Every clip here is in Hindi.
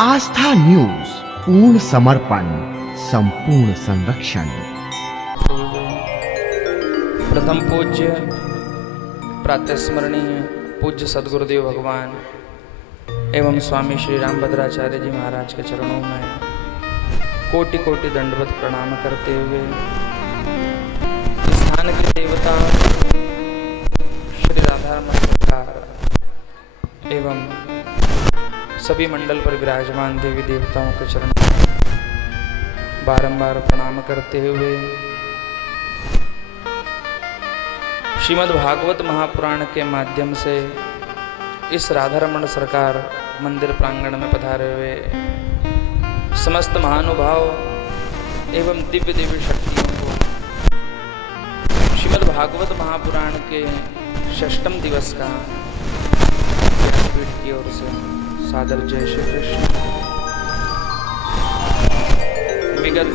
आस्था न्यूज, पूर्ण समर्पण, संपूर्ण संरक्षण। प्रथम पूज्य प्रातस्मरणीय पूज्य सदगुरुदेव भगवान एवं स्वामी श्री रामभद्राचार्य जी महाराज के चरणों में कोटि कोटि दंडवत प्रणाम करते हुए स्थान के देवता श्री राधारमण सरकार एवं सभी मंडल पर विराजमान देवी देवताओं के चरणों में बारंबार प्रणाम करते हुए श्रीमद् भागवत महापुराण के माध्यम से इस राधारमण सरकार मंदिर प्रांगण में पधारे हुए समस्त महानुभाव एवं दिव्य दिव्य शक्तियों को श्रीमद् भागवत महापुराण के 6वें दिवस का ज्ञानपीठ की ओर से सादर जय श्री कृष्ण। विगत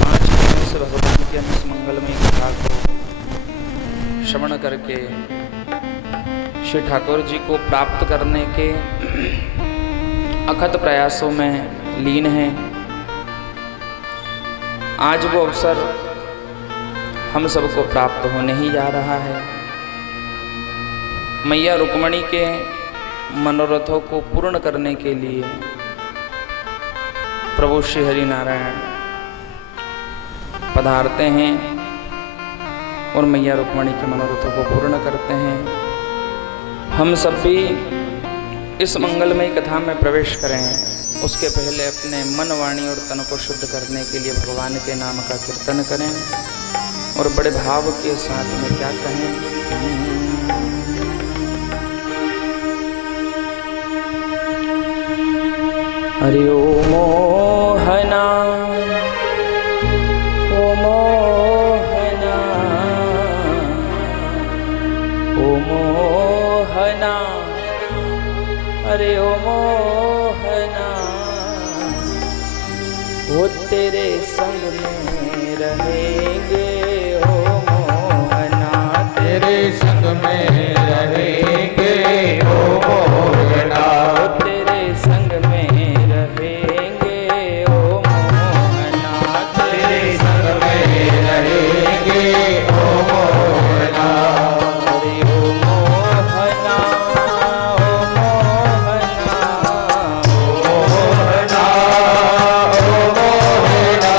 5 महीने से भगवान के इस मंगलमय कथा को श्रवण करके श्री ठाकुर जी को प्राप्त करने के अथक प्रयासों में लीन हैं। आज वो अवसर हम सबको प्राप्त होने ही जा रहा है। मैया रुक्मणी के मनोरथों को पूर्ण करने के लिए प्रभु श्री हरि नारायण पधारते हैं और मैया रुक्मणी के मनोरथों को पूर्ण करते हैं। हम सब भी इस मंगलमयी कथा में प्रवेश करें उसके पहले अपने मन, वाणी और तन को शुद्ध करने के लिए भगवान के नाम का कीर्तन करें और बड़े भाव के साथ में क्या कहें। हरि ओम मोहना ओ मोहना ओ मोहना अरे ओ मोहना वो तेरे संग में रहेंगे ओ मोहना तेरे संग में रहेंगे ओ मोहना तेरे संग में रहेंगे ओ मोहना तेरे संग में रहेंगे ओ मोहना हरि ओ मोहना ओ मोहना ओ मोहना ओ मोहना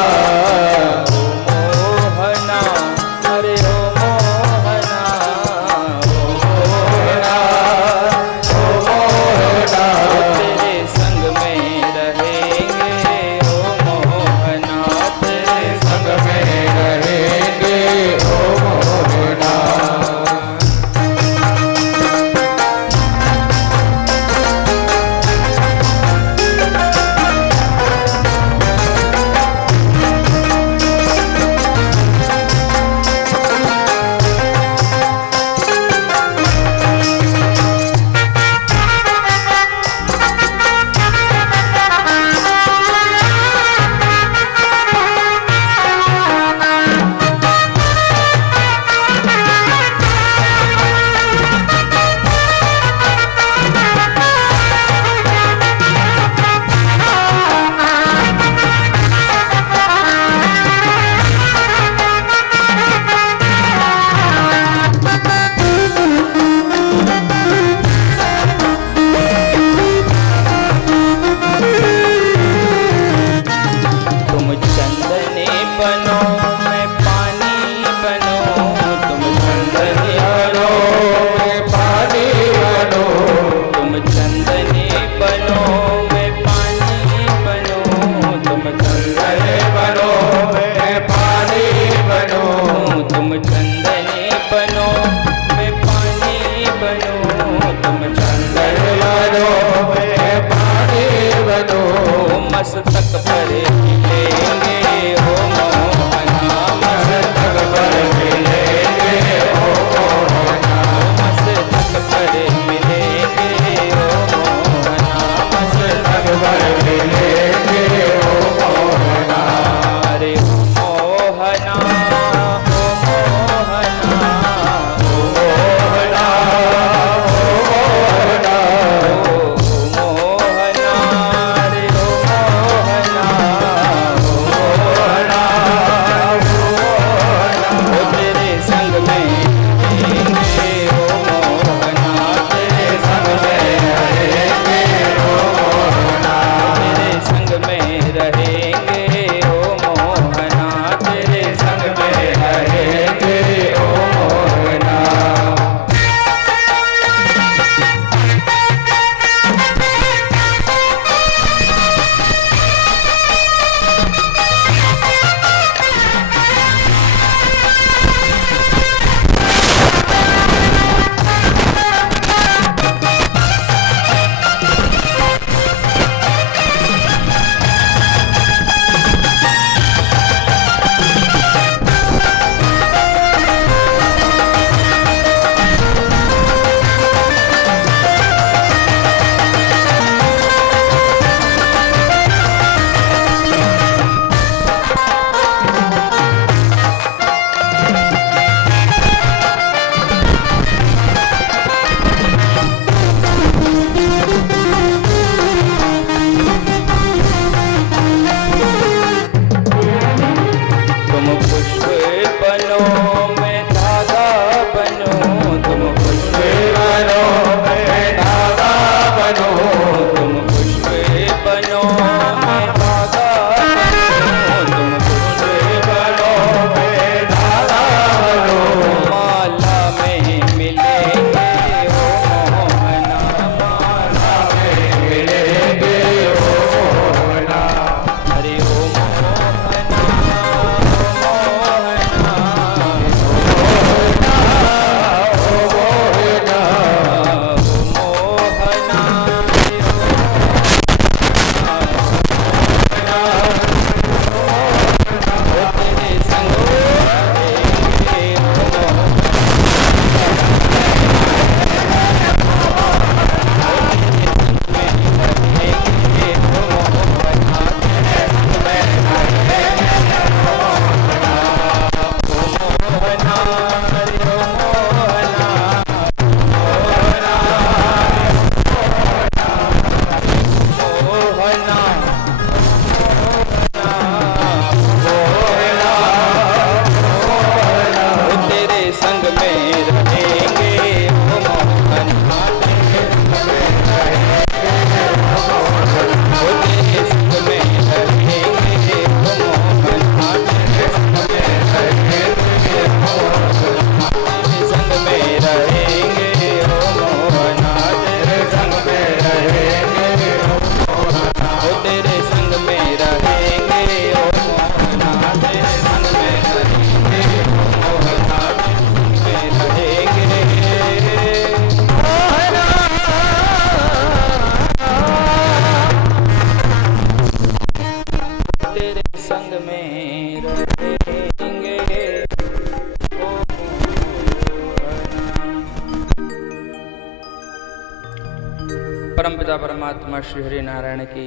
परमपिता परमात्मा श्री हरि नारायण की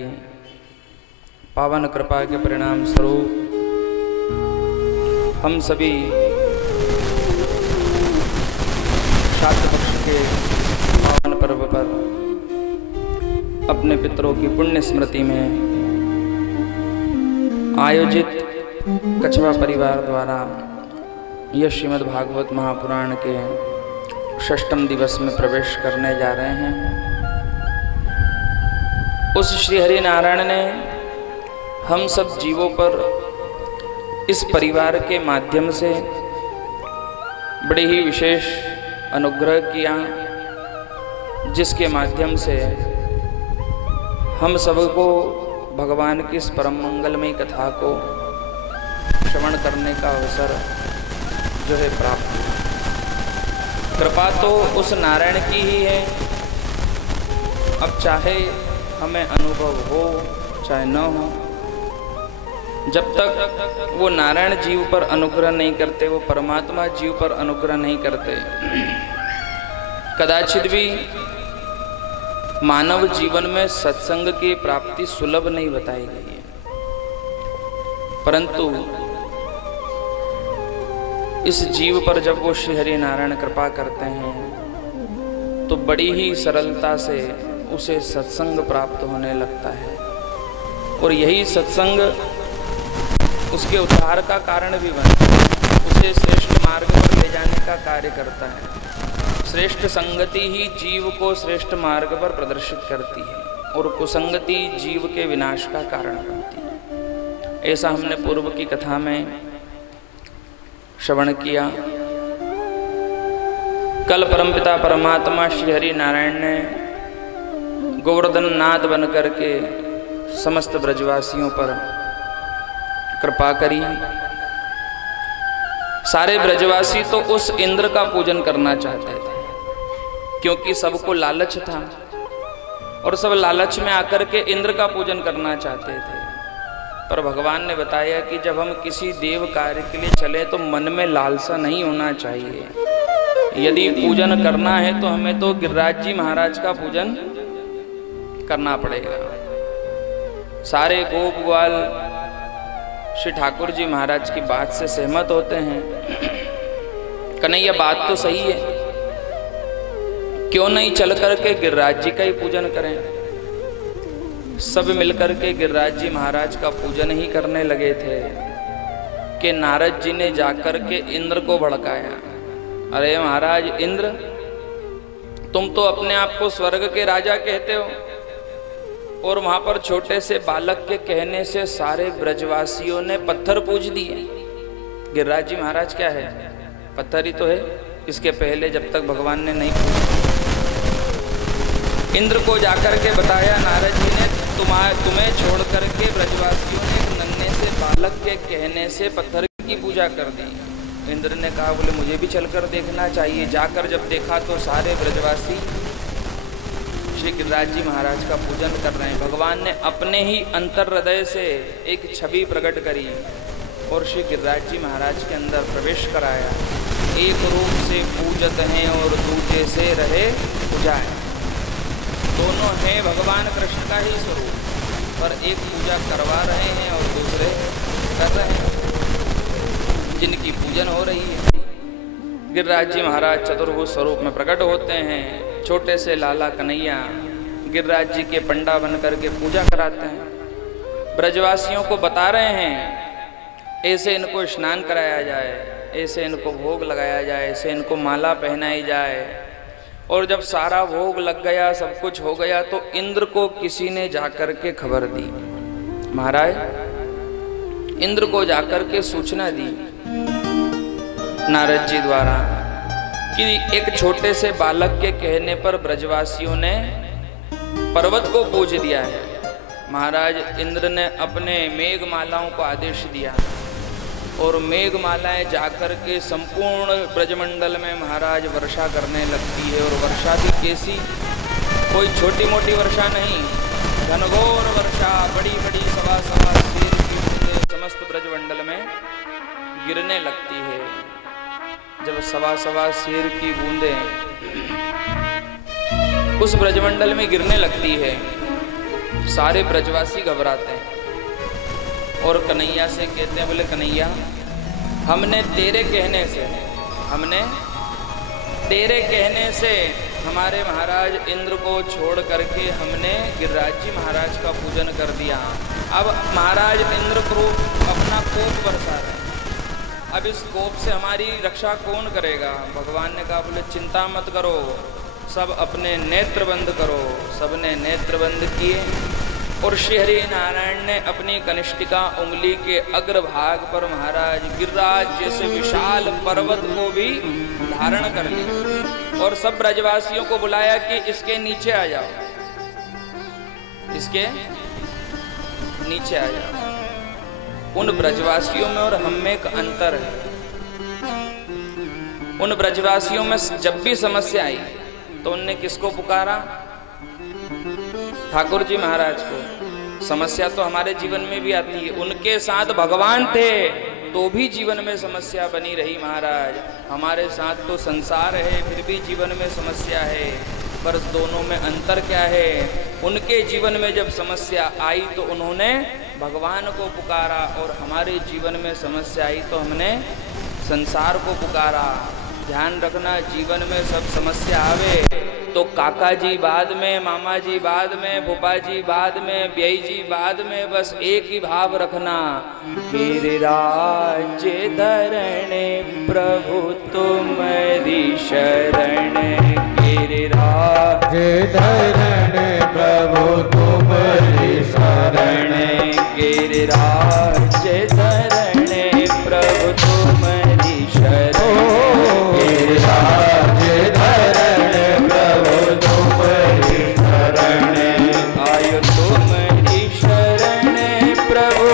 पावन कृपा के परिणाम स्वरूप हम सभी श्राद्ध पक्ष के पावन पर्व पर अपने पितरों की पुण्य स्मृति में आयोजित कछवा परिवार द्वारा यह श्रीमद् भागवत महापुराण के षष्ठम दिवस में प्रवेश करने जा रहे हैं। उस श्री हरि नारायण ने हम सब जीवों पर इस परिवार के माध्यम से बड़े ही विशेष अनुग्रह किया, जिसके माध्यम से हम सबको भगवान की इस परम मंगलमयी कथा को श्रवण करने का अवसर जो है प्राप्त हुआ। कृपा तो उस नारायण की ही है। अब चाहे हमें अनुभव हो चाहे न हो, जब तक वो नारायण जीव पर अनुग्रह नहीं करते, वो परमात्मा जीव पर अनुग्रह नहीं करते, कदाचित भी मानव जीवन में सत्संग की प्राप्ति सुलभ नहीं बताई गई है। परंतु इस जीव पर जब वो श्री हरि नारायण कृपा करते हैं तो बड़ी ही सरलता से उसे सत्संग प्राप्त होने लगता है, और यही सत्संग उसके उद्धार का कारण भी बनता है, उसे श्रेष्ठ मार्ग पर ले जाने का कार्य करता है। श्रेष्ठ संगति ही जीव को श्रेष्ठ मार्ग पर प्रदर्शित करती है और कुसंगति जीव के विनाश का कारण बनती है। ऐसा हमने पूर्व की कथा में श्रवण किया। कल परमपिता परमात्मा श्री हरि नारायण ने गोवर्धन नाथ बन करके समस्त ब्रजवासियों पर कृपा करी। सारे ब्रजवासी तो उस इंद्र का पूजन करना चाहते थे, क्योंकि सबको लालच था और सब लालच में आकर के इंद्र का पूजन करना चाहते थे। पर भगवान ने बताया कि जब हम किसी देव कार्य के लिए चले तो मन में लालसा नहीं होना चाहिए। यदि पूजन करना है तो हमें तो गिरिराज जी महाराज का पूजन करना पड़ेगा। सारे गोप ग्वाल श्री ठाकुर जी महाराज की बात से सहमत होते हैं। कन्हैया बात तो सही है, क्यों नहीं चल करके गिरिराज जी का ही पूजन करें। सब मिलकर के गिरिराज जी महाराज का पूजन ही करने लगे थे कि नारद जी ने जाकर के इंद्र को भड़काया। अरे महाराज इंद्र, तुम तो अपने आप को स्वर्ग के राजा कहते हो, और वहां पर छोटे से बालक के कहने से सारे ब्रजवासियों ने पत्थर पूज दिए। गिरिराज जी महाराज क्या है? पत्थर ही तो है। इसके पहले जब तक भगवान ने नहीं पूछा, इंद्र को जाकर के बताया नारद जी ने, तुम्हें छोड़ करके ब्रजवासियों ने नन्हे से बालक के कहने से पत्थर की पूजा कर दी। इंद्र ने कहा, बोले मुझे भी चलकर देखना चाहिए। जाकर जब देखा तो सारे ब्रजवासी श्री गिरिराज जी महाराज का पूजन कर रहे हैं। भगवान ने अपने ही अंतर हृदय से एक छवि प्रकट करी और श्री गिरिराज जी महाराज के अंदर प्रवेश कराया। एक रूप से पूजत हैं और दूजे से रहे पूजाएं। दोनों हैं भगवान कृष्ण का ही स्वरूप, पर एक पूजा करवा रहे हैं और दूसरे कर रहे हैं, जिनकी पूजन हो रही है। गिरिराज जी महाराज चतुर्भुज स्वरूप में प्रकट होते हैं। छोटे से लाला कन्हैया गिरिराज जी के पंडा बन करके पूजा कराते हैं। ब्रजवासियों को बता रहे हैं, ऐसे इनको स्नान कराया जाए, ऐसे इनको भोग लगाया जाए, ऐसे इनको माला पहनाई जाए। और जब सारा भोग लग गया, सब कुछ हो गया, तो इंद्र को किसी ने जाकर के खबर दी। महाराज इंद्र को जाकर के सूचना दी नारद जी द्वारा कि एक छोटे से बालक के कहने पर ब्रजवासियों ने पर्वत को पूज दिया है। महाराज इंद्र ने अपने मेघमालाओं को आदेश दिया और मेघमालाएं जाकर के संपूर्ण ब्रजमंडल में महाराज वर्षा करने लगती है। और वर्षा भी कैसी, कोई छोटी मोटी वर्षा नहीं, घनघोर वर्षा, बड़ी बड़ी सवा सवा शेर की बूंदें समस्त ब्रजमंडल में गिरने लगती है। जब सवा सवा शेर की बूंदें उस ब्रजमंडल में गिरने लगती है। सारे ब्रजवासी घबराते हैं और कन्हैया से कहते हैं, बोले कन्हैया हमने तेरे कहने से हमारे महाराज इंद्र को छोड़ करके हमने गिरिराज जी महाराज का पूजन कर दिया। अब महाराज इंद्र को अपना कोप बरसा रहे हैं। अब इस कोप से हमारी रक्षा कौन करेगा? भगवान ने कहा, बोले चिंता मत करो, सब अपने नेत्र बंद करो। सबने नेत्र बंद किए और श्री हरि नारायण ने अपनी कनिष्ठिका उंगली के अग्रभाग पर महाराज गिरिराज जैसे विशाल पर्वत को भी धारण कर लिया और सब ब्रजवासियों को बुलाया कि इसके नीचे आ जाओ, इसके नीचे आ जाओ। उन ब्रजवासियों में और हम में एक अंतर है। उन ब्रजवासियों में जब भी समस्या आई तो उनने किसको पुकारा? ठाकुर जी महाराज को। समस्या तो हमारे जीवन में भी आती है, उनके साथ भगवान थे तो भी जीवन में समस्या बनी रही। महाराज हमारे साथ तो संसार है फिर भी जीवन में समस्या है, पर दोनों में अंतर क्या है? उनके जीवन में जब समस्या आई तो उन्होंने भगवान को पुकारा और हमारे जीवन में समस्या आई तो हमने संसार को पुकारा। ध्यान रखना, जीवन में सब समस्या आवे तो काका जी बाद में, मामा जी बाद में, फूफा जी बाद में, ब्याई जी बाद में, बस एक ही भाव रखना, गिरिराज धरणे प्रभु तुम्हारी शरण, गिरिराज धरणे प्रभु तुम्हारी शरण, गिरिराज धरणे प्रभु तुम्हारी शरण, गिरिराज धरणे प्रभु तुम्हारी शरण, आयो तुम्हारी शरण प्रभु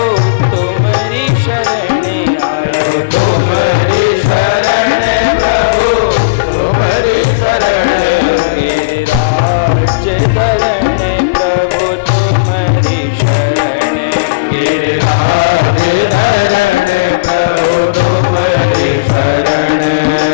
तुम्हारी शरण, आयो तुम्हारी शरण प्रभु तुम्हारी शरण, गिरिराज धरणे प्रभु तुम्हारी शरण, गिरिराज धरणे प्रभु तुम्हारी शरण।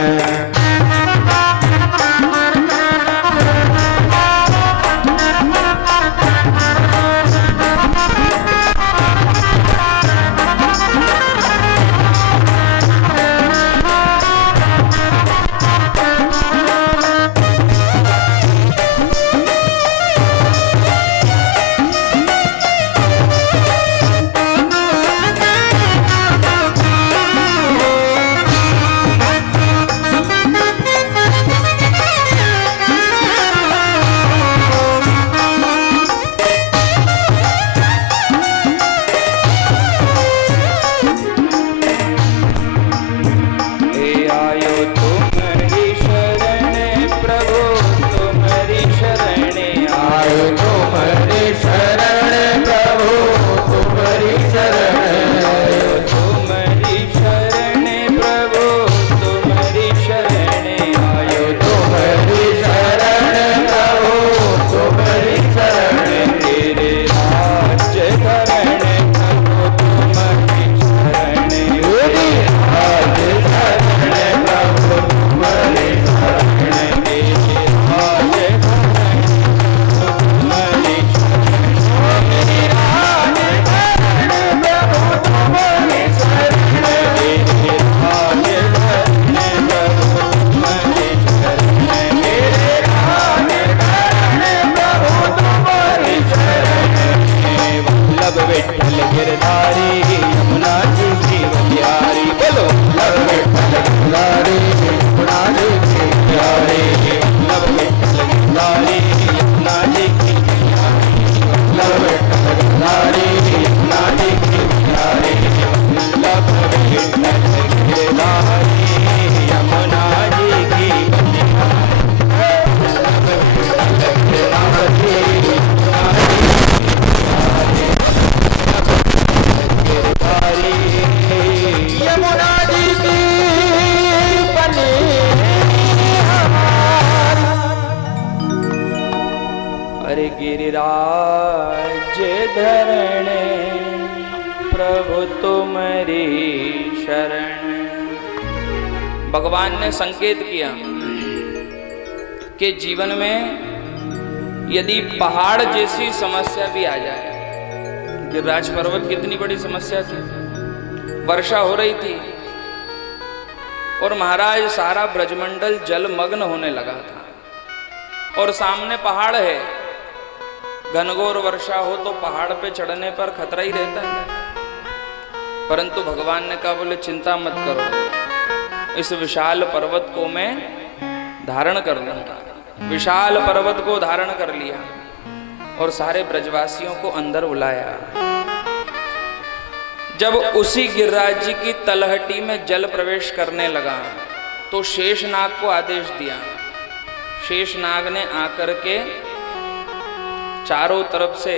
अरे गिरिराज धरणे प्रभु तुम्हारी शरण। भगवान ने संकेत किया कि जीवन में यदि पहाड़ जैसी समस्या भी आ जाए, गिरिराज पर्वत कितनी बड़ी समस्या थी, वर्षा हो रही थी और महाराज सारा ब्रजमंडल जलमग्न होने लगा था और सामने पहाड़ है, घनघोर वर्षा हो तो पहाड़ पे चढ़ने पर खतरा ही रहता है। परंतु भगवान ने कहा, बोले चिंता मत करो, इस विशाल पर्वत को मैं धारण कर लूंगा। विशाल पर्वत को धारण कर लिया और सारे ब्रजवासियों को अंदर बुलाया। जब उसी गिरिराज जी की तलहटी में जल प्रवेश करने लगा तो शेषनाग को आदेश दिया। शेषनाग ने आकर के चारों तरफ से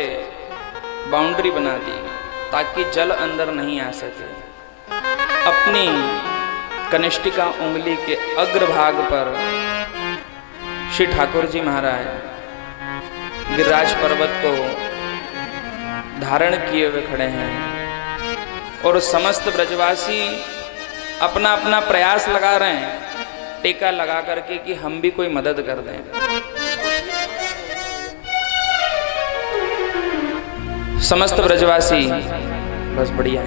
बाउंड्री बना दी ताकि जल अंदर नहीं आ सके। अपनी कनिष्ठिका उंगली के अग्रभाग पर श्री ठाकुर जी महाराज गिरिराज पर्वत को धारण किए हुए खड़े हैं और समस्त ब्रजवासी अपना अपना प्रयास लगा रहे हैं, टेका लगा करके कि हम भी कोई मदद कर दें। समस्त ब्रजवासी बस बढ़िया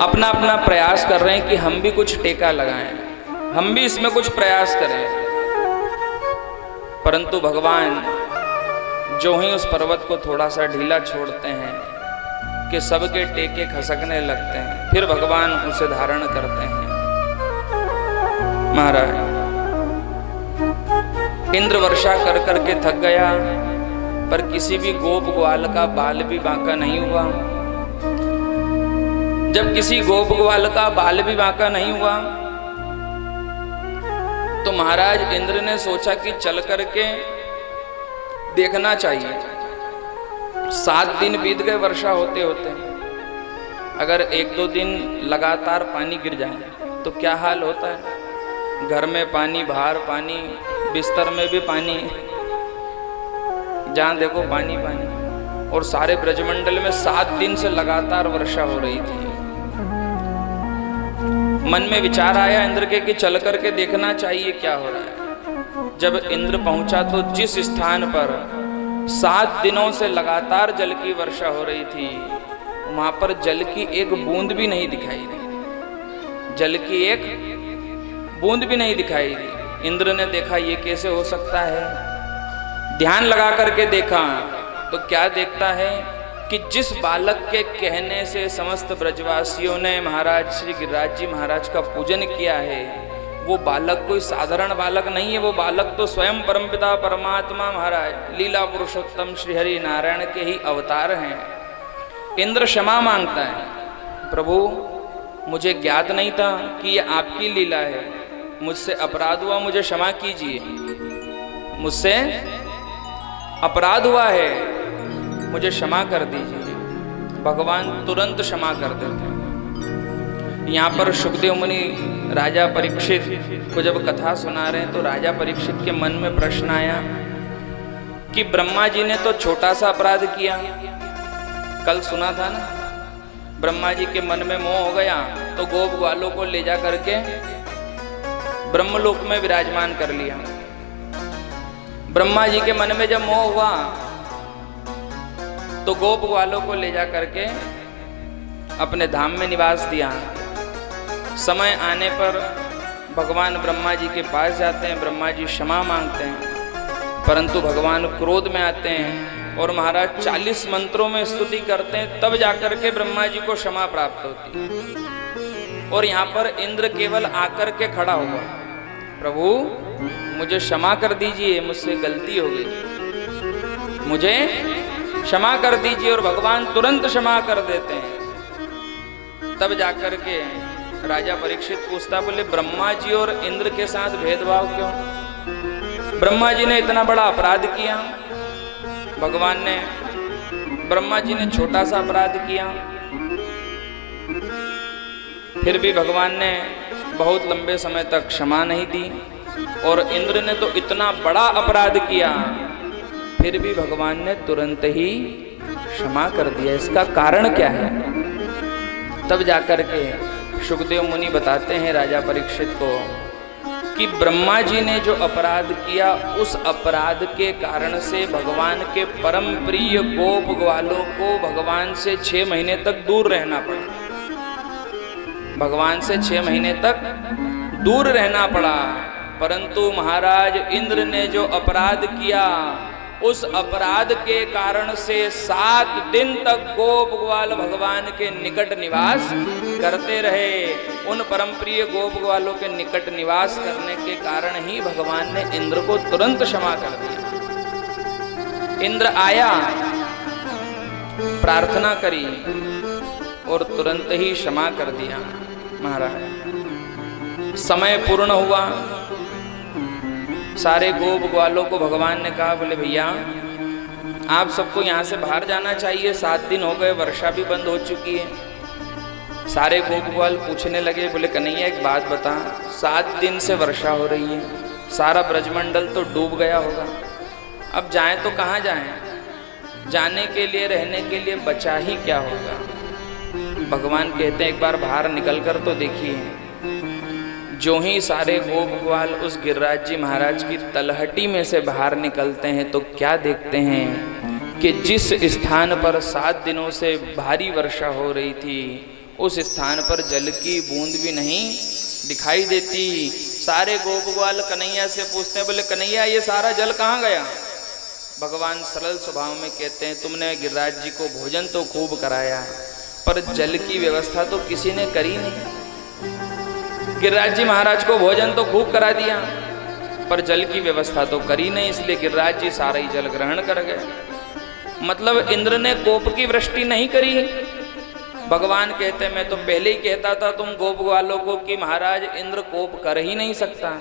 अपना अपना प्रयास कर रहे हैं कि हम भी कुछ टेका लगाएं, हम भी इसमें कुछ प्रयास करें। परंतु भगवान जो ही उस पर्वत को थोड़ा सा ढीला छोड़ते हैं कि सबके टेके खसकने लगते हैं, फिर भगवान उसे धारण करते हैं। महाराज इंद्र वर्षा कर करके थक गया, पर किसी भी गोप ग्वाल का बाल भी बांका नहीं हुआ। जब किसी गोप ग्वाल का बाल भी बांका नहीं हुआ तो महाराज इंद्र ने सोचा कि चल करके देखना चाहिए। 7 दिन बीत गए वर्षा होते होते, अगर 1-2 दिन लगातार पानी गिर जाए तो क्या हाल होता है। घर में पानी, बाहर पानी, बिस्तर में भी पानी, जहां देखो पानी पानी। और सारे ब्रजमंडल में 7 दिन से लगातार वर्षा हो रही थी। मन में विचार आया इंद्र के कि चल करके देखना चाहिए क्या हो रहा है। जब इंद्र पहुंचा तो जिस स्थान पर 7 दिनों से लगातार जल की वर्षा हो रही थी, वहां पर जल की एक बूंद भी नहीं दिखाई दी। जल की एक बूंद भी नहीं दिखाई दी। इंद्र ने देखा ये कैसे हो सकता है। ध्यान लगा करके देखा तो क्या देखता है कि जिस बालक के कहने से समस्त ब्रजवासियों ने महाराज श्री गिरिराज जी महाराज का पूजन किया है, वो बालक कोई साधारण बालक नहीं है। वो बालक तो स्वयं परमपिता परमात्मा महाराज लीला पुरुषोत्तम श्री हरि नारायण के ही अवतार हैं। इंद्र क्षमा मांगता है, प्रभु मुझे ज्ञात नहीं था कि ये आपकी लीला है, मुझसे अपराध हुआ, मुझे क्षमा कीजिए। मुझसे अपराध हुआ है, मुझे क्षमा कर दीजिए। भगवान तुरंत क्षमा कर देते हैं। यहाँ पर सुखदेव मुनि राजा परीक्षित को जब कथा सुना रहे हैं तो राजा परीक्षित के मन में प्रश्न आया कि ब्रह्मा जी ने तो छोटा सा अपराध किया, कल सुना था ना, ब्रह्मा जी के मन में मोह हो गया तो गोप ग्वालों को ले जा करके ब्रह्मलोक में विराजमान कर लिया। ब्रह्मा जी के मन में जब मोह हुआ तो गोप ग्वालों को ले जा करके अपने धाम में निवास दिया। समय आने पर भगवान ब्रह्मा जी के पास जाते हैं, ब्रह्मा जी क्षमा मांगते हैं, परंतु भगवान क्रोध में आते हैं और महाराज 40 मंत्रों में स्तुति करते हैं, तब जाकर के ब्रह्मा जी को क्षमा प्राप्त होती है। और यहाँ पर इंद्र केवल आकर के खड़ा हुआ, प्रभु मुझे क्षमा कर दीजिए, मुझसे गलती हो गई, मुझे क्षमा कर दीजिए। और भगवान तुरंत क्षमा कर देते हैं। तब जाकर के राजा परीक्षित पूछता, बोले ब्रह्मा जी और इंद्र के साथ भेदभाव क्यों? ब्रह्मा जी ने इतना बड़ा अपराध किया, भगवान ने, ब्रह्मा जी ने छोटा सा अपराध किया, फिर भी भगवान ने बहुत लंबे समय तक क्षमा नहीं दी। और इंद्र ने तो इतना बड़ा अपराध किया, फिर भी भगवान ने तुरंत ही क्षमा कर दिया। इसका कारण क्या है? तब जाकर के सुखदेव मुनि बताते हैं राजा परीक्षित को कि ब्रह्मा जी ने जो अपराध किया, उस अपराध के कारण से भगवान के परम प्रिय गोप ग्वालों को भगवान से 6 महीने तक दूर रहना पड़ा। भगवान से 6 महीने तक दूर रहना पड़ा। परंतु महाराज इंद्र ने जो अपराध किया, उस अपराध के कारण से 7 दिन तक गोप ग्वाल भगवान के निकट निवास करते रहे। उन परम प्रिय गोप ग्वालों के निकट निवास करने के कारण ही भगवान ने इंद्र को तुरंत क्षमा कर दिया। इंद्र आया, प्रार्थना करी और तुरंत ही क्षमा कर दिया। महाराज समय पूर्ण हुआ, सारे गोप ग्वालों को भगवान ने कहा, बोले भैया आप सबको यहाँ से बाहर जाना चाहिए, 7 दिन हो गए, वर्षा भी बंद हो चुकी है। सारे गोप ग्वाल पूछने लगे, बोले कन्हैया एक बात बता, 7 दिन से वर्षा हो रही है, सारा ब्रजमंडल तो डूब गया होगा, अब जाएं तो कहाँ जाएं? जाने के लिए, रहने के लिए बचा ही क्या होगा? भगवान कहते हैं एक बार बाहर निकल कर तो देखिए। जो ही सारे गोप ग्वाल उस गिरिराज जी महाराज की तलहटी में से बाहर निकलते हैं तो क्या देखते हैं कि जिस स्थान पर 7 दिनों से भारी वर्षा हो रही थी, उस स्थान पर जल की बूंद भी नहीं दिखाई देती। सारे गोप ग्वाल कन्हैया से पूछते हैं, बोले कन्हैया ये सारा जल कहाँ गया? भगवान सरल स्वभाव में कहते हैं, तुमने गिरिराज जी को भोजन तो खूब कराया, पर जल की व्यवस्था तो किसी ने करी नहीं। गिरिराज जी महाराज को भोजन तो खूब करा दिया, पर जल की व्यवस्था तो करी नहीं, इसलिए गिरिराज जी सारा ही जल ग्रहण कर गए। मतलब इंद्र ने कोप की वृष्टि नहीं करी। भगवान कहते मैं तो पहले ही कहता था तुम गोप ग्वालों को कि महाराज इंद्र कोप कर ही नहीं सकता,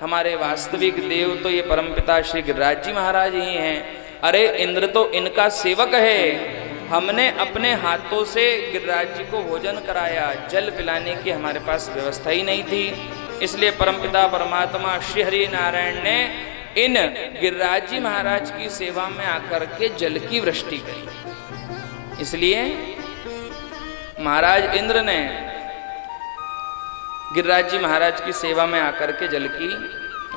हमारे वास्तविक देव तो ये परमपिता श्री गिरिराज जी महाराज ही हैं। अरे इंद्र तो इनका सेवक है, हमने अपने हाथों से गिरिराज जी को भोजन कराया, जल पिलाने की हमारे पास व्यवस्था ही नहीं थी, इसलिए परमपिता परमात्मा श्री हरि नारायण ने इन गिरिराज जी महाराज की सेवा में आकर के जल की वृष्टि करी। इसलिए महाराज इंद्र ने गिरिराज जी महाराज की सेवा में आकर के जल की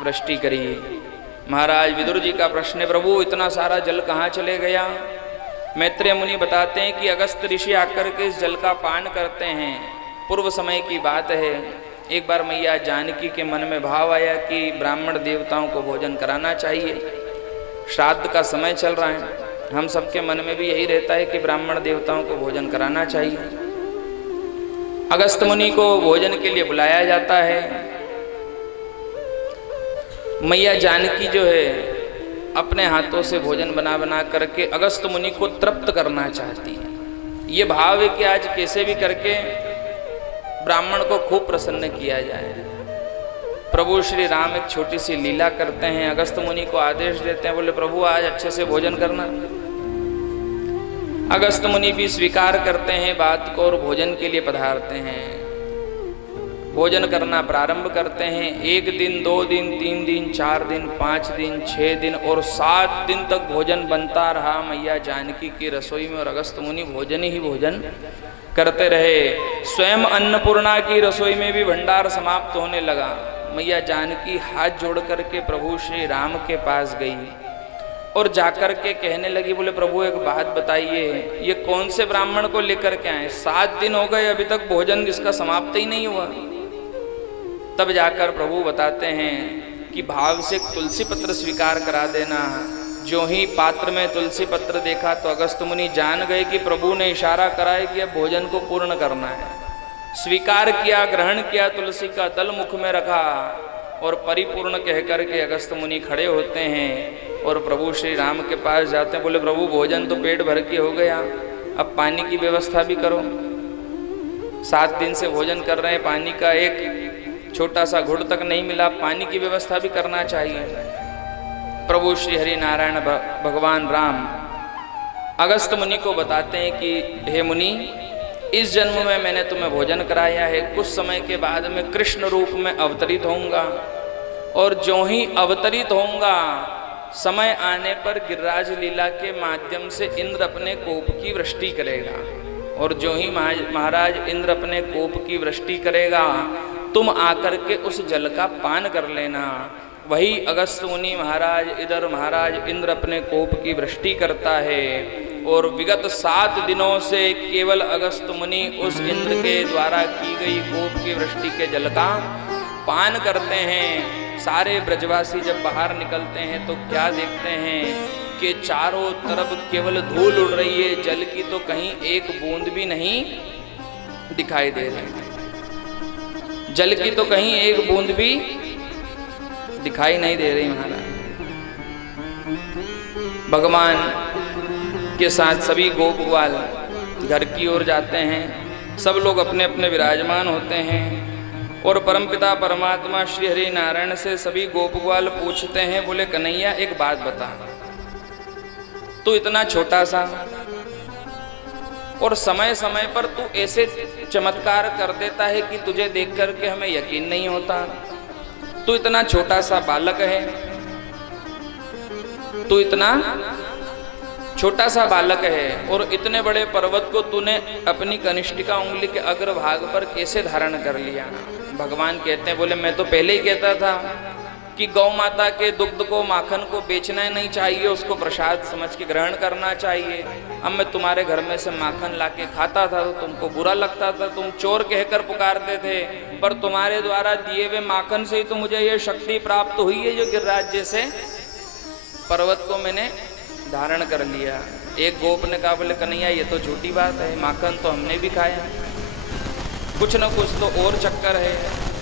वृष्टि करी। महाराज विदुर जी का प्रश्न है, प्रभु इतना सारा जल कहाँ चले गया? मैत्रेय मुनि बताते हैं कि अगस्त ऋषि आकर के इस जल का पान करते हैं। पूर्व समय की बात है, एक बार मैया जानकी के मन में भाव आया कि ब्राह्मण देवताओं को भोजन कराना चाहिए, श्राद्ध का समय चल रहा है, हम सबके मन में भी यही रहता है कि ब्राह्मण देवताओं को भोजन कराना चाहिए। अगस्त मुनि को भोजन के लिए बुलाया जाता है। मैया जानकी जो है अपने हाथों से भोजन बना बना करके अगस्त मुनि को तृप्त करना चाहती है। ये भाव है कि आज कैसे भी करके ब्राह्मण को खूब प्रसन्न किया जाए। प्रभु श्री राम एक छोटी सी लीला करते हैं, अगस्त मुनि को आदेश देते हैं, बोले प्रभु आज अच्छे से भोजन करना। अगस्त मुनि भी स्वीकार करते हैं बात को और भोजन के लिए पधारते हैं। भोजन करना प्रारंभ करते हैं। 1 दिन, 2 दिन, 3 दिन, 4 दिन, 5 दिन, 6 दिन और 7 दिन तक भोजन बनता रहा मैया जानकी की रसोई में, और अगस्त मुनि भोजन ही भोजन करते रहे। स्वयं अन्नपूर्णा की रसोई में भी भंडार समाप्त होने लगा। मैया जानकी हाथ जोड़ करके प्रभु श्री राम के पास गई और जाकर के कहने लगी, बोले प्रभु एक बात बताइए, ये कौन से ब्राह्मण को लेकर के आए? 7 दिन हो गए अभी तक भोजन इसका समाप्त ही नहीं हुआ। तब जाकर प्रभु बताते हैं कि भाव से तुलसी पत्र स्वीकार करा देना। जो ही पात्र में तुलसी पत्र देखा तो अगस्त मुनि जान गए कि प्रभु ने इशारा करा है कि अब भोजन को पूर्ण करना है। स्वीकार किया, ग्रहण किया, तुलसी का दल मुख में रखा और परिपूर्ण कहकर के अगस्त मुनि खड़े होते हैं और प्रभु श्री राम के पास जाते हैं। बोले प्रभु भोजन तो पेट भर के हो गया, अब पानी की व्यवस्था भी करो। 7 दिन से भोजन कर रहे हैं, पानी का एक छोटा सा घुट तक नहीं मिला, पानी की व्यवस्था भी करना चाहिए। प्रभु श्री हरि नारायण भगवान राम अगस्त मुनि को बताते हैं कि हे मुनि, इस जन्म में मैंने तुम्हें भोजन कराया है, कुछ समय के बाद मैं कृष्ण रूप में अवतरित होऊंगा और जो ही अवतरित होऊंगा समय आने पर गिरिराज लीला के माध्यम से इंद्र अपने कोप की वृष्टि करेगा। और जो ही महाराज इंद्र अपने कोप की वृष्टि करेगा तुम आकर के उस जल का पान कर लेना। वही अगस्त्य मुनि महाराज, इधर महाराज इंद्र अपने कोप की वृष्टि करता है और विगत 7 दिनों से केवल अगस्त्य मुनि उस इंद्र के द्वारा की गई कोप की वृष्टि के जल का पान करते हैं। सारे ब्रजवासी जब बाहर निकलते हैं तो क्या देखते हैं कि चारों तरफ केवल धूल उड़ रही है, जल की तो कहीं एक बूंद भी नहीं दिखाई दे रही, जल की तो कहीं एक बूंद भी दिखाई नहीं दे रही। महाराज भगवान के साथ सभी गोप ग्वाल घर की ओर जाते हैं, सब लोग अपने अपने विराजमान होते हैं और परमपिता परमात्मा श्री हरि नारायण से सभी गोप ग्वाल पूछते हैं, बोले कन्हैया एक बात बता, तू इतना छोटा सा और समय समय पर तू ऐसे चमत्कार कर देता है कि तुझे देख करके हमें यकीन नहीं होता। तू इतना छोटा सा बालक है, तू इतना छोटा सा बालक है और इतने बड़े पर्वत को तूने अपनी कनिष्ठिका उंगली के अग्रभाग पर कैसे धारण कर लिया। भगवान कहते हैं, बोले मैं तो पहले ही कहता था कि गौ माता के दुग्ध को, माखन को बेचना नहीं चाहिए, उसको प्रसाद समझ के ग्रहण करना चाहिए। अब मैं तुम्हारे घर में से माखन लाके खाता था तो तुमको बुरा लगता था, तुम चोर कहकर पुकारते थे, पर तुम्हारे द्वारा दिए हुए माखन से ही तो मुझे ये शक्ति प्राप्त हुई है जो गिरिराज जैसे पर्वत को मैंने धारण कर लिया। एक गोप ने कहा, बोले कन्हैया ये तो झूठी बात है, माखन तो हमने भी खाया, कुछ न कुछ तो और चक्कर है।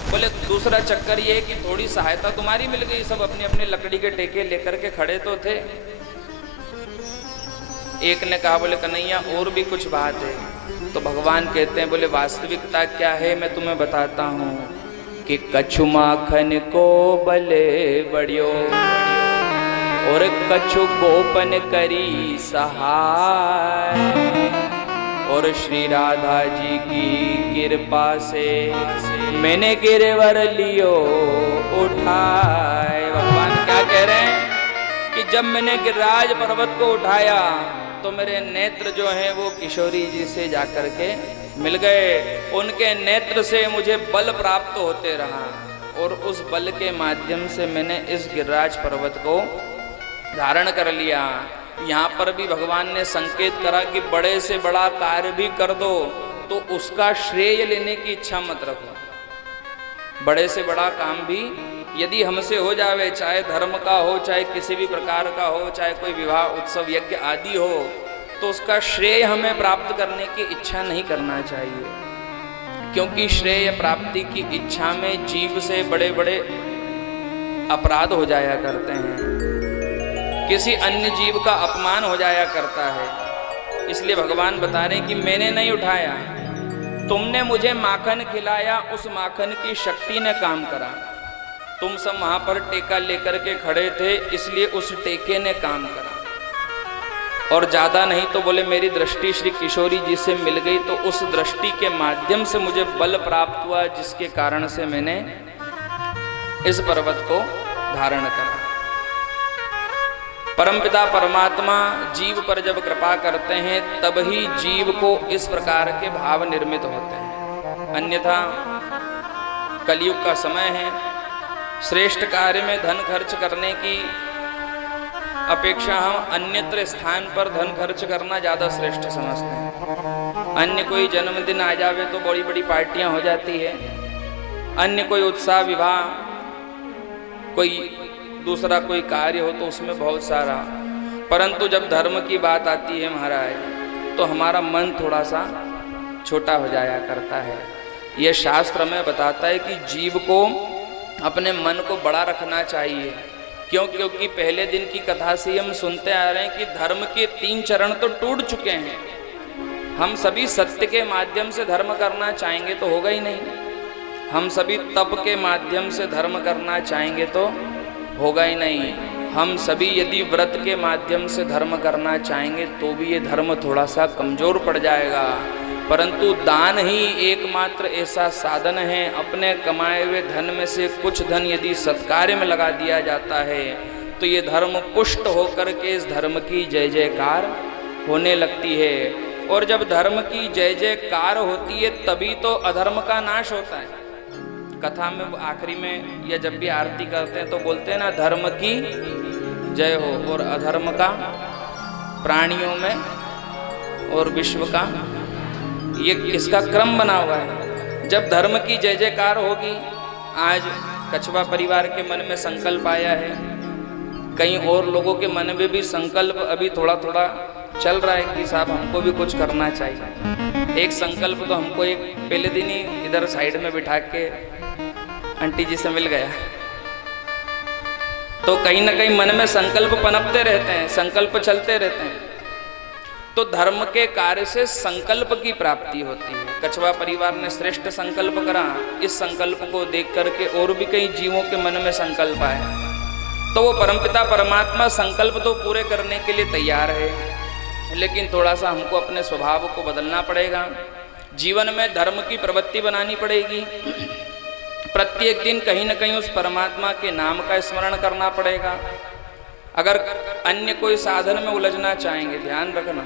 बोले दूसरा चक्कर ये है कि थोड़ी सहायता तुम्हारी मिल गई, सब अपनी अपनी लकड़ी के टेके लेकर के खड़े तो थे। एक ने कहा, बोले कन्हैया और भी कुछ बात है। तो भगवान कहते हैं, बोले वास्तविकता क्या है मैं तुम्हें बताता हूँ कि कछु माखन को बले बड़ियो और कछु गोपन करी सहाय और श्री राधा जी की कृपा से मैंने गिरवर लियो उठाए। भगवान क्या कह रहे हैं कि जब मैंने गिरिराज पर्वत को उठाया तो मेरे नेत्र जो हैं वो किशोरी जी से जाकर के मिल गए, उनके नेत्र से मुझे बल प्राप्त होते रहा और उस बल के माध्यम से मैंने इस गिरिराज पर्वत को धारण कर लिया। यहाँ पर भी भगवान ने संकेत करा कि बड़े से बड़ा कार्य भी कर दो तो उसका श्रेय लेने की इच्छा मत रखो। बड़े से बड़ा काम भी यदि हमसे हो जावे, चाहे धर्म का हो, चाहे किसी भी प्रकार का हो, चाहे कोई विवाह उत्सव यज्ञ आदि हो, तो उसका श्रेय हमें प्राप्त करने की इच्छा नहीं करना चाहिए, क्योंकि श्रेय प्राप्ति की इच्छा में जीव से बड़े बड़े अपराध हो जाया करते हैं, किसी अन्य जीव का अपमान हो जाया करता है। इसलिए भगवान बता रहे हैं कि मैंने नहीं उठाया, तुमने मुझे माखन खिलाया, उस माखन की शक्ति ने काम करा। तुम सब वहां पर टेका लेकर के खड़े थे, इसलिए उस टेके ने काम करा। और ज्यादा नहीं तो बोले मेरी दृष्टि श्री किशोरी जी से मिल गई तो उस दृष्टि के माध्यम से मुझे बल प्राप्त हुआ, जिसके कारण से मैंने इस पर्वत को धारण करा। परमपिता परमात्मा जीव पर जब कृपा करते हैं तब ही जीव को इस प्रकार के भाव निर्मित होते हैं, अन्यथा कलयुग का समय है, श्रेष्ठ कार्य में धन खर्च करने की अपेक्षा हम अन्यत्र स्थान पर धन खर्च करना ज़्यादा श्रेष्ठ समझते हैं। अन्य कोई जन्मदिन आ जावे तो बड़ी बड़ी पार्टियां हो जाती है, अन्य कोई उत्साह विवाह, कोई दूसरा कोई कार्य हो तो उसमें बहुत सारा, परंतु जब धर्म की बात आती है महाराज तो हमारा मन थोड़ा सा छोटा हो जाया करता है। यह शास्त्र में बताता है कि जीव को अपने मन को बड़ा रखना चाहिए, क्योंकि पहले दिन की कथा से हम सुनते आ रहे हैं कि धर्म के 3 चरण तो टूट चुके हैं। हम सभी सत्य के माध्यम से धर्म करना चाहेंगे तो होगा ही नहीं, हम सभी तप के माध्यम से धर्म करना चाहेंगे तो होगा ही नहीं, हम सभी यदि व्रत के माध्यम से धर्म करना चाहेंगे तो भी ये धर्म थोड़ा सा कमजोर पड़ जाएगा। परंतु दान ही एकमात्र ऐसा साधन है, अपने कमाए हुए धन में से कुछ धन यदि सत्कार्य में लगा दिया जाता है तो ये धर्म पुष्ट होकर के इस धर्म की जय जयकार होने लगती है। और जब धर्म की जय जयकार होती है तभी तो अधर्म का नाश होता है। कथा में आखिरी में या जब भी आरती करते हैं तो बोलते हैं ना, धर्म की जय हो, और अधर्म का प्राणियों में और विश्व का, ये इसका क्रम बना हुआ है। जब धर्म की जय जयकार होगी, आज कछवा परिवार के मन में संकल्प आया है, कई और लोगों के मन में भी संकल्प अभी थोड़ा थोड़ा चल रहा है कि साहब हमको भी कुछ करना चाहिए। एक संकल्प तो हमको एक पहले दिन ही इधर साइड में बिठा के आंटी जी से मिल गया। तो कहीं ना कहीं मन में संकल्प पनपते रहते हैं, संकल्प चलते रहते हैं। तो धर्म के कार्य से संकल्प की प्राप्ति होती है। कछवा परिवार ने श्रेष्ठ संकल्प करा, इस संकल्प को देख करके और भी कई जीवों के मन में संकल्प आए, तो वो परमपिता परमात्मा संकल्प तो पूरे करने के लिए तैयार है, लेकिन थोड़ा सा हमको अपने स्वभाव को बदलना पड़ेगा। जीवन में धर्म की प्रवृत्ति बनानी पड़ेगी। प्रत्येक दिन कहीं न कहीं उस परमात्मा के नाम का स्मरण करना पड़ेगा। अगर अन्य कोई साधन में उलझना चाहेंगे, ध्यान रखना,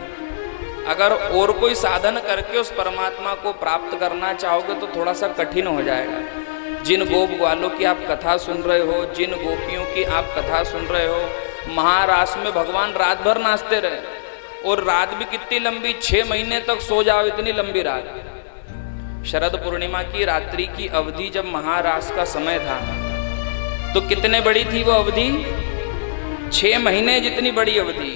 अगर और कोई साधन करके उस परमात्मा को प्राप्त करना चाहोगे तो थोड़ा सा कठिन हो जाएगा। जिन गोप ग्वालों की आप कथा सुन रहे हो, जिन गोपियों की आप कथा सुन रहे हो, महारास में भगवान रात भर नाचते रहे, और रात भी कितनी लंबी, 6 महीने तक सो जाओ इतनी लंबी रात। शरद पूर्णिमा की रात्रि की अवधि जब महारास का समय था तो कितने बड़ी थी वो अवधि, 6 महीने जितनी बड़ी अवधि।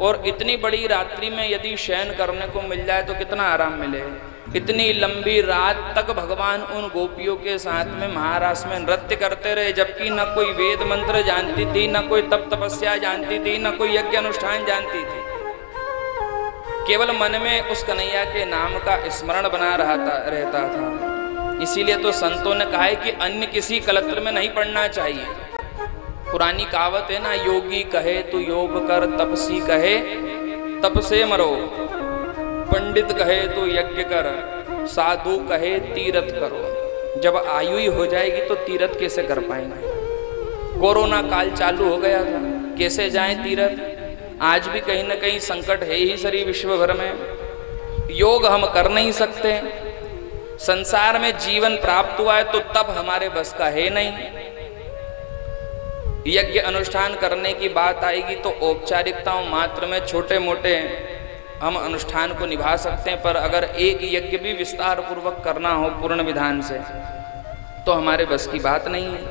और इतनी बड़ी रात्रि में यदि शयन करने को मिल जाए तो कितना आराम मिले। इतनी लंबी रात तक भगवान उन गोपियों के साथ में महारास में नृत्य करते रहे, जबकि न कोई वेद मंत्र जानती थी, न कोई तप तपस्या जानती थी, न कोई यज्ञ अनुष्ठान जानती थी। केवल मन में उस कन्हैया के नाम का स्मरण बना रहता था। इसीलिए तो संतों ने कहा है कि अन्य किसी कलत्र में नहीं पड़ना चाहिए। पुरानी कहावत है ना, योगी कहे तो योग कर, तपसी कहे तप से मरो, पंडित कहे तो यज्ञ कर, साधु कहे तीर्थ करो। जब आयु ही हो जाएगी तो तीर्थ कैसे कर पाएंगे। कोरोना काल चालू हो गया था, कैसे जाएं तीर्थ। आज भी कहीं ना कहीं संकट है ही सरी विश्व भर में। योग हम कर नहीं सकते, संसार में जीवन प्राप्त हुआ है तो तब हमारे बस का है नहीं। यज्ञ अनुष्ठान करने की बात आएगी तो औपचारिकताओं मात्र में छोटे मोटे हम अनुष्ठान को निभा सकते हैं, पर अगर एक यज्ञ भी विस्तार पूर्वक करना हो पूर्ण विधान से तो हमारे बस की बात नहीं है।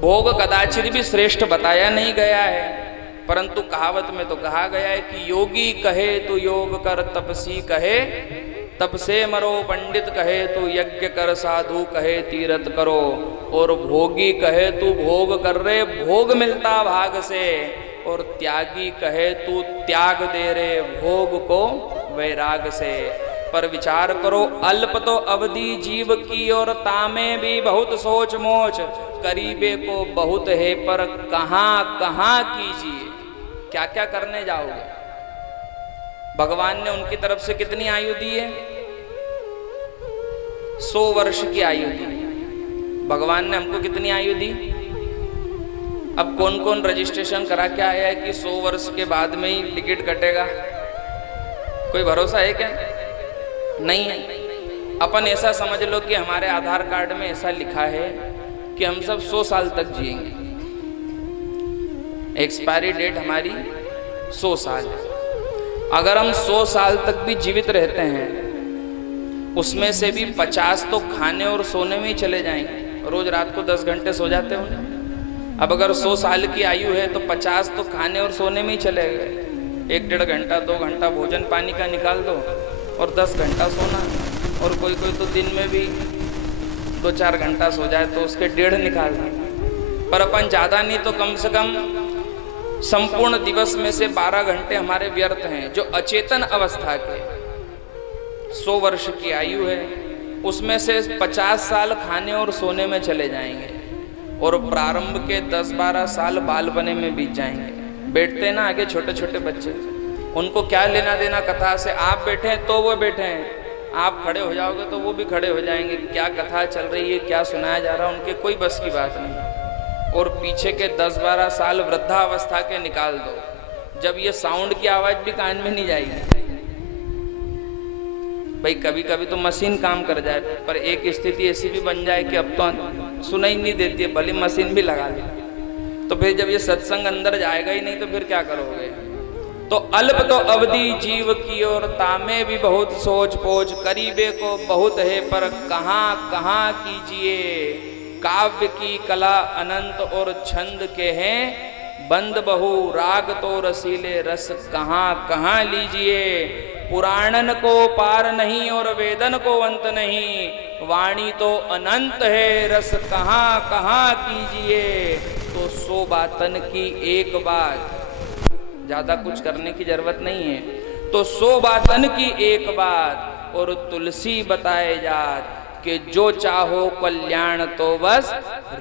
भोग कदाचित भी श्रेष्ठ बताया नहीं गया है, परंतु कहावत में तो कहा गया है कि योगी कहे तो योग कर, तपसी कहे तप से मरो, पंडित कहे तो यज्ञ कर, साधु कहे तीर्थ करो, और भोगी कहे तू भोग कर रे, भोग मिलता भाग से, और त्यागी कहे तू त्याग दे रे, भोग को वैराग से। पर विचार करो, अल्प तो अवधि जीव की, और तामे भी बहुत सोच मोच, करीबे को बहुत है पर कहाँ कहाँ कीजिए। क्या क्या करने जाओगे। भगवान ने उनकी तरफ से कितनी आयु दी है, 100 वर्ष की आयु दी। भगवान ने हमको कितनी आयु दी। अब कौन कौन रजिस्ट्रेशन करा के आया है कि 100 वर्ष के बाद में ही टिकट कटेगा, कोई भरोसा है क्या? नहीं है। अपन ऐसा समझ लो कि हमारे आधार कार्ड में ऐसा लिखा है कि हम सब 100 साल तक जिएंगे, एक्सपायरी डेट हमारी 100 साल है। अगर हम 100 साल तक भी जीवित रहते हैं, उसमें से भी 50 तो खाने और सोने में ही चले जाएंगे। रोज रात को 10 घंटे सो जाते होंगे। अब अगर 100 साल की आयु है तो 50 तो खाने और सोने में ही चले गए। 1-1.5 घंटा 2 घंटा भोजन पानी का निकाल दो और 10 घंटा सोना, और कोई कोई तो दिन में भी 2-4 घंटा सो जाए तो उसके 1.5 निकाल दें। पर अपन ज़्यादा नहीं तो कम से कम संपूर्ण दिवस में से 12 घंटे हमारे व्यर्थ हैं, जो अचेतन अवस्था के 100 वर्ष की आयु है, उसमें से 50 साल खाने और सोने में चले जाएंगे, और प्रारंभ के 10-12 साल बालपने में बीत जाएंगे। बैठते ना आगे छोटे छोटे बच्चे, उनको क्या लेना देना कथा से। आप बैठे हैं तो वो बैठे हैं, आप खड़े हो जाओगे तो वो भी खड़े हो जाएंगे। क्या कथा चल रही है, क्या सुनाया जा रहा है, उनके कोई बस की बात नहीं। और पीछे के 10-12 साल वृद्धावस्था के निकाल दो, जब ये साउंड की आवाज भी कान में नहीं जाएगी। भाई कभी कभी तो मशीन काम कर जाए, पर एक स्थिति ऐसी भी बन जाए कि अब तो सुनाई नहीं देती है, भले मशीन भी लगा ली, तो फिर जब ये सत्संग अंदर जाएगा ही नहीं तो फिर क्या करोगे। तो अल्प तो अवधि जीव की और तामे भी बहुत सोच पोच, करीबे को बहुत है पर कहाँ कहाँ कीजिए। काव्य की कला अनंत और छंद के हैं बंद बहु, राग तो रसीले रस कहाँ कहाँ लीजिए। पुराणन को पार नहीं और वेदन को अंत नहीं, वाणी तो अनंत है रस कहाँ कहाँ कीजिए। तो 100 बातन की एक बात, ज्यादा कुछ करने की जरूरत नहीं है, तो 100 बातन की एक बात और तुलसी बताए जात कि जो चाहो कल्याण तो बस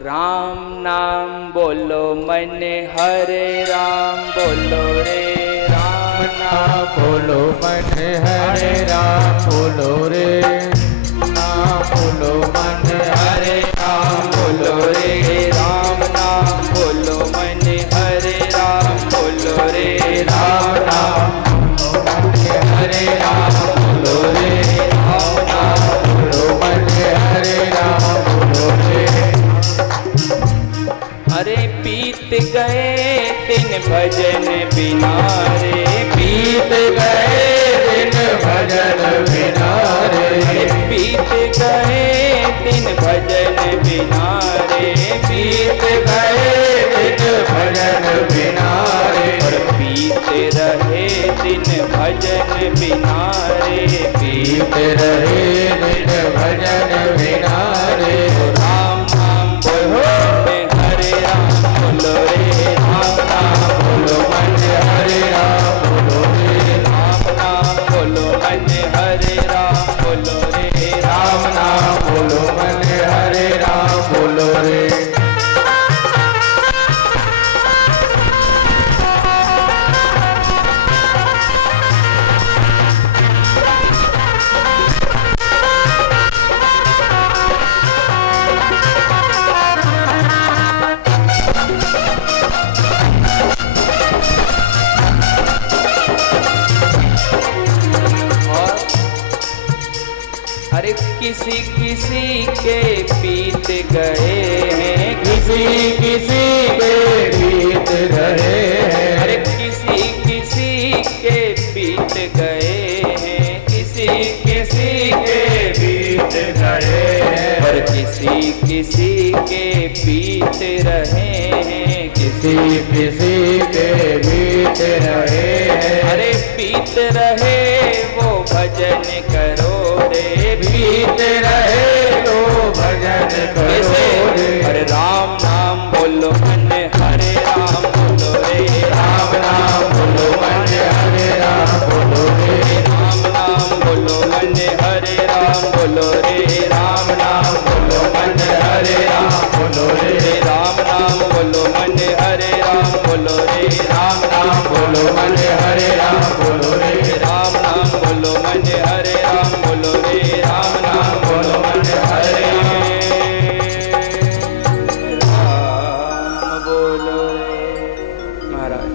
राम नाम बोलो मने हरे राम बोलो रे राम नाम बोलो मन हरे राम बोलो रे नाम बोलो मन हरे राम बोलो रे राम नाम बोलो मने हरे राम बोलो रे राम नाम हरे राम बोलो रे राम नाम बोलो मन हरे राम बोलो रे। अरे बीत गए दिन भजन बिना रे, बीत गए दिन भजन बिना रे, बीत गए दिन भजन बिना रे, बीत गए दिन भजन बिना रे, और बीते रहे दिन भजन बिना रे, बीत रहे दिन भजन बिना रे। राम नाम बोलो हरे राम बोलो रे राम नाम बोलो मन हरे राम बोलो रे राम नाम बोलो मन हरे राम बोलो रे राम नाम बोलो मन हरे राम बोलो रे। अरे किसी किसी के बीत गए हैं, किसी किसी के बीत रहे हैं, अरे किसी किसी के बीत गए हैं, किसी किसी के बीत गए हैं, पर किसी किसी के बीत रहे हैं, किसी किसी के बीत रहे हैं। अरे बीत रहे वो भजन करो रे, बीत रहे तो भजन करो रे। अरे राम नाम बोलो मन हरे राम बोलो रे राम नाम बोलो मन हरे राम बोलो रे राम नाम बोलो मन हरे राम बोलो रे राम नाम बोलो मन हरे राम बोलो रे राम नाम बोलो मन हरे राम बोलो रे राम नाम बोलो मन हरे राम बोलो रे राम नाम बोलो मन हरे राम बोलो रे राम नाम बोलो मन हरे राम बोलो रे। महाराज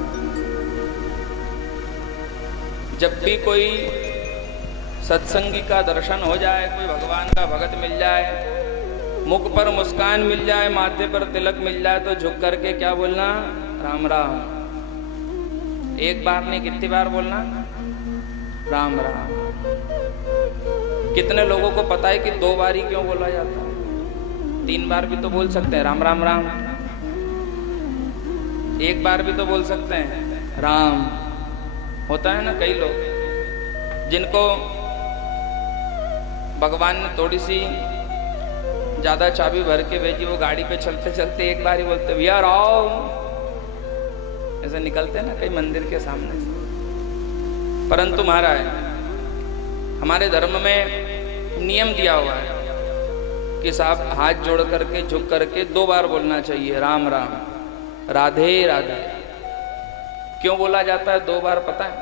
जब भी कोई सत्संगी का दर्शन हो जाए, कोई भगवान का भगत मिल जाए, मुख पर मुस्कान मिल जाए, माथे पर तिलक मिल जाए, तो झुक करके क्या बोलना, राम राम। एक बार नहीं, कितनी बार बोलना, राम राम। कितने लोगों को पता है कि 2 बार ही क्यों बोला जाता है? 3 बार भी तो बोल सकते हैं राम राम राम, 1 बार भी तो बोल सकते हैं राम। होता है ना कई लोग जिनको भगवान ने थोड़ी सी ज्यादा चाबी भर के भेजी, वो गाड़ी पे चलते चलते एक बार ही बोलते भैया राम, ऐसे निकलते ना कई मंदिर के सामने से। परंतु महाराज हमारे धर्म में नियम दिया हुआ है कि साहब हाथ जोड़ करके झुक करके 2 बार बोलना चाहिए राम राम, राधे राधे। क्यों बोला जाता है 2 बार पता है?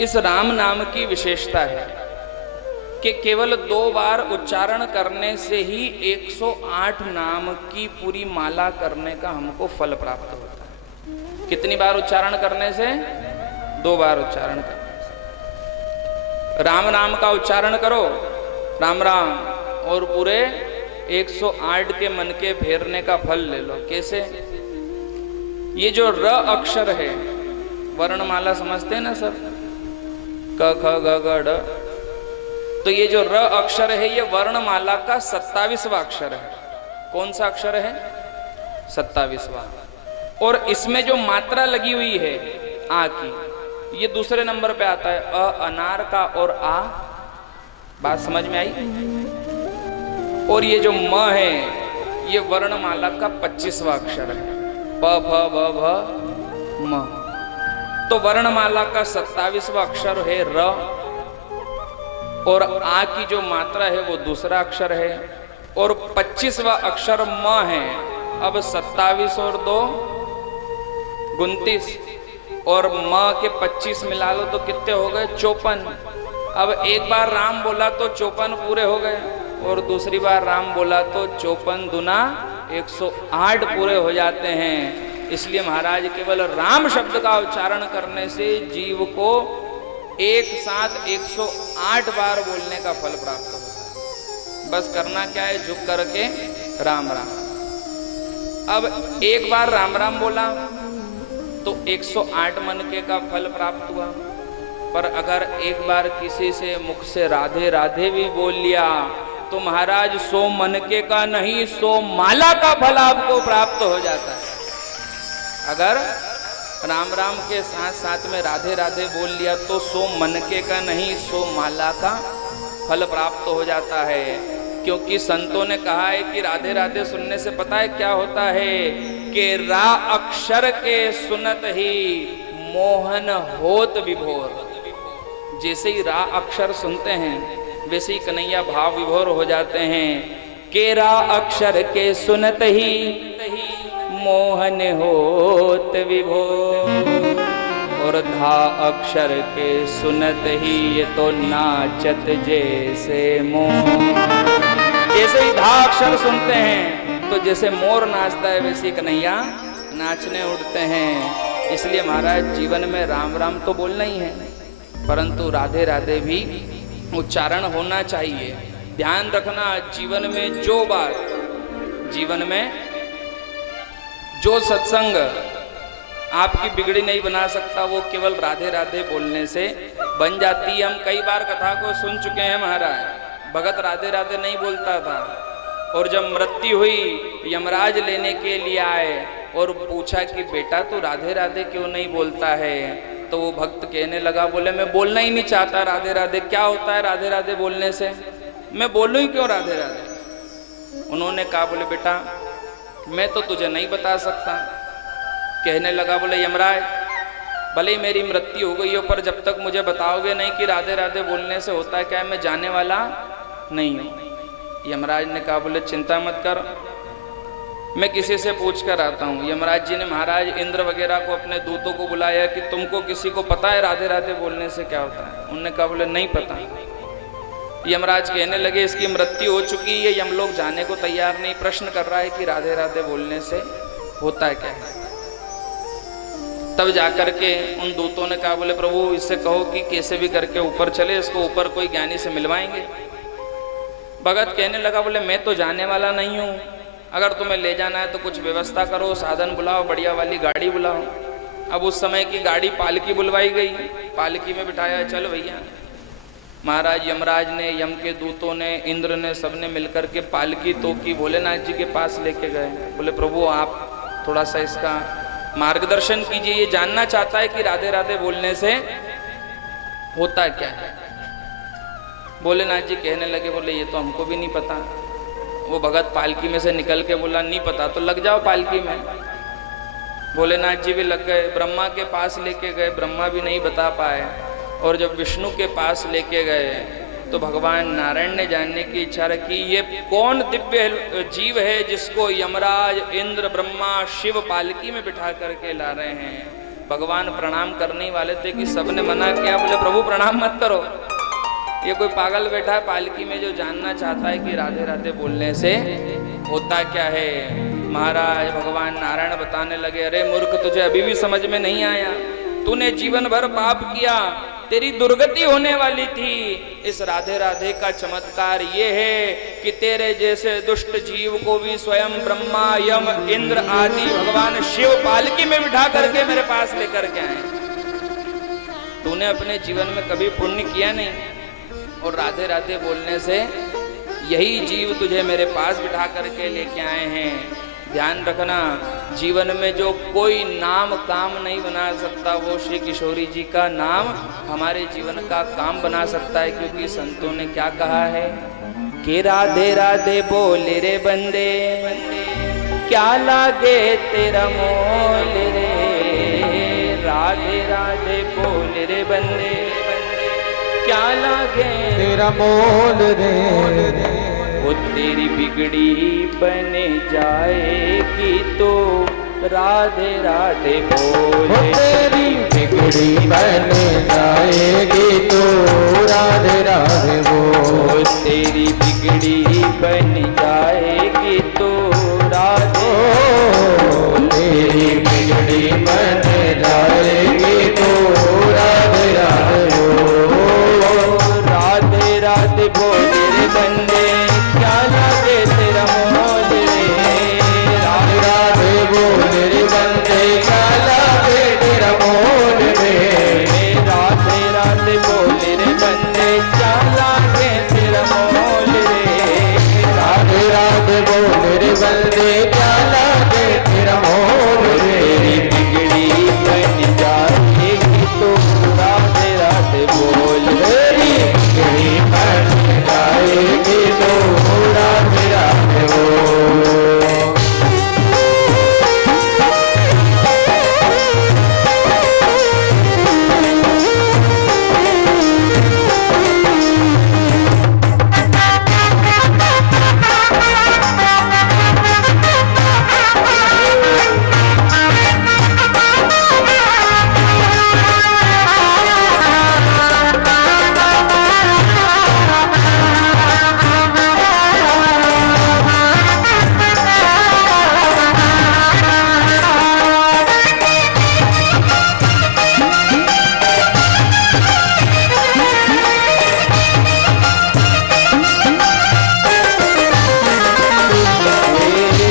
इस राम नाम की विशेषता है कि केवल 2 बार उच्चारण करने से ही 108 नाम की पूरी माला करने का हमको फल प्राप्त होता है। कितनी बार उच्चारण करने से? 2 बार उच्चारण करने से। राम राम का उच्चारण करो, राम राम, और पूरे 108 के मन के फेरने का फल ले लो। कैसे? ये जो र अक्षर है, वर्णमाला समझते हैं ना सब, क ख ग घ ढ, तो ये जो र अक्षर है ये वर्णमाला का 27वां अक्षर है। कौन सा अक्षर है? 27वां। और इसमें जो मात्रा लगी हुई है आ की, ये दूसरे नंबर पे आता है, अ अनार का और आ। बात समझ में आई? और ये जो म है ये वर्णमाला का 25वां अक्षर है, प फ ब भ म। तो वर्णमाला का 27वां अक्षर है र, और आ की जो मात्रा है वो दूसरा अक्षर है, और 25वां अक्षर म है। अब 27 और 2 29, और म के 25 मिला लो तो कितने हो गए? 54। अब एक बार राम बोला तो 54 पूरे हो गए, और दूसरी बार राम बोला तो 54 दूना 108 पूरे हो जाते हैं। इसलिए महाराज केवल राम शब्द का उच्चारण करने से जीव को एक साथ 108 बार बोलने का फल प्राप्त होता है। बस करना क्या है? झुक करके राम राम। अब एक बार राम राम बोला तो 108 मनके का फल प्राप्त हुआ, पर अगर एक बार किसी से मुख से राधे राधे भी बोल लिया तो महाराज 100 मनके का नहीं 100 माला का फल आपको प्राप्त हो जाता है। अगर राम राम के साथ साथ में राधे राधे बोल लिया तो 100 मनके का नहीं 100 माला का फल प्राप्त हो जाता है। क्योंकि संतों ने कहा है कि राधे राधे सुनने से पता है क्या होता है कि रा अक्षर के सुनत ही मोहन होत विभोर। जैसे ही रा अक्षर सुनते हैं वैसे ही कन्हैया भाव विभोर हो जाते हैं। के रा अक्षर के सुनत ही मोहन होत विभोर, और धा अक्षर के सुनत ही ये तो नाचत जैसे मोर। जैसे ही धा अक्षर सुनते हैं तो जैसे मोर नाचता है वैसे कन्हैया नाचने उठते हैं। इसलिए महाराज जीवन में राम राम तो बोलना ही है, परंतु राधे राधे भी उच्चारण होना चाहिए। ध्यान रखना, जीवन में जो बात, जीवन में जो सत्संग आपकी बिगड़ी नहीं बना सकता वो केवल राधे राधे बोलने से बन जाती है। हम कई बार कथा को सुन चुके हैं महाराज। भगत राधे राधे नहीं बोलता था, और जब मृत्यु हुई यमराज लेने के लिए आए और पूछा कि बेटा तू राधे राधे क्यों नहीं बोलता है, तो वो भक्त कहने लगा, बोले मैं बोलना ही नहीं चाहता राधे राधे। क्या होता है राधे राधे बोलने से? मैं बोलूं ही क्यों राधे राधे? उन्होंने कहा, बोले बेटा मैं तो तुझे नहीं बता सकता। कहने लगा, बोले यमराज भले ही मेरी मृत्यु हो गई हो, पर जब तक मुझे बताओगे नहीं कि राधे राधे बोलने से होता है क्या, मैं जाने वाला नहीं हूँ। यमराज ने कहा, बोले चिंता मत कर, मैं किसी से पूछ कर आता हूँ। यमराज जी ने महाराज इंद्र वगैरह को अपने दूतों को बुलाया कि तुमको किसी को पता है राधे राधे बोलने से क्या होता है? उन्होंने कहा, बोले नहीं पता। यमराज कहने लगे, इसकी मृत्यु हो चुकी है, यमलोक जाने को तैयार नहीं, प्रश्न कर रहा है कि राधे राधे बोलने से होता है क्या है। तब जाकर के उन दूतों ने कहा, बोले प्रभु इससे कहो कि कैसे भी करके ऊपर चले, इसको ऊपर कोई ज्ञानी से मिलवाएंगे। भगत कहने लगा, बोले मैं तो जाने वाला नहीं हूँ, अगर तुम्हें ले जाना है तो कुछ व्यवस्था करो, साधन बुलाओ, बढ़िया वाली गाड़ी बुलाओ। अब उस समय की गाड़ी पालकी बुलवाई गई, पालकी में बिठाया, चल भैया। महाराज यमराज ने, यम के दूतों ने, इंद्र ने, सबने मिलकर के पालकी तो की भोलेनाथ जी के पास लेके गए। बोले प्रभु आप थोड़ा सा इसका मार्गदर्शन कीजिए, ये जानना चाहता है कि राधे राधे बोलने से होता क्या है। भोलेनाथ जी कहने लगे, बोले ये तो हमको भी नहीं पता। वो भगत पालकी में से निकल के बोला, नहीं पता तो लग जाओ पालकी में। भोलेनाथ जी भी लग गए, ब्रह्मा के पास लेके गए, ब्रह्मा भी नहीं बता पाए। और जब विष्णु के पास लेके गए तो भगवान नारायण ने जानने की इच्छा रखी, ये कौन दिव्य जीव है जिसको यमराज, इंद्र, ब्रह्मा, शिव पालकी में बिठा करके ला रहे हैं। भगवान प्रणाम करने वाले थे कि सबने मना किया, बोले प्रभु प्रणाम मत करो, ये कोई पागल बैठा है पालकी में जो जानना चाहता है कि राधे राधे बोलने से होता क्या है। महाराज भगवान नारायण बताने लगे, अरे मूर्ख तुझे अभी भी समझ में नहीं आया, तूने जीवन भर पाप किया, तेरी दुर्गति होने वाली थी। इस राधे राधे का चमत्कार ये है कि तेरे जैसे दुष्ट जीव को भी स्वयं ब्रह्मा, यम, इंद्र आदि भगवान शिव पालकी में बिठा करके मेरे पास लेकर के आए। तूने अपने जीवन में कभी पुण्य किया नहीं और राधे राधे बोलने से यही जीव तुझे मेरे पास बिठा करके लेके आए हैं। ध्यान रखना, जीवन में जो कोई नाम काम नहीं बना सकता वो श्री किशोरी जी का नाम हमारे जीवन का काम बना सकता है। क्योंकि संतों ने क्या कहा है कि राधे राधे बोले रे बंदे, क्या लागे तेरा मोल रे। राधे राधे बोले रे बंदे, क्या लागे तेरा मोल रे। वो तेरी बिगड़ी बन जाएगी तो राधे राधे बोले। तेरी बिगड़ी बन जाएगी तो राधे राधे बोल। तेरी बिगड़ी बन जाएगी तो राधे। तेरी बिगड़ी बन जाएगी तो राधे राधे बोल। राधे राधे बोले रे बंदे, क्या लागे तेरा मोल रे। राधे राधे बोल रे बंदे, क्या लागे तेरा मोल रे। राधे राधे बोले रे बंदे, क्या लागे तेरा मोल रे। राधे राधे बोल रे बंदे, क्या लागे तेरा मोल रे। तेरी बिगड़ी बन जाएगी तो राधे राधे बोल। तेरी बिगड़ी बन जाएगी तो राधे राधे बोल।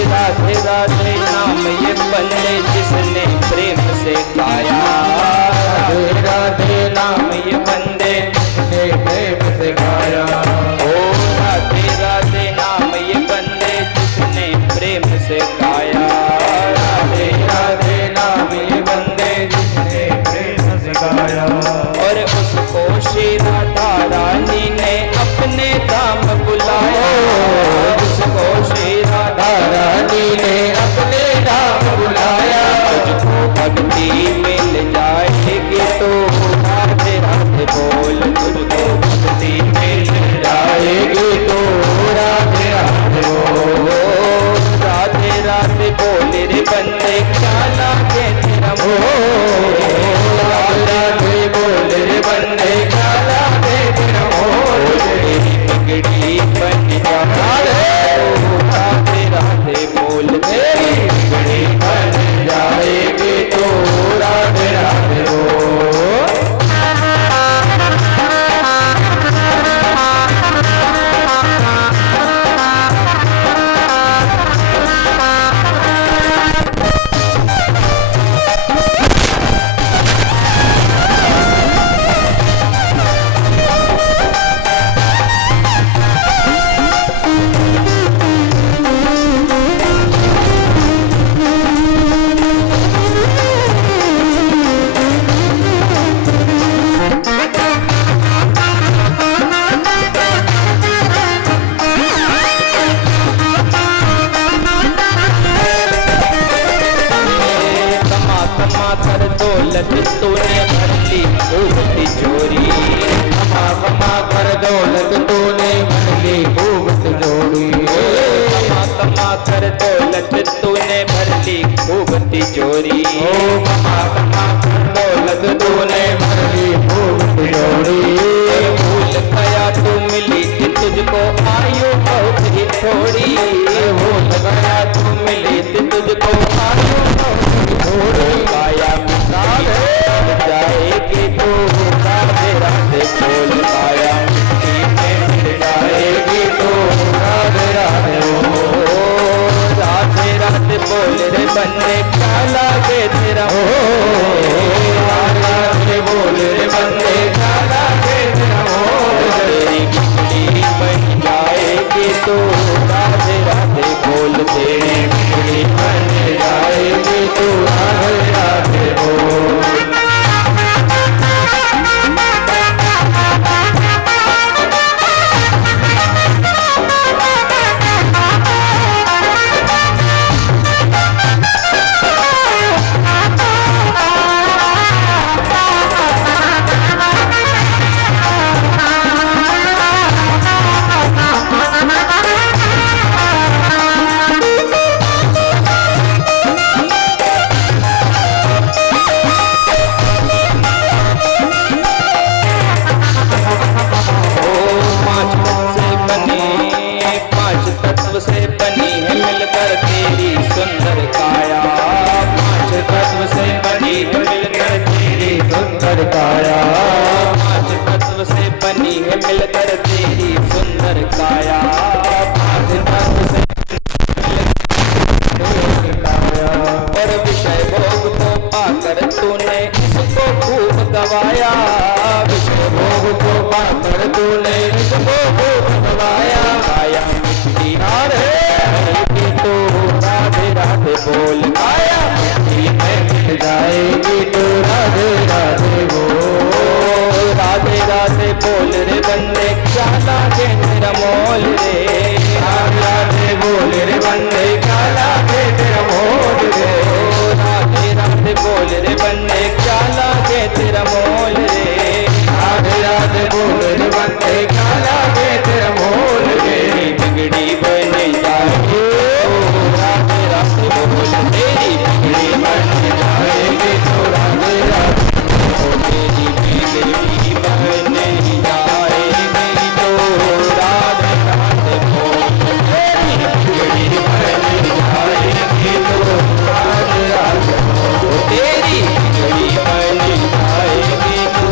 राधे राधे नाम ये बंदे जिसने प्रेम से गाया। राधे राधे नाम ये बंदे ने प्रेम से गाया। ओ राधे राधे नाम ये बंदे जिसने प्रेम से गाया। राधे राधे नाम ये बंदे जिसने प्रेम से गाया। और उसको श्री राधा रानी ने अपने धाम बुलाया। उसको श्री राधा रानी ने अपने धाम बुलाया। तुझको भक्ति मिल जाएगी तो राधे राधे बोल। तुझको भक्ति मिल जाएगी तो राधे राधे बोल। राधे राधे बोले रे बंदे, क्या लागे तेरा मोल। राधे राधे बोल रे बंदे, क्या लागे तेरा मोल। तेरी बिगड़ी बन जाए राधे राधे बोल। तेरी बिगड़ी बन जाएगी तो राधे राधे बोल। कर दौलत तूने भर ली खूब तिजोरी। कमा कमा कर दौलत तूने भर ली खूब तिजोरी। कमा कमा कर दौलत तूने भर ली खूब तिजोरी। कमा कमा कर दौलत तूने भर ली खूब तिजोरी। भूल गया तू मिली थी तुझको आयु बहुत ही थोड़ी। भूल गया तू मिली थी तुझको आयु बहुत ही थोड़ी। काया मिटा जाएगी तो राधे गवाया, विषय भोग को पाकर तूने इसको बनवाया। आया मिट्टी हार है तो राधे राधे बोल, आया मिट्टी में मिट जाएगी तो राधे राधे बोल। राधे राधे बोल रे बंदे, क्या लागे तेरा मोल रे। राधे राधे बोल रे बंदे, क्या लागे तेरा मोल रे। राधे राधे बोल रे बंदे, क्या लागे तेरा मोल रे। राधे राधे बोल रे बंदे, क्या लागे तेरा मोल रे। बिगड़ी बन जाएगी राधे राधे बोल, तेरी बिगड़ी बन जाएगी तो राधे राधे बोल। तेरी बिगड़ी बन जाएगी तो राधे राधे बोल, तेरी बिगड़ी बन जाएगी तो राधे राधे बोल। तेरी बिगड़ी बन जाएगी तो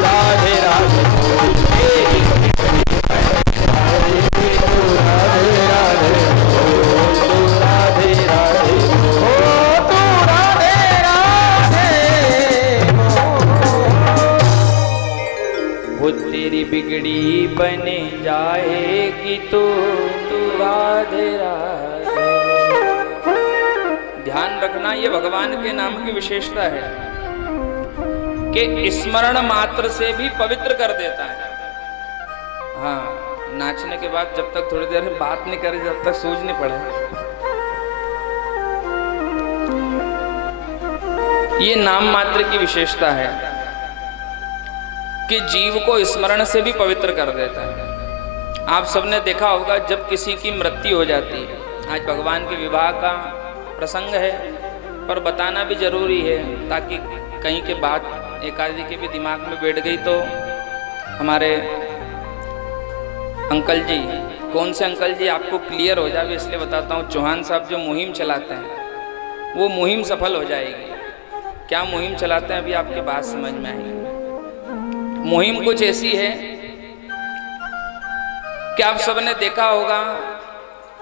राधे राधे बोल, तेरी बिगड़ी बन जाएगी तो राधे राधे बोल। तू राधे राधे बोल, तू राधे राधे बोल। वो तेरी बिगड़ी बन जाएगी तो तू राधे राधे। ध्यान रखना, ये भगवान के नाम की विशेषता है कि स्मरण मात्र से भी पवित्र कर देता है। हाँ, नाचने के बाद जब तक थोड़ी देर में बात नहीं करे, जब तक सूझ नहीं पड़े, ये नाम मात्र की विशेषता है कि जीव को स्मरण से भी पवित्र कर देता है। आप सबने देखा होगा जब किसी की मृत्यु हो जाती है, आज भगवान के विवाह का प्रसंग है पर बताना भी जरूरी है ताकि कहीं के बाद एक आदमी के भी दिमाग में बैठ गई तो हमारे अंकल जी, कौन से अंकल जी, आपको क्लियर हो जाए, इसलिए बताता हूँ। चौहान साहब जो मुहिम चलाते हैं वो मुहिम सफल हो जाएगी। क्या मुहिम चलाते हैं अभी आपके बात समझ में आएगी। मुहिम कुछ ऐसी है कि आप सबने देखा होगा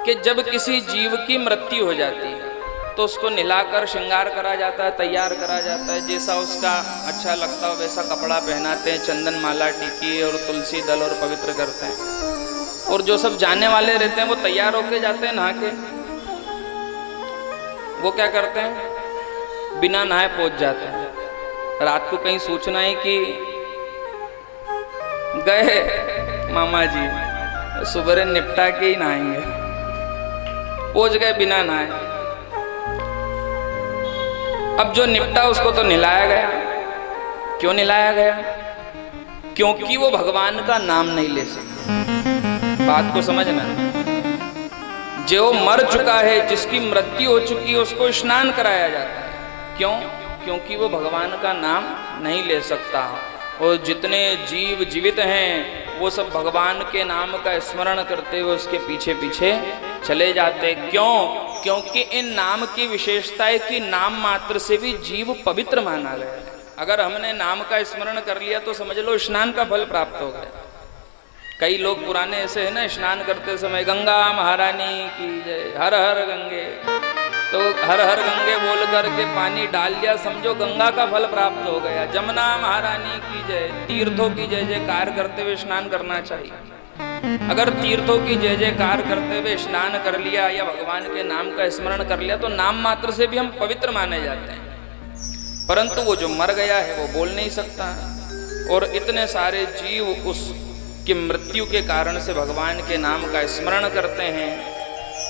कि जब किसी जीव की मृत्यु हो जाती है तो उसको नहलाकर श्रृंगार करा जाता है, तैयार करा जाता है, जैसा उसका अच्छा लगता हो वैसा कपड़ा पहनाते हैं, चंदन माला टिकी और तुलसी दल और पवित्र करते हैं। और जो सब जाने वाले रहते हैं वो तैयार होके जाते हैं नहा के, वो क्या करते हैं, बिना नहाए पहुंच जाते हैं। रात को कहीं सूचना है कि गए मामा जी, सुबह निपटा के ही नहाएंगे, पहुंच गए बिना नहाए। अब जो निपटा उसको तो नहलाया गया। क्यों नहलाया गया? क्योंकि वो भगवान का नाम नहीं ले सकते। बात को समझना, जो मर चुका है, जिसकी मृत्यु हो चुकी है, उसको स्नान कराया जाता है। क्यों? क्योंकि वो भगवान का नाम नहीं ले सकता। और जितने जीव जीवित हैं वो सब भगवान के नाम का स्मरण करते हुए उसके पीछे पीछे चले जाते। क्यों? क्योंकि इन नाम की विशेषता है कि नाम मात्र से भी जीव पवित्र माना गया है। अगर हमने नाम का स्मरण कर लिया तो समझ लो स्नान का फल प्राप्त हो गया। कई लोग पुराने ऐसे है ना, स्नान करते समय गंगा महारानी की जय, हर हर गंगे, तो हर हर गंगे बोल करके पानी डाल दिया, समझो गंगा का फल प्राप्त हो गया। जमुना महारानी की जय, तीर्थों की जय जयकार करते हुए स्नान करना चाहिए। अगर तीर्थों की जय जयकार करते हुए स्नान कर लिया या भगवान के नाम का स्मरण कर लिया तो नाम मात्र से भी हम पवित्र माने जाते हैं। परंतु वो जो मर गया है वो बोल नहीं सकता, और इतने सारे जीव उसकी मृत्यु के कारण से भगवान के नाम का स्मरण करते हैं।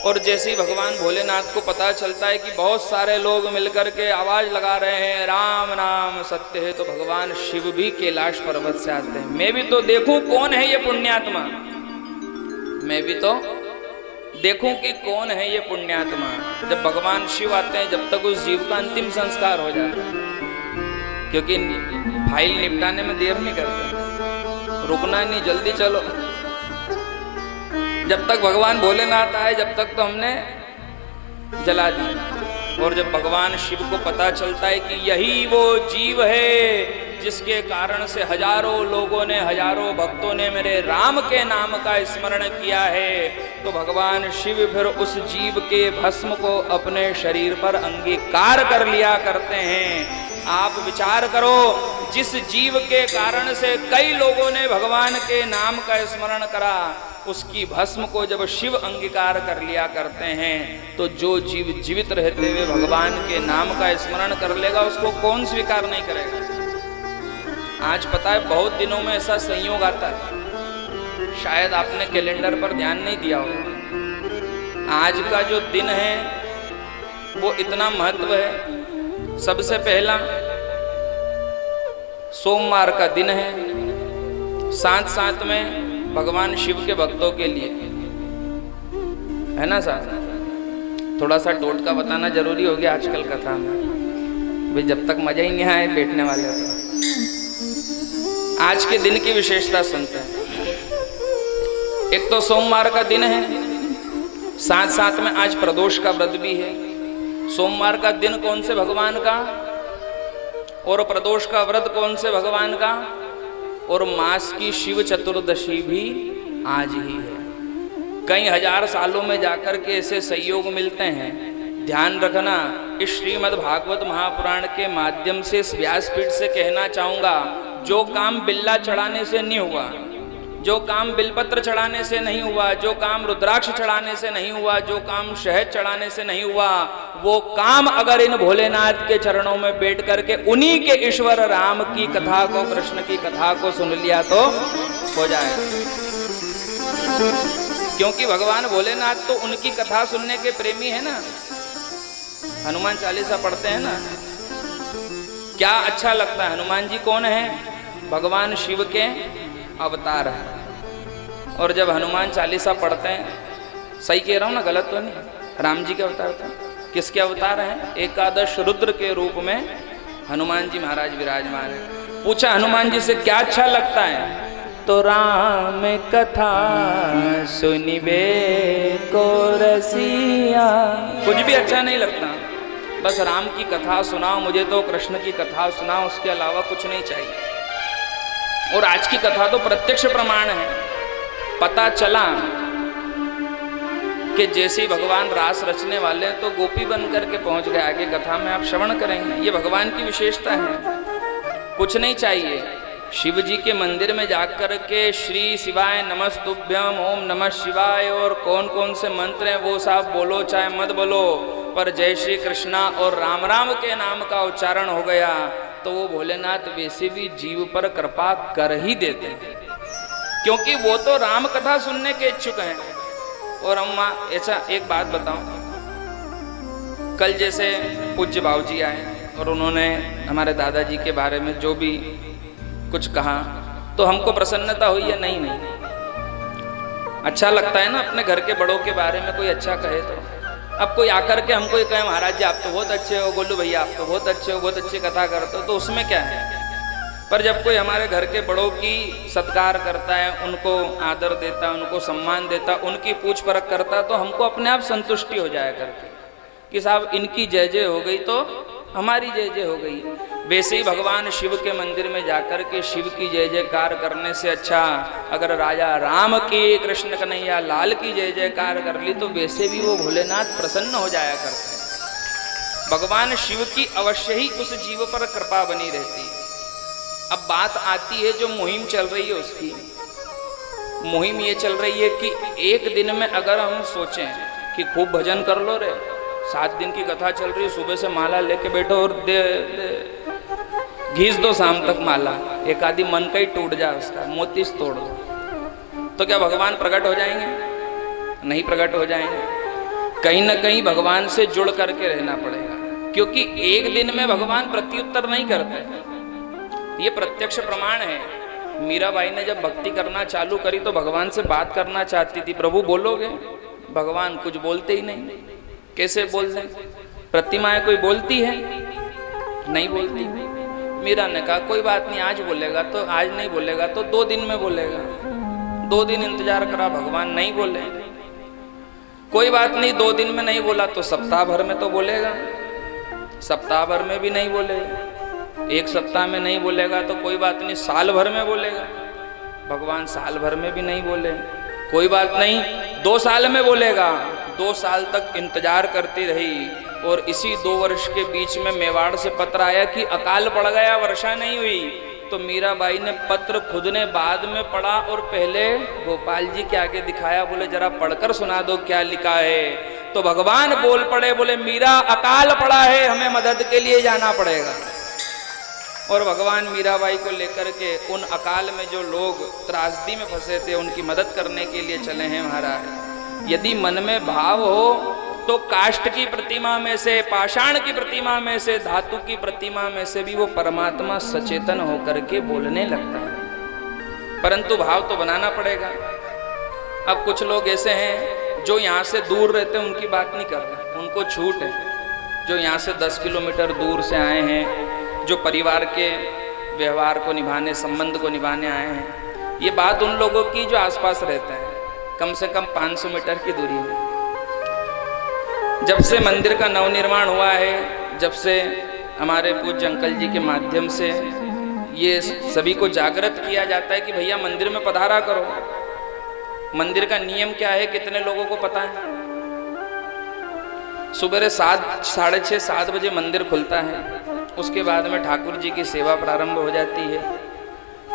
और जैसे ही भगवान भोलेनाथ को पता चलता है कि बहुत सारे लोग मिलकर के आवाज लगा रहे हैं राम नाम सत्य है, तो भगवान शिव भी कैलाश पर्वत से आते हैं। मैं भी तो देखूं कौन है ये पुण्यात्मा, मैं भी तो देखूं कि कौन है ये पुण्यात्मा। जब भगवान शिव आते हैं जब तक उस जीव का अंतिम संस्कार हो जाता है, क्योंकि फाइल निपटाने में देर नहीं करते, रुकना नहीं, जल्दी चलो। जब तक भगवान भोलेनाथ आए जब तक तो हमने जला दी। और जब भगवान शिव को पता चलता है कि यही वो जीव है जिसके कारण से हजारों लोगों ने, हजारों भक्तों ने मेरे राम के नाम का स्मरण किया है, तो भगवान शिव फिर उस जीव के भस्म को अपने शरीर पर अंगीकार कर लिया करते हैं। आप विचार करो, जिस जीव के कारण से कई लोगों ने भगवान के नाम का स्मरण करा, उसकी भस्म को जब शिव अंगीकार कर लिया करते हैं, तो जो जीव जीवित रहते हुए भगवान के नाम का स्मरण कर लेगा, उसको कौन स्वीकार नहीं करेगा। आज पता है बहुत दिनों में ऐसा संयोग आता है, शायद आपने कैलेंडर पर ध्यान नहीं दिया होगा। आज का जो दिन है वो इतना महत्व है। सबसे पहला सोमवार का दिन है, साथ साथ में भगवान शिव के भक्तों के लिए है ना साहब। थोड़ा सा टोटका बताना जरूरी हो गया आजकल कथा में, भाई जब तक मजा ही नहीं आए बैठने वाले हो। आज के दिन की विशेषता सुनते हैं। एक तो सोमवार का दिन है, साथ साथ में आज प्रदोष का व्रत भी है। सोमवार का दिन कौन से भगवान का, और प्रदोष का व्रत कौन से भगवान का, और मास की शिव चतुर्दशी भी आज ही है। कई हजार सालों में जाकर के ऐसे संयोग मिलते हैं। ध्यान रखना, इस श्रीमद् भागवत महापुराण के माध्यम से इस व्यासपीठ से कहना चाहूंगा, जो काम बिल्ला चढ़ाने से नहीं हुआ, जो काम बिलपत्र चढ़ाने से नहीं हुआ, जो काम रुद्राक्ष चढ़ाने से नहीं हुआ, जो काम शहद चढ़ाने से नहीं हुआ, वो काम अगर इन भोलेनाथ के चरणों में बैठ करके उन्हीं के ईश्वर राम की कथा को, कृष्ण की कथा को सुन लिया तो हो जाएगा। क्योंकि भगवान भोलेनाथ तो उनकी कथा सुनने के प्रेमी है ना। हनुमान चालीसा पढ़ते हैं ना, क्या अच्छा लगता है। हनुमान जी कौन है? भगवान शिव के अवतार है। और जब हनुमान चालीसा पढ़ते हैं, सही कह रहा हूं ना, गलत तो नहीं, राम जी के अवतार था। किसके अवतार हैं? एकादश रुद्र के रूप में हनुमान जी महाराज विराजमान है। पूछा हनुमान जी से क्या अच्छा लगता है, तो राम कथा सुनिबे को रसिया। कुछ भी अच्छा नहीं लगता, बस राम की कथा सुनाओ मुझे, तो कृष्ण की कथा सुनाओ, उसके अलावा कुछ नहीं चाहिए। और आज की कथा तो प्रत्यक्ष प्रमाण है। पता चला कि जैसे ही भगवान रास रचने वाले हैं तो गोपी बन करके पहुंच गए। आगे कथा में आप श्रवण करेंगे। ये भगवान की विशेषता है, कुछ नहीं चाहिए। शिव जी के मंदिर में जाकर के श्री शिवाय नमस्तुभ्यम, ओम नमः शिवाय और कौन कौन से मंत्र हैं वो सब बोलो, चाहे मत बोलो, पर जय श्री कृष्णा और राम राम के नाम का उच्चारण हो गया तो वो भोलेनाथ वैसे भी जीव पर कृपा कर ही देते हैं, क्योंकि वो तो राम कथा सुनने के इच्छुक हैं। और अम्मा ऐसा एक बात बताऊं, कल जैसे पूज्य बाबूजी आए और उन्होंने हमारे दादाजी के बारे में जो भी कुछ कहा, तो हमको प्रसन्नता हुई या नहीं? अच्छा लगता है ना अपने घर के बड़ों के बारे में कोई अच्छा कहे तो। अब कोई आकर के हमको ये कहे महाराज जी आप तो बहुत अच्छे हो, गोलू भैया आप तो बहुत अच्छे हो, बहुत अच्छी कथा करते हो, तो उसमें क्या है। पर जब कोई हमारे घर के बड़ों की सत्कार करता है, उनको आदर देता है, उनको सम्मान देता है, उनकी पूछ परख करता है, तो हमको अपने आप संतुष्टि हो जाया करती कि साहब इनकी जय जय हो गई तो हमारी जय जय हो गई। वैसे ही भगवान शिव के मंदिर में जाकर के शिव की जय जयकार करने से अच्छा अगर राजा राम की, कृष्ण कन्हैया लाल की जय जयकार कर ली तो वैसे भी वो भोलेनाथ प्रसन्न हो जाया करते हैं। भगवान शिव की अवश्य ही उस जीव पर कृपा बनी रहती है। अब बात आती है जो मुहिम चल रही है उसकी। मुहिम ये चल रही है कि एक दिन में अगर हम सोचें कि खूब भजन कर लो रे, 7 दिन की कथा चल रही है, सुबह से माला लेके बैठो और दे घीस दो शाम तक माला, एक आदि मन का ही टूट जाए, उसका मोतीस तोड़ दो, तो क्या भगवान प्रकट हो जाएंगे? नहीं प्रकट हो जाएंगे। कहीं ना कहीं भगवान से जुड़ करके रहना पड़ेगा, क्योंकि एक दिन में भगवान प्रत्युत्तर नहीं करते। ये प्रत्यक्ष प्रमाण है। मीराबाई ने जब भक्ति करना चालू करी तो भगवान से बात करना चाहती थी, प्रभु बोलोगे? भगवान कुछ बोलते ही नहीं। कैसे बोल दें? प्रतिमाएं कोई बोलती है? नहीं बोलती। मीरा ने कहा कोई बात नहीं, आज बोलेगा तो आज, नहीं बोलेगा तो 2 दिन में बोलेगा। 2 दिन इंतजार करा, भगवान नहीं बोले। कोई बात नहीं, 2 दिन में नहीं बोला तो सप्ताह भर में तो बोलेगा। सप्ताह भर में भी नहीं बोलेगा, 1 सप्ताह में नहीं बोलेगा तो कोई बात नहीं, साल भर में बोलेगा। भगवान साल भर में भी नहीं बोले। कोई बात नहीं, 2 साल में बोलेगा। 2 साल तक इंतजार करती रही और इसी 2 वर्ष के बीच में मेवाड़ से पत्र आया कि अकाल पड़ गया, वर्षा नहीं हुई। तो मीराबाई ने पत्र खुद ने बाद में पढ़ा और पहले गोपाल जी के आगे दिखाया, बोले जरा पढ़कर सुना दो क्या लिखा है। तो भगवान बोल पड़े, बोले मीरा अकाल पड़ा है, हमें मदद के लिए जाना पड़ेगा। और भगवान मीराबाई को लेकर के उन अकाल में जो लोग त्रासदी में फंसे थे उनकी मदद करने के लिए चले हैं महाराज। यदि मन में भाव हो तो काष्ठ की प्रतिमा में से, पाषाण की प्रतिमा में से, धातु की प्रतिमा में से भी वो परमात्मा सचेतन होकर के बोलने लगता है, परंतु भाव तो बनाना पड़ेगा। अब कुछ लोग ऐसे हैं जो यहाँ से दूर रहते हैं, उनकी बात नहीं कर रहे, उनको छूट है। जो यहाँ से 10 किलोमीटर दूर से आए हैं, जो परिवार के व्यवहार को निभाने, संबंध को निभाने आए हैं, ये बात उन लोगों की जो आसपास रहते हैं, कम से कम 500 मीटर की दूरी में। जब से मंदिर का नवनिर्माण हुआ है, जब से हमारे पूज्य अंकल जी के माध्यम से ये सभी को जागृत किया जाता है कि भैया मंदिर में पधारा करो। मंदिर का नियम क्या है, कितने लोगों को पता है? सुबह 7, 6:30, 7 बजे मंदिर खुलता है। उसके बाद में ठाकुर जी की सेवा प्रारंभ हो जाती है।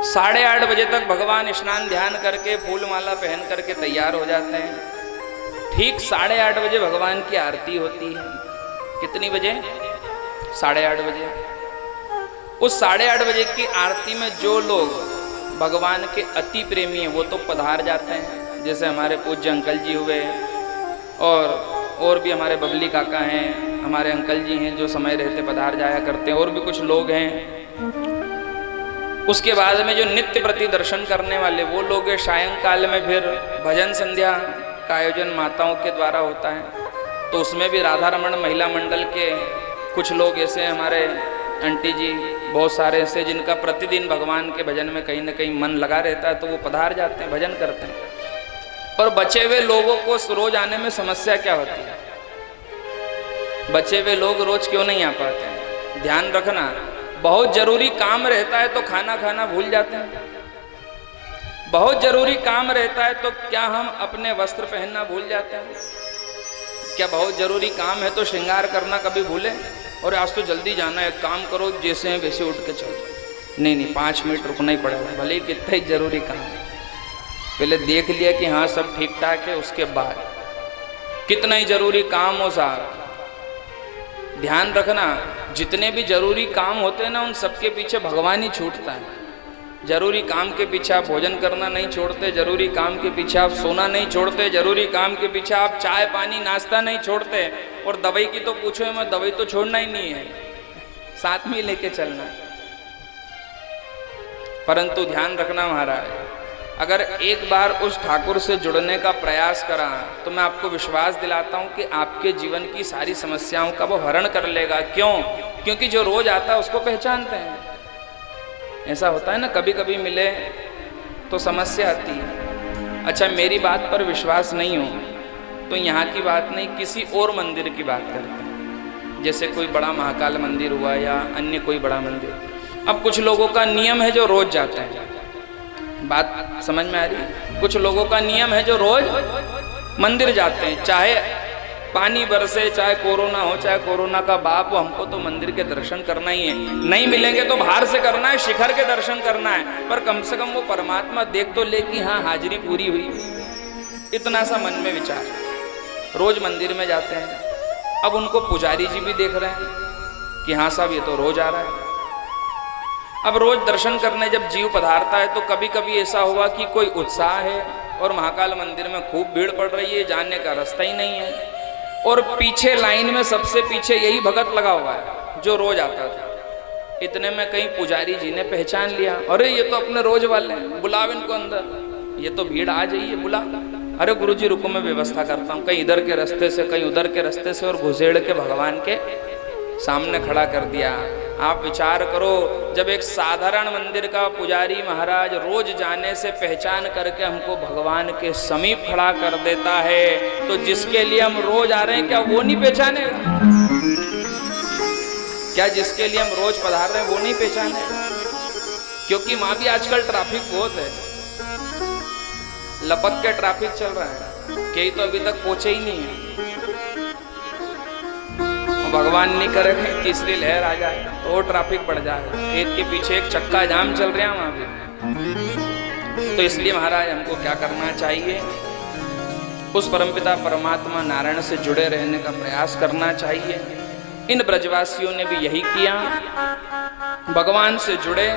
8:30 बजे तक भगवान स्नान ध्यान करके फूल माला पहन करके तैयार हो जाते हैं। ठीक 8:30 बजे भगवान की आरती होती है। कितनी बजे? 8:30 बजे। उस 8:30 बजे की आरती में जो लोग भगवान के अति प्रेमी हैं वो तो पधार जाते हैं, जैसे हमारे पूज्य अंकल जी हुए और भी हमारे बबली काका हैं, हमारे अंकल जी हैं जो समय रहते पधार जाया करते हैं, और भी कुछ लोग हैं। उसके बाद में जो नित्य प्रति दर्शन करने वाले वो लोग, सायंकाल में फिर भजन संध्या का आयोजन माताओं के द्वारा होता है। तो उसमें भी राधा रमण महिला मंडल के कुछ लोग ऐसे, हमारे आंटी जी बहुत सारे ऐसे जिनका प्रतिदिन भगवान के भजन में कहीं ना कहीं मन लगा रहता है, तो वो पधार जाते हैं, भजन करते हैं। पर बचे हुए लोगों को रोज आने में समस्या क्या होती है? बचे हुए लोग रोज क्यों नहीं आ पाते हैं? ध्यान रखना, बहुत जरूरी काम रहता है तो खाना खाना भूल जाते हैं। बहुत जरूरी काम रहता है तो क्या हम अपने वस्त्र पहनना भूल जाते हैं? क्या बहुत जरूरी काम है तो श्रृंगार करना कभी भूले? और आज तो जल्दी जाना है, काम करो, जैसे हैं वैसे उठ के चलो। नहीं, 5 मिनट रुकना ही पड़ेगा, भले ही कितना ही जरूरी काम है। पहले देख लिया कि हाँ सब ठीक ठाक है, उसके बाद कितना ही जरूरी काम हो साहब। ध्यान रखना, जितने भी जरूरी काम होते हैं ना, उन सबके पीछे भगवान ही छूटता है। जरूरी काम के पीछे आप भोजन करना नहीं छोड़ते, जरूरी काम के पीछे आप सोना नहीं छोड़ते, जरूरी काम के पीछे आप चाय पानी नाश्ता नहीं छोड़ते, और दवाई की तो पूछो मैं, दवाई तो छोड़ना ही नहीं है, साथ में लेके चलना। परंतु ध्यान रखना महाराज, अगर एक बार उस ठाकुर से जुड़ने का प्रयास करा तो मैं आपको विश्वास दिलाता हूं कि आपके जीवन की सारी समस्याओं का वो हरण कर लेगा। क्यों? क्योंकि जो रोज आता है उसको पहचानते हैं। ऐसा होता है ना, कभी कभी मिले तो समस्या आती है। अच्छा, मेरी बात पर विश्वास नहीं हो तो यहाँ की बात नहीं, किसी और मंदिर की बात करते हैं, जैसे कोई बड़ा महाकाल मंदिर हुआ या अन्य कोई बड़ा मंदिर। अब कुछ लोगों का नियम है जो रोज जाते हैं, बात समझ में आ रही है? कुछ लोगों का नियम है जो रोज मंदिर जाते हैं, चाहे पानी बरसे, चाहे कोरोना हो, चाहे कोरोना का बाप हो, हमको तो मंदिर के दर्शन करना ही है। नहीं मिलेंगे तो बाहर से करना है, शिखर के दर्शन करना है, पर कम से कम वो परमात्मा देख तो ले कि हाँ हाजिरी पूरी हुई। इतना सा मन में विचार, रोज मंदिर में जाते हैं। अब उनको पुजारी जी भी देख रहे हैं कि हाँ साहब ये तो रोज आ रहा है। अब रोज दर्शन करने जब जीव पधारता है तो कभी कभी ऐसा हुआ कि कोई उत्साह है और महाकाल मंदिर में खूब भीड़ पड़ रही है, जाने का रास्ता ही नहीं है, और पीछे लाइन में सबसे पीछे यही भगत लगा हुआ है जो रोज आता था। इतने में कहीं पुजारी जी ने पहचान लिया, अरे ये तो अपने रोज वाले हैं, बुलाओ इनको अंदर, ये तो भीड़ आ जाइए, बुला। अरे गुरुजी रुको, मैं व्यवस्था करता हूँ। कहीं इधर के रास्ते से, कहीं उधर के रास्ते से, और घुसेड़ के भगवान के सामने खड़ा कर दिया। आप विचार करो, जब एक साधारण मंदिर का पुजारी महाराज रोज जाने से पहचान करके हमको भगवान के समीप खड़ा कर देता है, तो जिसके लिए हम रोज आ रहे हैं क्या वो नहीं पहचानेगा? क्या जिसके लिए हम रोज पधार रहे हैं वो नहीं पहचानेगा? क्योंकि वहां भी आजकल ट्रैफिक बहुत है, लपक के ट्रैफिक चल रहा है, कई तो अभी तक पहुंचे ही नहीं है। भगवान नहीं करेंगे तीसरी लहर आ जाए तो ट्रैफिक बढ़ जाएगा, एक के पीछे एक चक्का जाम चल रहा है वहां पे। तो इसलिए महाराज हमको क्या करना चाहिए, उस परमपिता परमात्मा नारायण से जुड़े रहने का प्रयास करना चाहिए। इन ब्रजवासियों ने भी यही किया, भगवान से जुड़े,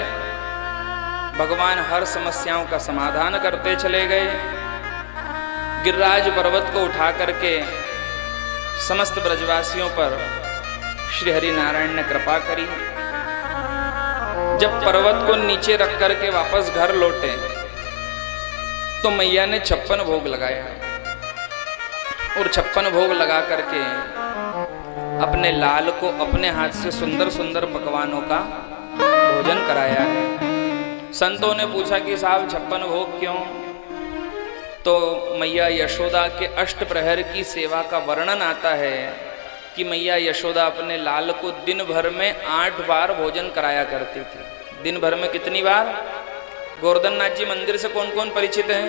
भगवान हर समस्याओं का समाधान करते चले गए। गिरिराज पर्वत को उठा करके समस्त ब्रजवासियों पर श्री हरि नारायण ने कृपा करी। जब पर्वत को नीचे रख करके वापस घर लौटे तो मैया ने 56 भोग लगाया और 56 भोग लगा करके अपने लाल को अपने हाथ से सुंदर सुंदर पकवानों का भोजन कराया है। संतों ने पूछा कि साहब 56 भोग क्यों? तो मैया यशोदा के अष्ट प्रहर की सेवा का वर्णन आता है कि मैया यशोदा अपने लाल को दिन भर में 8 बार भोजन कराया करती थी। दिन भर में कितनी बार? गोवर्धन नाथ जी मंदिर से कौन कौन परिचित हैं?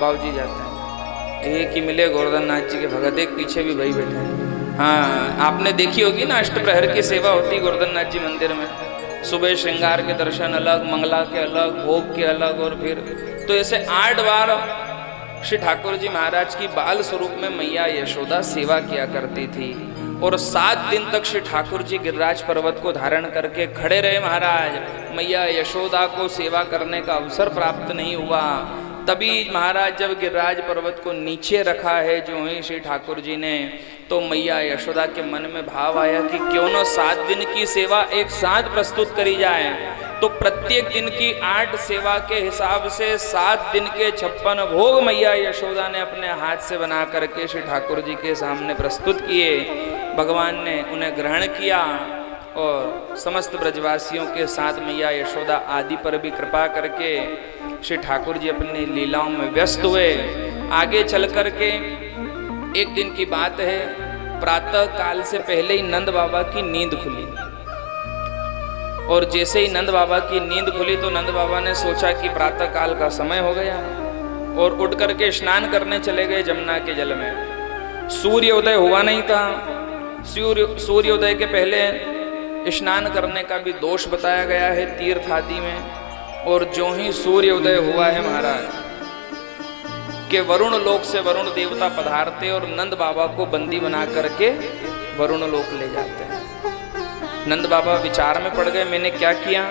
बाबूजी जाते हैं, एक ही मिले गोवर्धन नाथ जी के भगत, एक पीछे भी भाई बैठे हैं। हाँ, आपने देखी होगी ना, अष्ट प्रहर की सेवा होती गोवर्धन नाथ जी मंदिर में। सुबह श्रृंगार के दर्शन अलग, मंगला के अलग, भोग के अलग, और फिर तो ऐसे 8 बार श्री ठाकुर जी महाराज की बाल स्वरूप में मैया यशोदा सेवा किया करती थी। और 7 दिन तक श्री ठाकुर जी गिरिराज पर्वत को धारण करके खड़े रहे महाराज। मैया यशोदा को सेवा करने का अवसर प्राप्त नहीं हुआ। तभी महाराज जब गिरिराज पर्वत को नीचे रखा है जो ही श्री ठाकुर जी ने, तो मैया यशोदा के मन में भाव आया कि क्यों न 7 दिन की सेवा एक साथ प्रस्तुत करी जाए। तो प्रत्येक दिन की 8 सेवा के हिसाब से 7 दिन के 56 भोग मैया यशोदा ने अपने हाथ से बना करके श्री ठाकुर जी के सामने प्रस्तुत किए। भगवान ने उन्हें ग्रहण किया और समस्त ब्रजवासियों के साथ मैया यशोदा आदि पर भी कृपा करके श्री ठाकुर जी अपनी लीलाओं में व्यस्त हुए। आगे चल करके एक दिन की बात है, प्रातः काल से पहले ही नंद बाबा की नींद खुली। और जैसे ही नंद बाबा की नींद खुली तो नंद बाबा ने सोचा कि प्रातः काल का समय हो गया और उठ करके स्नान करने चले गए जमुना के जल में। सूर्योदय हुआ नहीं था। सूर्योदय के पहले स्नान करने का भी दोष बताया गया है तीर्थ आदि में। और जो ही सूर्योदय हुआ है महाराज के वरुण लोक से वरुण देवता पधारते और नंद बाबा को बंदी बना करके वरुण लोक ले जाते हैं। नंद बाबा विचार में पड़ गए, मैंने क्या किया?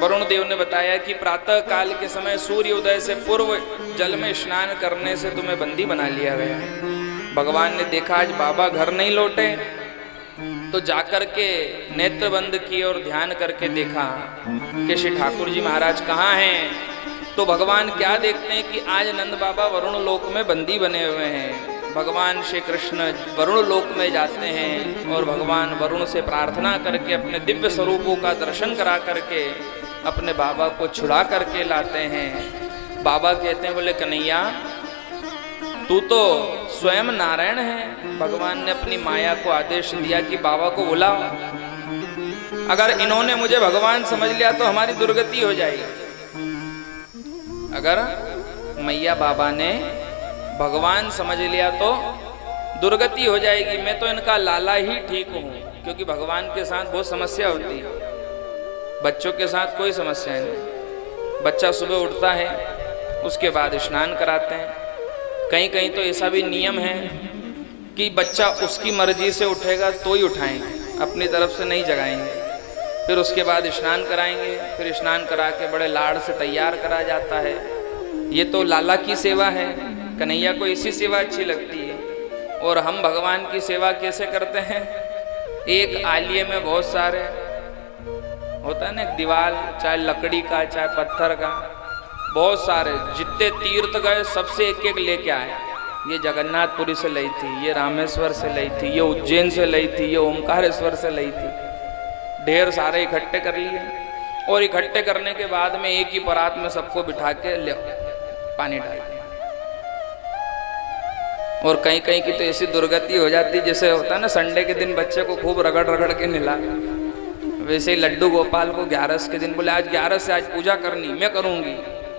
वरुण देव ने बताया कि प्रातः काल के समय सूर्योदय से पूर्व जल में स्नान करने से तुम्हें बंदी बना लिया गया। भगवान ने देखा आज बाबा घर नहीं लौटे, तो जाकर के नेत्र बंद किए और ध्यान करके देखा कि श्री ठाकुर जी महाराज कहाँ हैं। तो भगवान क्या देखते हैं कि आज नंद बाबा वरुण लोक में बंदी बने हुए हैं। भगवान श्री कृष्ण वरुण लोक में जाते हैं और भगवान वरुण से प्रार्थना करके अपने दिव्य स्वरूपों का दर्शन करा करके अपने बाबा को छुड़ा करके लाते हैं। बाबा कहते हैं, बोले कन्हैया तू तो स्वयं नारायण है। भगवान ने अपनी माया को आदेश दिया कि बाबा को बुलाओ। अगर इन्होंने मुझे भगवान समझ लिया तो हमारी दुर्गति हो जाएगी। अगर मैया बाबा ने भगवान समझ लिया तो दुर्गति हो जाएगी। मैं तो इनका लाला ही ठीक हूं, क्योंकि भगवान के साथ बहुत समस्या होती है, बच्चों के साथ कोई समस्या नहीं। बच्चा सुबह उठता है, उसके बाद स्नान कराते हैं। कहीं कहीं तो ऐसा भी नियम है कि बच्चा उसकी मर्जी से उठेगा तो ही उठाएंगे, अपनी तरफ से नहीं जगाएंगे। फिर उसके बाद स्नान कराएंगे, फिर स्नान करा के बड़े लाड़ से तैयार करा जाता है। ये तो लाला की सेवा है। कन्हैया को इसी सेवा अच्छी लगती है। और हम भगवान की सेवा कैसे करते हैं? एक आलिये में बहुत सारे होता है ना, दीवार चाहे लकड़ी का चाहे पत्थर का, बहुत सारे जितने तीर्थ गए सबसे एक एक लेके आए। ये जगन्नाथपुरी से लाई थी, ये रामेश्वर से लाई थी, ये उज्जैन से लाई थी, ये ओमकारेश्वर से लाई थी। ढेर सारे इकट्ठे कर लिए और इकट्ठे करने के बाद में एक ही परात में सबको बिठा के ले पानी डाल दिया। और कहीं कहीं की तो ऐसी दुर्गति हो जाती जैसे होता है ना, संडे के दिन बच्चे को खूब रगड़ रगड़ के निला, वैसे ही लड्डू गोपाल को 11 के दिन बोले आज 11 से आज पूजा करनी, मैं करूंगी।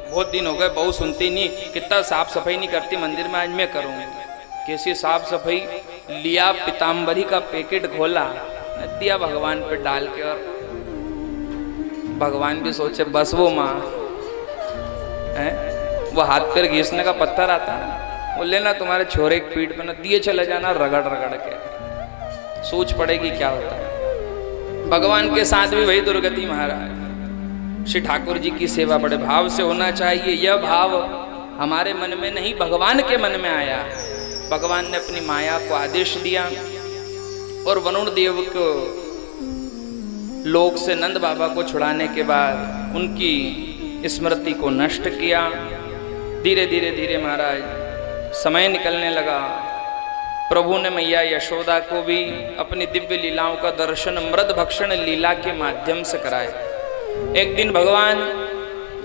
बहुत दिन हो गए, बहू सुनती नहीं, कितना साफ सफाई नहीं करती मंदिर में, आज मैं करूंगी। कैसी साफ सफाई, लिया पीताम्बरी का पैकेट खोला, दिया भगवान पे डाल के, और भगवान भी सोचे बस वो माँ है, वो हाथ पैर घीसने का पत्थर आता है, वो लेना तुम्हारे छोरे की पीठ पे ना, दिए चले जाना रगड़ रगड़ के, सोच पड़ेगी क्या होता है। भगवान के साथ भी वही दुर्गति महाराज। श्री ठाकुर जी की सेवा बड़े भाव से होना चाहिए। यह भाव हमारे मन में नहीं, भगवान के मन में आया। भगवान ने अपनी माया को आदेश दिया और वरुण देव को लोक से नंद बाबा को छुड़ाने के बाद उनकी स्मृति को नष्ट किया। धीरे धीरे धीरे महाराज समय निकलने लगा। प्रभु ने मैया यशोदा को भी अपनी दिव्य लीलाओं का दर्शन मृद भक्षण लीला के माध्यम से कराए। एक दिन भगवान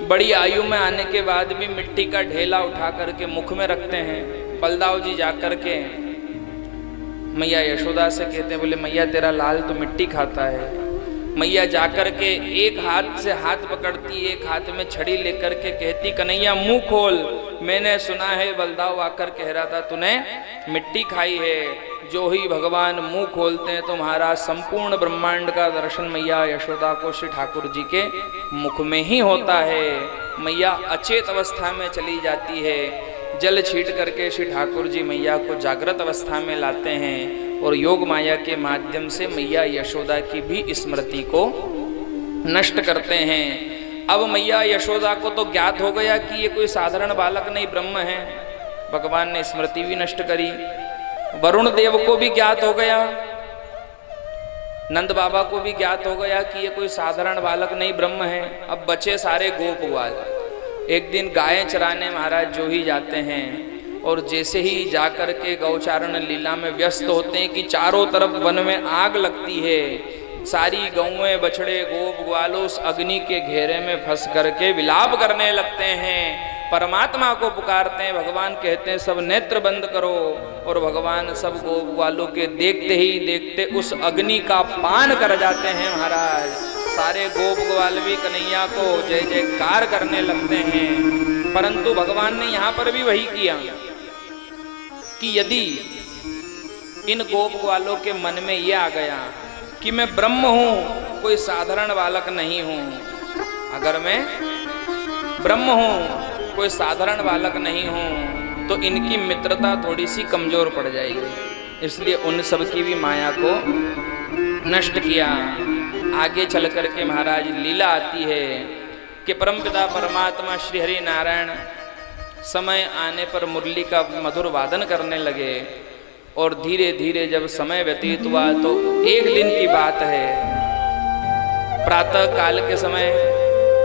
बड़ी आयु में आने के बाद भी मिट्टी का ढेला उठा करके मुख में रखते हैं। बलदाव जी जाकर के मैया यशोदा से कहते हैं, बोले मैया तेरा लाल तो मिट्टी खाता है। मैया जाकर के एक हाथ से हाथ पकड़ती, एक हाथ में छड़ी लेकर के कहती, कन्हैया मुंह खोल, मैंने सुना है बलदाव आकर कह रहा था तूने मिट्टी खाई है। जो ही भगवान मुंह खोलते हैं तो महाराज संपूर्ण ब्रह्मांड का दर्शन मैया यशोदा को श्री ठाकुर जी के मुख में ही होता है। मैया अचेत अवस्था में चली जाती है। जल छीट करके श्री ठाकुर जी मैया को जागृत अवस्था में लाते हैं और योग माया के माध्यम से मैया यशोदा की भी स्मृति को नष्ट करते हैं। अब मैया यशोदा को तो ज्ञात हो गया कि ये कोई साधारण बालक नहीं, ब्रह्म है। भगवान ने स्मृति भी नष्ट करी। वरुण देव को भी ज्ञात हो गया, नंद बाबा को भी ज्ञात हो गया कि ये कोई साधारण बालक नहीं, ब्रह्म है। अब बचे सारे गोप ग्वाल। एक दिन गायें चराने महाराज जो ही जाते हैं और जैसे ही जाकर के गौचारण लीला में व्यस्त होते हैं कि चारों तरफ वन में आग लगती है। सारी गौएं बछड़े गोप ग्वालों उस अग्नि के घेरे में फंस करके विलाप करने लगते हैं, परमात्मा को पुकारते हैं। भगवान कहते हैं सब नेत्र बंद करो, और भगवान सब गोप ग्वालों के देखते ही देखते उस अग्नि का पान कर जाते हैं महाराज। सारे गोप ग्वाल भी कन्हैया को जय जयकार करने लगते हैं। परंतु भगवान ने यहाँ पर भी वही किया कि यदि इन गोप ग्वालों के मन में ये आ गया कि मैं ब्रह्म हूं, कोई साधारण बालक नहीं हूं, अगर मैं ब्रह्म हूं, कोई साधारण बालक नहीं हूं, तो इनकी मित्रता थोड़ी सी कमजोर पड़ जाएगी। इसलिए उन सब की भी माया को नष्ट किया। आगे चल करके महाराज लीला आती है कि परमपिता परमात्मा श्री हरि नारायण समय आने पर मुरली का मधुर वादन करने लगे। और धीरे धीरे जब समय व्यतीत हुआ तो एक दिन की बात है, प्रातः काल के समय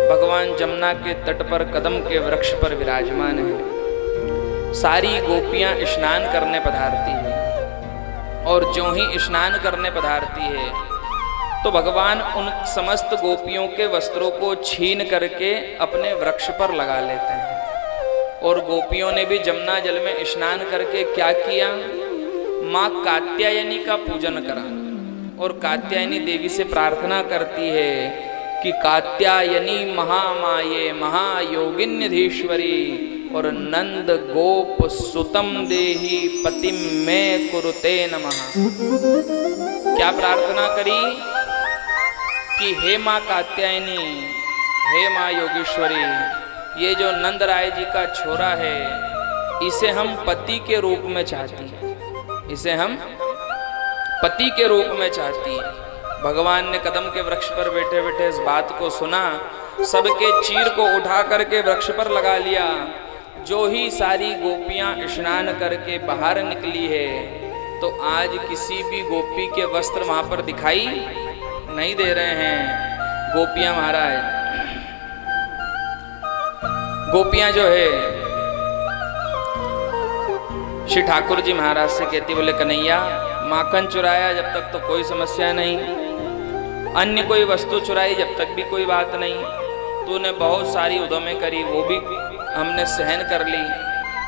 भगवान जमुना के तट पर कदम के वृक्ष पर विराजमान है। सारी गोपियां स्नान करने पधारती है और जो ही स्नान करने पधारती है तो भगवान उन समस्त गोपियों के वस्त्रों को छीन करके अपने वृक्ष पर लगा लेते हैं। और गोपियों ने भी जमुना जल में स्नान करके क्या किया, माँ कात्यायनी का पूजन करा और कात्यायनी देवी से प्रार्थना करती है कि कात्यायनी महामाये महायोगिन्यधीश्वरी और नंद गोप सुतम देहि पतिम में कुरुते नमः। क्या प्रार्थना करी कि हे माँ कात्यायनी, हे माँ योगेश्वरी, ये जो नंद राय जी का छोरा है इसे हम पति के रूप में चाहती हैं, इसे हम पति के रूप में चाहती हैं। भगवान ने कदम के वृक्ष पर बैठे बैठे इस बात को सुना, सबके चीर को उठा करके वृक्ष पर लगा लिया। जो ही सारी गोपियां स्नान करके बाहर निकली है तो आज किसी भी गोपी के वस्त्र वहां पर दिखाई नहीं दे रहे हैं। गोपियां महाराज, गोपियां जो है श्री ठाकुर जी महाराज से कहती, बोले कन्हैया माखन चुराया जब तक तो कोई समस्या नहीं, अन्य कोई वस्तु चुराई जब तक भी कोई बात नहीं, तूने बहुत सारी उद्यमें करी वो भी हमने सहन कर ली,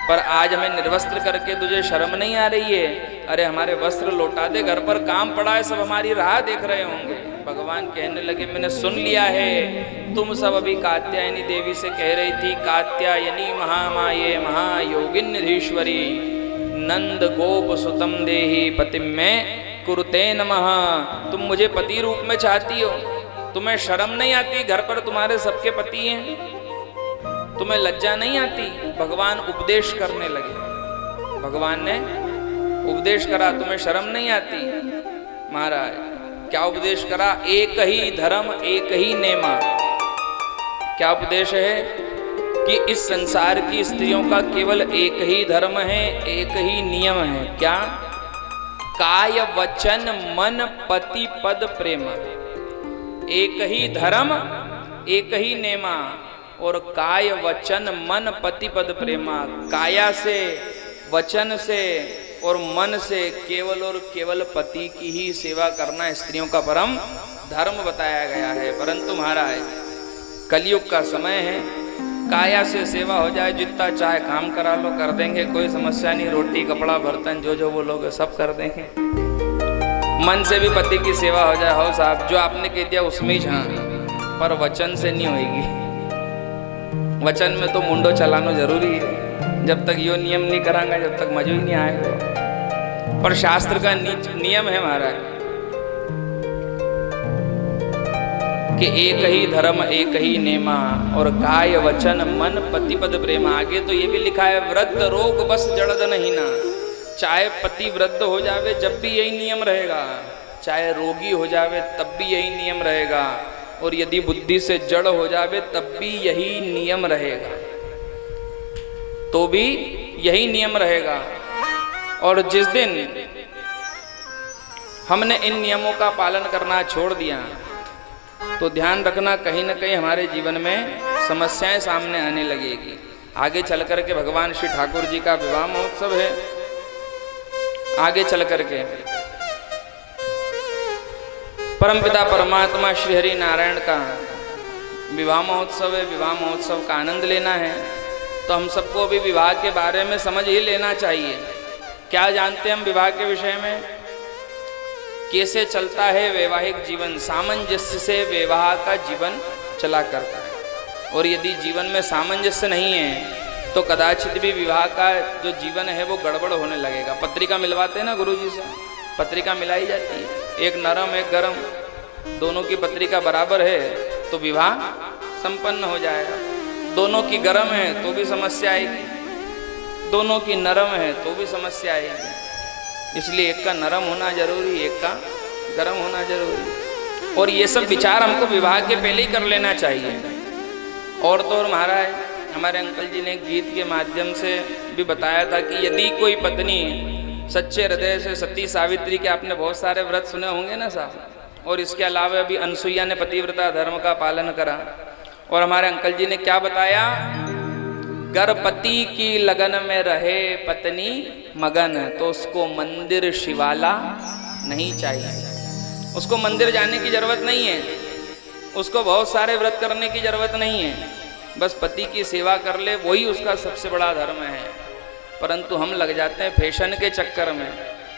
पर आज हमें निर्वस्त्र करके तुझे शर्म नहीं आ रही है? अरे हमारे वस्त्र लौटा दे, घर पर काम पड़ा है, सब हमारी राह देख रहे होंगे। भगवान कहने लगे मैंने सुन लिया है, तुम सब अभी कात्यायनी देवी से कह रही थी कात्यायनी महामाये महायोगिन्यधीश्वरी नंद गोप सुतम देहि पतिम में कुरुते नमः। तुम मुझे पति रूप में चाहती हो, तुम्हें शर्म नहीं आती? घर पर तुम्हारे सबके पति हैं, तुम्हें लज्जा नहीं आती? भगवान उपदेश करने लगे, भगवान ने उपदेश करा, तुम्हें शर्म नहीं आती? महाराज क्या उपदेश करा? एक ही धर्म एक ही नेमा। क्या उपदेश है? कि इस संसार की स्त्रियों का केवल एक ही धर्म है, एक ही नियम है। क्या? काय वचन मन पति पद प्रेम। एक ही धर्म एक ही नेमा, और काय वचन मन पति पद प्रेमा। काया से, वचन से और मन से केवल और केवल पति की ही सेवा करना स्त्रियों का परम धर्म बताया गया है। परंतु महाराज कलयुग का समय है, काया से सेवा हो जाए, जितना चाहे काम करा लो, कर देंगे, कोई समस्या नहीं। रोटी कपड़ा बर्तन जो जो वो लोग सब कर देंगे। मन से भी पति की सेवा हो जाए, हो साहब जो आपने कह दिया उसमें ही हाँ, पर वचन से नहीं होगी। वचन में तो मुंडो चलाना जरूरी है। जब तक यो नियम नहीं करांगा, जब तक मजा ही नहीं आएगा। पर शास्त्र का नियम है महाराज कि एक ही धर्म एक ही नेमा, और काय वचन मन पति पद प्रेम। आगे तो ये भी लिखा है, वृद्ध रोग बस जड़द नहीं ना। चाहे पति वृद्ध हो जावे जब भी यही नियम रहेगा, चाहे रोगी हो जावे तब भी यही नियम रहेगा, और यदि बुद्धि से जड़ हो जावे तब भी यही नियम रहेगा, तो भी यही नियम रहेगा। और जिस दिन हमने इन नियमों का पालन करना छोड़ दिया, तो ध्यान रखना कहीं ना कहीं हमारे जीवन में समस्याएं सामने आने लगेगी। आगे चल करके भगवान श्री ठाकुर जी का विवाह महोत्सव है, आगे चल करके परमपिता परमात्मा श्री हरि नारायण का विवाह महोत्सव है। विवाह महोत्सव का आनंद लेना है, तो हम सबको भी विवाह के बारे में समझ ही लेना चाहिए। क्या जानते हैं हम विवाह के विषय में? कैसे चलता है वैवाहिक जीवन? सामंजस्य से विवाह का जीवन चला करता है, और यदि जीवन में सामंजस्य नहीं है तो कदाचित भी विवाह का जो जीवन है वो गड़बड़ होने लगेगा। पत्रिका मिलवाते हैं ना गुरुजी से, पत्रिका मिलाई जाती है, एक नरम एक गरम, दोनों की पत्रिका बराबर है तो विवाह संपन्न हो जाएगा। दोनों की गरम है तो भी समस्या आएगी, दोनों की नरम है तो भी समस्या आएगी। इसलिए एक का नरम होना जरूरी, एक का गरम होना जरूरी। और ये सब विचार हमको विवाह के पहले ही कर लेना चाहिए। और तो और महाराज हमारे अंकल जी ने गीत के माध्यम से भी बताया था कि यदि कोई पत्नी सच्चे हृदय से सती सावित्री के, आपने बहुत सारे व्रत सुने होंगे ना साहब, और इसके अलावा अभी अनसुईया ने पतिव्रता धर्म का पालन करा। और हमारे अंकल जी ने क्या बताया? गर पति की लगन में रहे पत्नी मगन, तो उसको मंदिर शिवाला नहीं चाहिए। उसको मंदिर जाने की जरूरत नहीं है, उसको बहुत सारे व्रत करने की जरूरत नहीं है, बस पति की सेवा कर ले, वही उसका सबसे बड़ा धर्म है। परंतु हम लग जाते हैं फैशन के चक्कर में,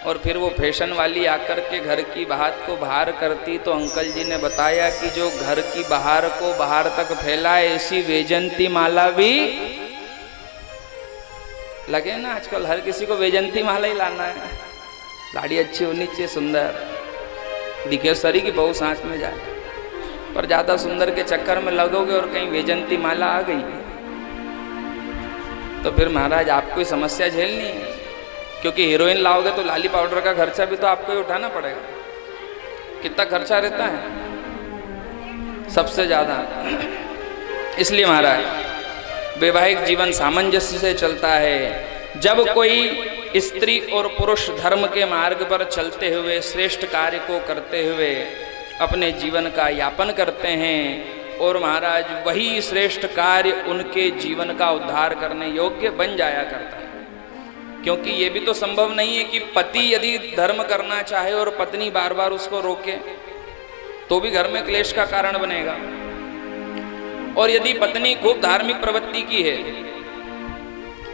और फिर वो फैशन वाली आकर के घर की बात को बाहर करती। तो अंकल जी ने बताया कि जो घर की बाहर को बाहर तक फैलाए, ऐसी वैजंती माला भी लगे ना। आजकल हर किसी को वैजंती माला ही लाना है, लाड़ी अच्छी होनी चाहिए, सुंदर दिखे, सरी की बहू साथ में जाए, पर ज्यादा सुंदर के चक्कर में लगोगे और कहीं वैजंती माला आ गई तो फिर महाराज आपको ही समस्या झेलनी है। क्योंकि हीरोइन लाओगे तो लाली पाउडर का खर्चा भी तो आपको ही उठाना पड़ेगा। कितना खर्चा रहता है? सबसे ज्यादा। इसलिए महाराज वैवाहिक जीवन सामंजस्य से चलता है। जब कोई स्त्री और पुरुष धर्म के मार्ग पर चलते हुए श्रेष्ठ कार्य को करते हुए अपने जीवन का यापन करते हैं, और महाराज वही श्रेष्ठ कार्य उनके जीवन का उद्धार करने योग्य बन जाया करता है। क्योंकि ये भी तो संभव नहीं है कि पति यदि धर्म करना चाहे और पत्नी बार बार उसको रोके, तो भी घर में क्लेश का कारण बनेगा। और यदि पत्नी खूब धार्मिक प्रवृत्ति की है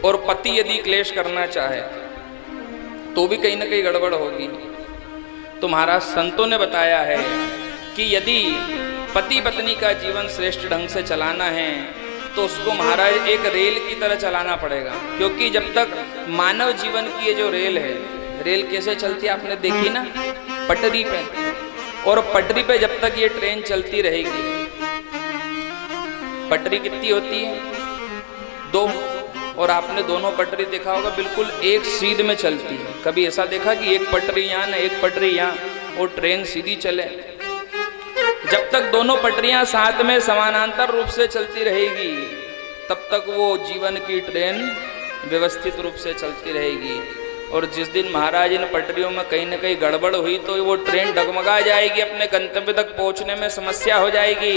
और पति यदि क्लेश करना चाहे, तो भी कहीं ना कहीं गड़बड़ होगी। तो महाराज संतों ने बताया है कि यदि पति पत्नी का जीवन श्रेष्ठ ढंग से चलाना है, तो उसको महाराज एक रेल की तरह चलाना पड़ेगा, क्योंकि जब तक मानव जीवन की ये जो रेल है, रेल कैसे चलती है आपने देखी ना, पटरी पे, और पटरी पे जब तक ये ट्रेन चलती रहेगी, पटरी कितनी होती है, 2, और आपने दोनों पटरी देखा होगा बिल्कुल एक सीध में चलती है। कभी ऐसा देखा कि एक पटरी यहाँ ना एक पटरी यहाँ, वो ट्रेन सीधी चले? जब तक दोनों पटरियां साथ में समानांतर रूप से चलती रहेगी तब तक वो जीवन की ट्रेन व्यवस्थित रूप से चलती रहेगी। और जिस दिन महाराज इन पटरियों में कहीं न कहीं गड़बड़ हुई तो वो ट्रेन डगमगा जाएगी, अपने गंतव्य तक पहुंचने में समस्या हो जाएगी।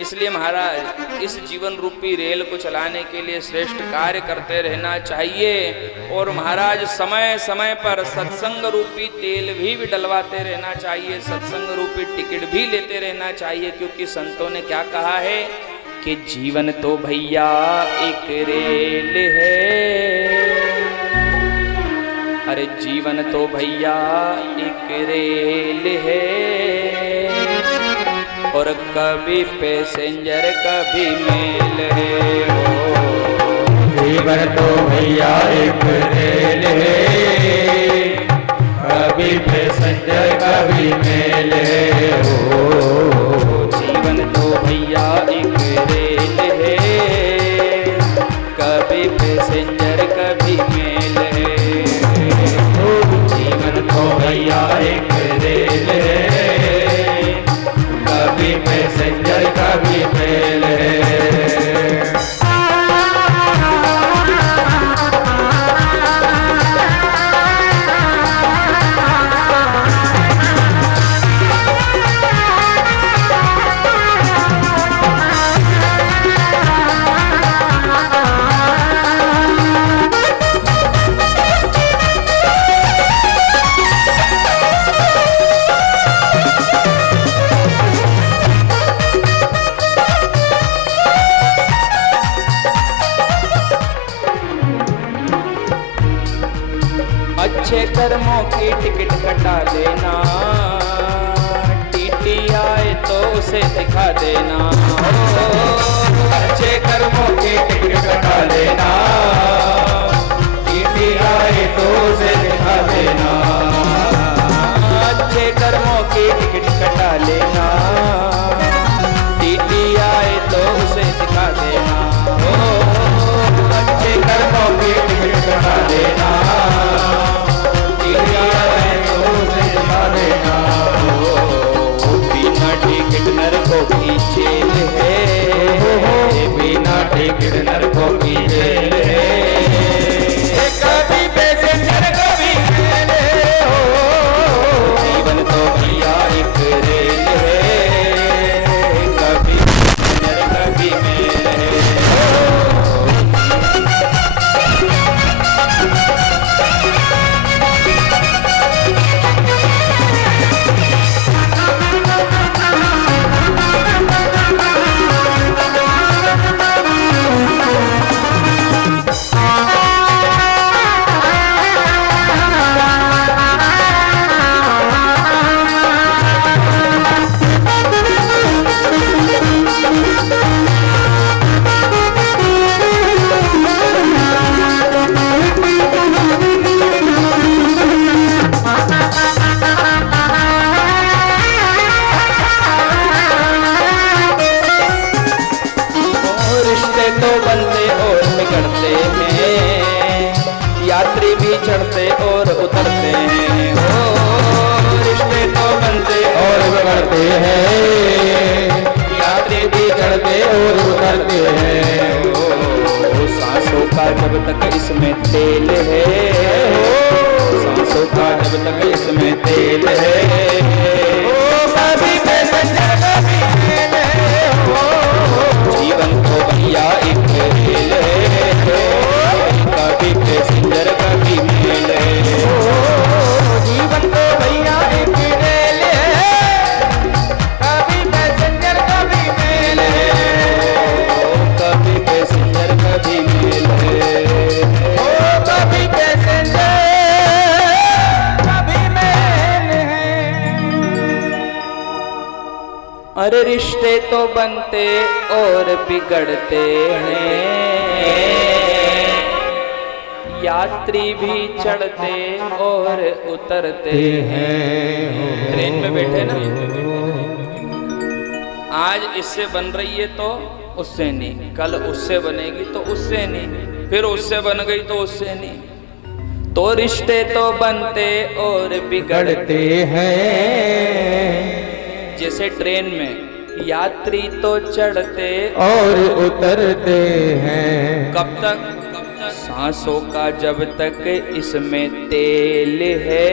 इसलिए महाराज इस जीवन रूपी रेल को चलाने के लिए श्रेष्ठ कार्य करते रहना चाहिए। और महाराज समय समय पर सत्संग रूपी तेल भी डलवाते रहना चाहिए, सत्संग रूपी टिकट भी लेते रहना चाहिए, क्योंकि संतों ने क्या कहा है कि जीवन तो भैया एक रेल है, अरे जीवन तो भैया एक रेल है, और कभी पैसेंजर कभी मेल है। जीवन तो भैया एक रेल है, कभी पैसेंजर कभी मेल है। जीवन तो भैया एक रेल है, कभी पैसेंजर कभी मेल है। तो भैया एक रेल है, कभी पैसेंजर कभी मेल है। अच्छे कर्मों की टिकट कटा लेना, टीटी आए तो उसे दिखा देना। अच्छे कर्मों की टिकट कटा लेना, टीटी आए तो उसे दिखा देना। अच्छे कर्मों की टिकट कटा लेना, टीटी आए तो उसे दिखा देना। अच्छे कर्मों की टिकट कटा लेना, बिना टिकट नरकों की जेल है, बिना टिकट नरकों की जेल है। कभी पैसेंजर कभी मेल हो, जीवन तो भैया एक रेल है, कभी पैसेंजर कभी मेल है। यात्री भी चढ़ते और उतरते हैं, रिश्ते तो बनते और बिगड़ते हैं, यात्री भी चढ़ते और उतरते हैं। सांसों का जब तक इसमें तेल है, सांसों का जब तक इसमें तेल है, कभी पैसेंजर कभी मेल है। जीवन तो भैया एक रेल है, कभी पैसेंजर कभी मेल है। जीवन तो भैया एक रेल है, कभी पैसेंजर कभी मेल है। कभी पैसेंजर कभी मेल है, कभी पैसेंजर कभी मेल है। रिश्ते तो बनते और बिगड़ते हैं, यात्री भी चढ़ते और उतरते हैं। ट्रेन में बैठे ना, आज इससे बन रही है तो उससे नहीं, कल उससे बनेगी तो उससे नहीं, फिर उससे बन गई तो उससे नहीं। तो रिश्ते तो बनते और बिगड़ते हैं। जैसे ट्रेन में यात्री तो चढ़ते और उतरते हैं। कब तक? सांसों का जब तक इसमें तेल है,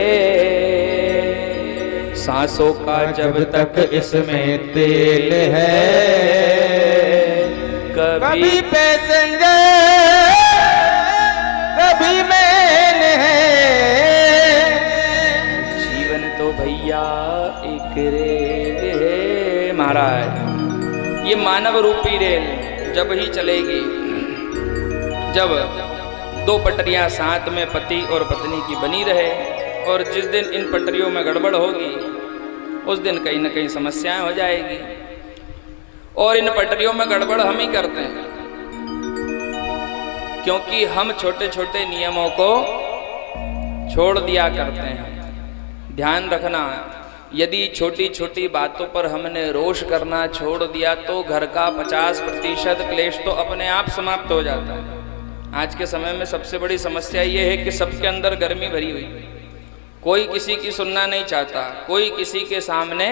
सांसों का जब तक इसमें तेल है। कभी पैसेंजर कभी मैन है। जीवन तो भैया एक रेल है महाराज। ये मानव रूपी रेल जब ही चलेगी जब दो पटरियां साथ में पति और पत्नी की बनी रहे, और जिस दिन इन पटरियों में गड़बड़ होगी उस दिन कहीं ना कहीं समस्याएं हो जाएगी। और इन पटरियों में गड़बड़ हम ही करते हैं, क्योंकि हम छोटे छोटे नियमों को छोड़ दिया करते हैं। ध्यान रखना, यदि छोटी छोटी बातों पर हमने रोष करना छोड़ दिया तो घर का 50% क्लेश तो अपने आप समाप्त हो जाता है। आज के समय में सबसे बड़ी समस्या ये है कि सबके अंदर गर्मी भरी हुई, कोई किसी की सुनना नहीं चाहता, कोई किसी के सामने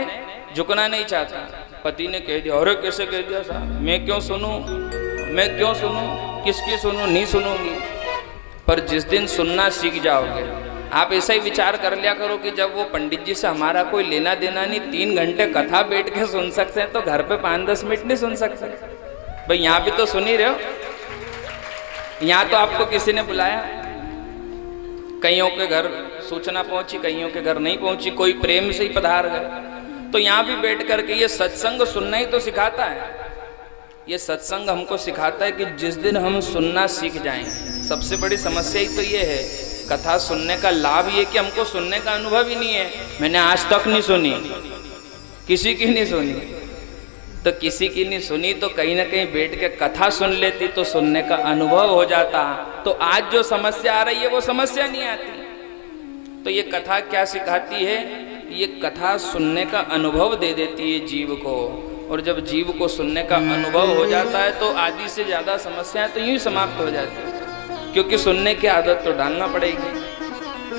झुकना नहीं चाहता। पति ने कह दिया, अरे कैसे कह दिया साहब, मैं क्यों सुनूं, मैं क्यों सुनूं, किसकी सुनूं, नहीं सुनूंगी। पर जिस दिन सुनना सीख जाओगे, आप ऐसा ही विचार कर लिया करो कि जब वो पंडित जी से हमारा कोई लेना देना नहीं, 3 घंटे कथा बैठ के सुन सकते हैं, तो घर पे 5-10 मिनट नहीं सुन सकते। भाई यहाँ भी तो सुन ही रहे हो, यहाँ तो आपको किसी ने बुलाया, कईयों के घर सूचना पहुंची, कईयों के घर नहीं पहुंची, कोई प्रेम से ही पधार गए। तो यहाँ भी बैठ करके ये सत्संग सुनना ही तो सिखाता है। ये सत्संग हमको सिखाता है कि जिस दिन हम सुनना सीख जाएं, सबसे बड़ी समस्या ही तो ये है, कथा सुनने का लाभ ये कि हमको सुनने का अनुभव ही नहीं है। मैंने आज तक नहीं सुनी, किसी की नहीं सुनी, तो किसी की नहीं सुनी तो कहीं ना कहीं बैठ के कथा सुन लेती तो सुनने का अनुभव हो जाता। तो आज जो समस्या आ रही है वो समस्या नहीं आती। तो ये कथा क्या सिखाती है? ये कथा सुनने का अनुभव दे देती है जीव को, और जब जीव को सुनने का अनुभव हो जाता है तो आधी से ज़्यादा समस्याएं तो यूं ही समाप्त हो जाती है, क्योंकि सुनने की आदत तो डालना पड़ेगी।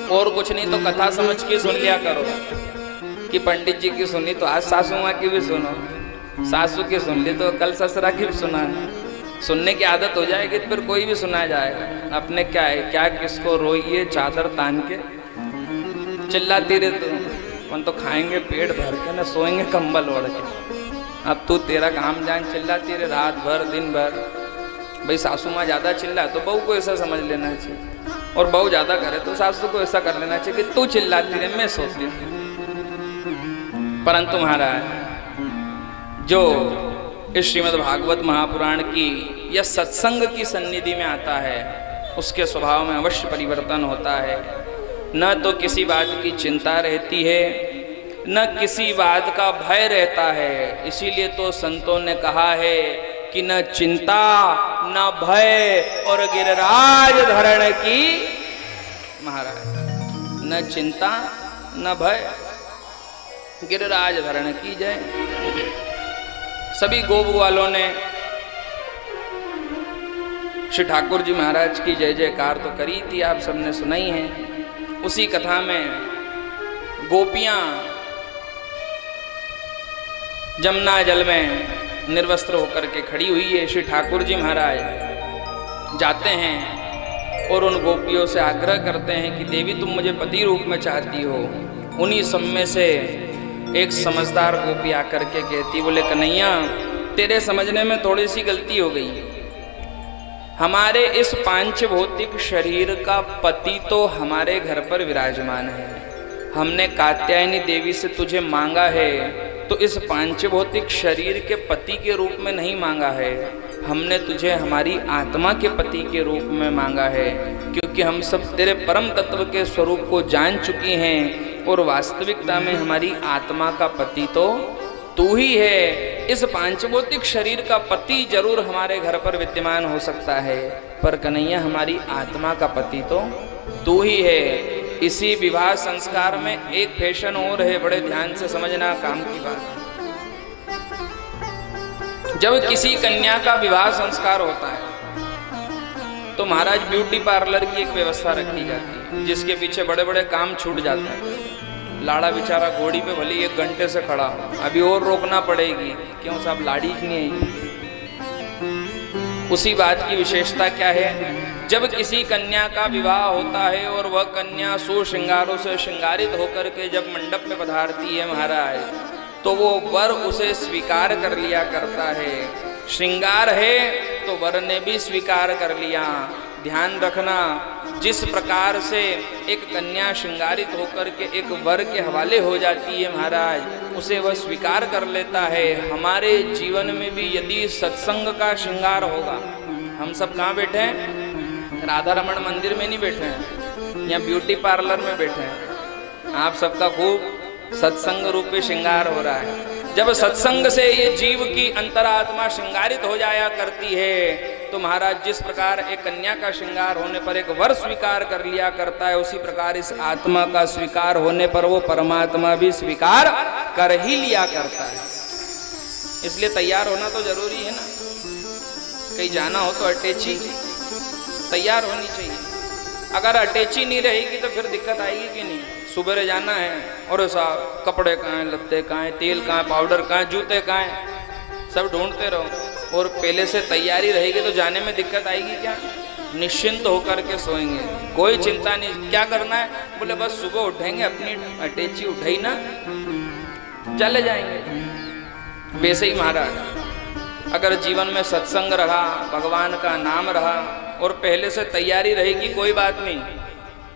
और कुछ नहीं तो कथा समझ के सुन लिया करो कि पंडित जी की सुनी तो आज सासू माँ की भी सुनो, सासू की सुन ली तो कल ससुरा की भी सुना। सुनने की आदत हो जाएगी तो फिर कोई भी सुना जाएगा। अपने क्या है, क्या किसको रोइए चादर तान के चिल्लाती रहे, तो अपन तो खाएंगे पेट भर के ना, सोएंगे कंबल ओढ़ के। अब तू तेरा काम जान, चिल्लाती रहे रात भर दिन भर। भाई सासू माँ ज़्यादा चिल्ला तो बहू को ऐसा समझ लेना चाहिए, और बहू ज़्यादा करे तो सासू को ऐसा कर लेना चाहिए कि तू चिल्लाती रहे, मैं सोती हूँ। परंतु महाराज, जो इस श्रीमद् भागवत महापुराण की या सत्संग की सन्निधि में आता है, उसके स्वभाव में अवश्य परिवर्तन होता है। न तो किसी बात की चिंता रहती है, न किसी बात का भय रहता है। इसीलिए तो संतों ने कहा है कि न चिंता न भय और गिरिराज धरण की। महाराज, न चिंता न भय, गिरिराज धरण की जय। सभी गोप वालों ने श्री ठाकुर जी महाराज की जय जयकार तो करी थी, आप सबने सुनाई है। उसी कथा में गोपियां जमुना जल में निर्वस्त्र होकर के खड़ी हुई है। श्री ठाकुर जी महाराज जाते हैं और उन गोपियों से आग्रह करते हैं कि देवी तुम मुझे पति रूप में चाहती हो। उन्हीं सब में से एक समझदार गोपी आकर के कहती, बोले कन्हैया तेरे समझने में थोड़ी सी गलती हो गई। हमारे इस पांच भौतिक शरीर का पति तो हमारे घर पर विराजमान है। हमने कात्यायनी देवी से तुझे मांगा है तो इस पांच भौतिक शरीर के पति के रूप में नहीं मांगा है, हमने तुझे हमारी आत्मा के पति के रूप में मांगा है, क्योंकि हम सब तेरे परम तत्व के स्वरूप को जान चुकी हैं और वास्तविकता में हमारी आत्मा का पति तो तू ही है। इस पांचभौतिक शरीर का पति जरूर हमारे घर पर विद्यमान हो सकता है, पर कन्हैया हमारी आत्मा का पति तो तू ही है। इसी विवाह संस्कार में एक फैशन और है, बड़े ध्यान से समझना काम की बात। जब किसी कन्या का विवाह संस्कार होता है तो महाराज ब्यूटी पार्लर की एक व्यवस्था रखी जाती है, जिसके पीछे बड़े बड़े काम छूट जाते हैं। लाड़ा बेचारा घोड़ी पे भले 1 घंटे से खड़ा, अभी और रोकना पड़ेगी, क्यों साहब लाड़ी ही नहीं आई। उसी बात की विशेषता क्या है, जब किसी कन्या का विवाह होता है और वह कन्या सुश्रृंगारों से श्रृंगारित होकर के जब मंडप में पधारती है महाराज, तो वो वर उसे स्वीकार कर लिया करता है। श्रृंगार है तो वर ने भी स्वीकार कर लिया। ध्यान रखना, जिस प्रकार से एक कन्या श्रृंगारित होकर के एक वर के हवाले हो जाती है महाराज, उसे वह स्वीकार कर लेता है। हमारे जीवन में भी यदि सत्संग का श्रृंगार होगा, हम सब कहाँ बैठे हैं? राधा रमण मंदिर में नहीं बैठे हैं या ब्यूटी पार्लर में बैठे हैं। आप सबका खूब सत्संग रूपी श्रृंगार हो रहा है। जब सत्संग से ये जीव की अंतरात्मा श्रृंगारित हो जाया करती है, तो महाराज जिस प्रकार एक कन्या का श्रृंगार होने पर एक वर स्वीकार कर लिया करता है, उसी प्रकार इस आत्मा का स्वीकार होने पर वो परमात्मा भी स्वीकार कर ही लिया करता है। इसलिए तैयार होना तो जरूरी है ना। कहीं जाना हो तो अटैची तैयार होनी चाहिए। अगर अटैची नहीं रहेगी तो फिर दिक्कत आएगी कि नहीं। सुबह जाना है और साहब कपड़े कहाँ हैं, लत्ते कहाँ हैं, तेल कहाँ है, पाउडर कहाँ है, जूते कहाँ हैं, सब ढूंढते रहो। और पहले से तैयारी रहेगी तो जाने में दिक्कत आएगी क्या? निश्चिंत होकर के सोएंगे, कोई चिंता नहीं। क्या करना है? बोले बस सुबह उठेंगे, अपनी अटैची उठाई ना, चले जाएंगे। वैसे ही महाराज अगर जीवन में सत्संग रहा, भगवान का नाम रहा और पहले से तैयारी रहेगी, कोई बात नहीं।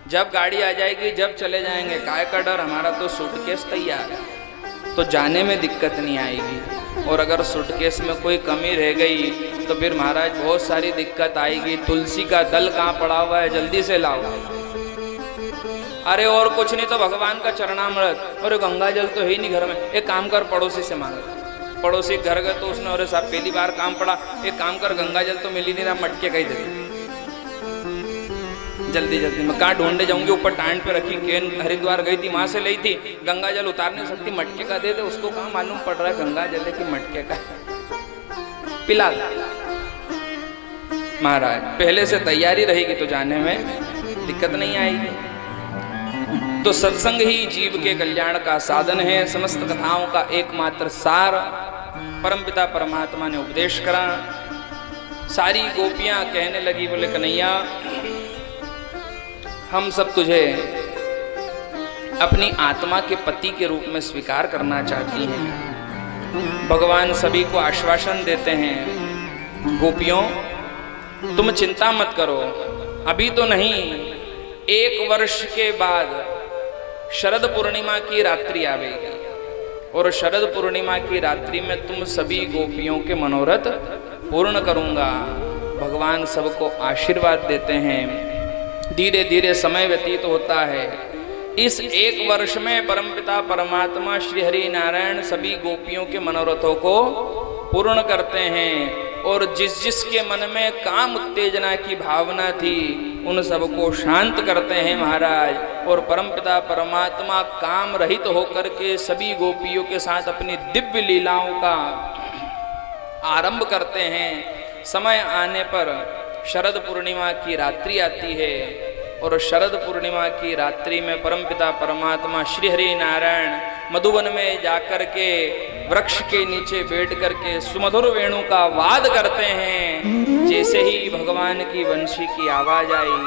जब गाड़ी आ जाएगी जब चले जाएंगे, काय का डर, हमारा तो सूटकेस तैयार है, तो जाने में दिक्कत नहीं आएगी। और अगर सूटकेस में कोई कमी रह गई तो फिर महाराज बहुत सारी दिक्कत आएगी। तुलसी का दल कहाँ पड़ा हुआ है, जल्दी से लाओ। अरे और कुछ नहीं तो भगवान का चरणामृत, और गंगा जल तो है ही नहीं घर में, एक काम कर पड़ोसी से मांग। पड़ोसी घर गए तो उसने, अरे साहब पहली बार काम पड़ा, एक काम कर गंगा जल तो मिल ही नहीं रहा, मटके कहीं दे जल्दी जल्दी। मैं कहाँ ढूंढने जाऊंगी, ऊपर टांड पे रखी केन, हरिद्वार गई थी वहां से ली थी, गंगा जल उतार नहीं सकती, मटके का दे दे। उसको कहाँ मालूम पड़ रहा है गंगा जल है कि मटके का, पिला महाराज। पहले से तैयारी रहेगी तो जाने में दिक्कत नहीं आएगी। तो सत्संग ही जीव के कल्याण का साधन है। समस्त कथाओं का एकमात्र सार परमपिता परमात्मा ने उपदेश करा। सारी गोपियां कहने लगी, बोले कन्हैया हम सब तुझे अपनी आत्मा के पति के रूप में स्वीकार करना चाहती हैं। भगवान सभी को आश्वासन देते हैं, गोपियों तुम चिंता मत करो, अभी तो नहीं, 1 वर्ष के बाद शरद पूर्णिमा की रात्रि आवेगी और शरद पूर्णिमा की रात्रि में तुम सभी गोपियों के मनोरथ पूर्ण करूंगा। भगवान सबको आशीर्वाद देते हैं। धीरे धीरे समय व्यतीत होता है। इस 1 वर्ष में परमपिता परमात्मा श्री हरि नारायण सभी गोपियों के मनोरथों को पूर्ण करते हैं और जिस जिसके मन में काम उत्तेजना की भावना थी उन सबको शांत करते हैं महाराज। और परमपिता परमात्मा काम रहित होकर के सभी गोपियों के साथ अपनी दिव्य लीलाओं का आरंभ करते हैं। समय आने पर शरद पूर्णिमा की रात्रि आती है और शरद पूर्णिमा की रात्रि में परमपिता परमात्मा श्री हरि नारायण मधुवन में जाकर के वृक्ष के नीचे बैठ करके सुमधुर वेणु का वाद करते हैं। जैसे ही भगवान की वंशी की आवाज आई,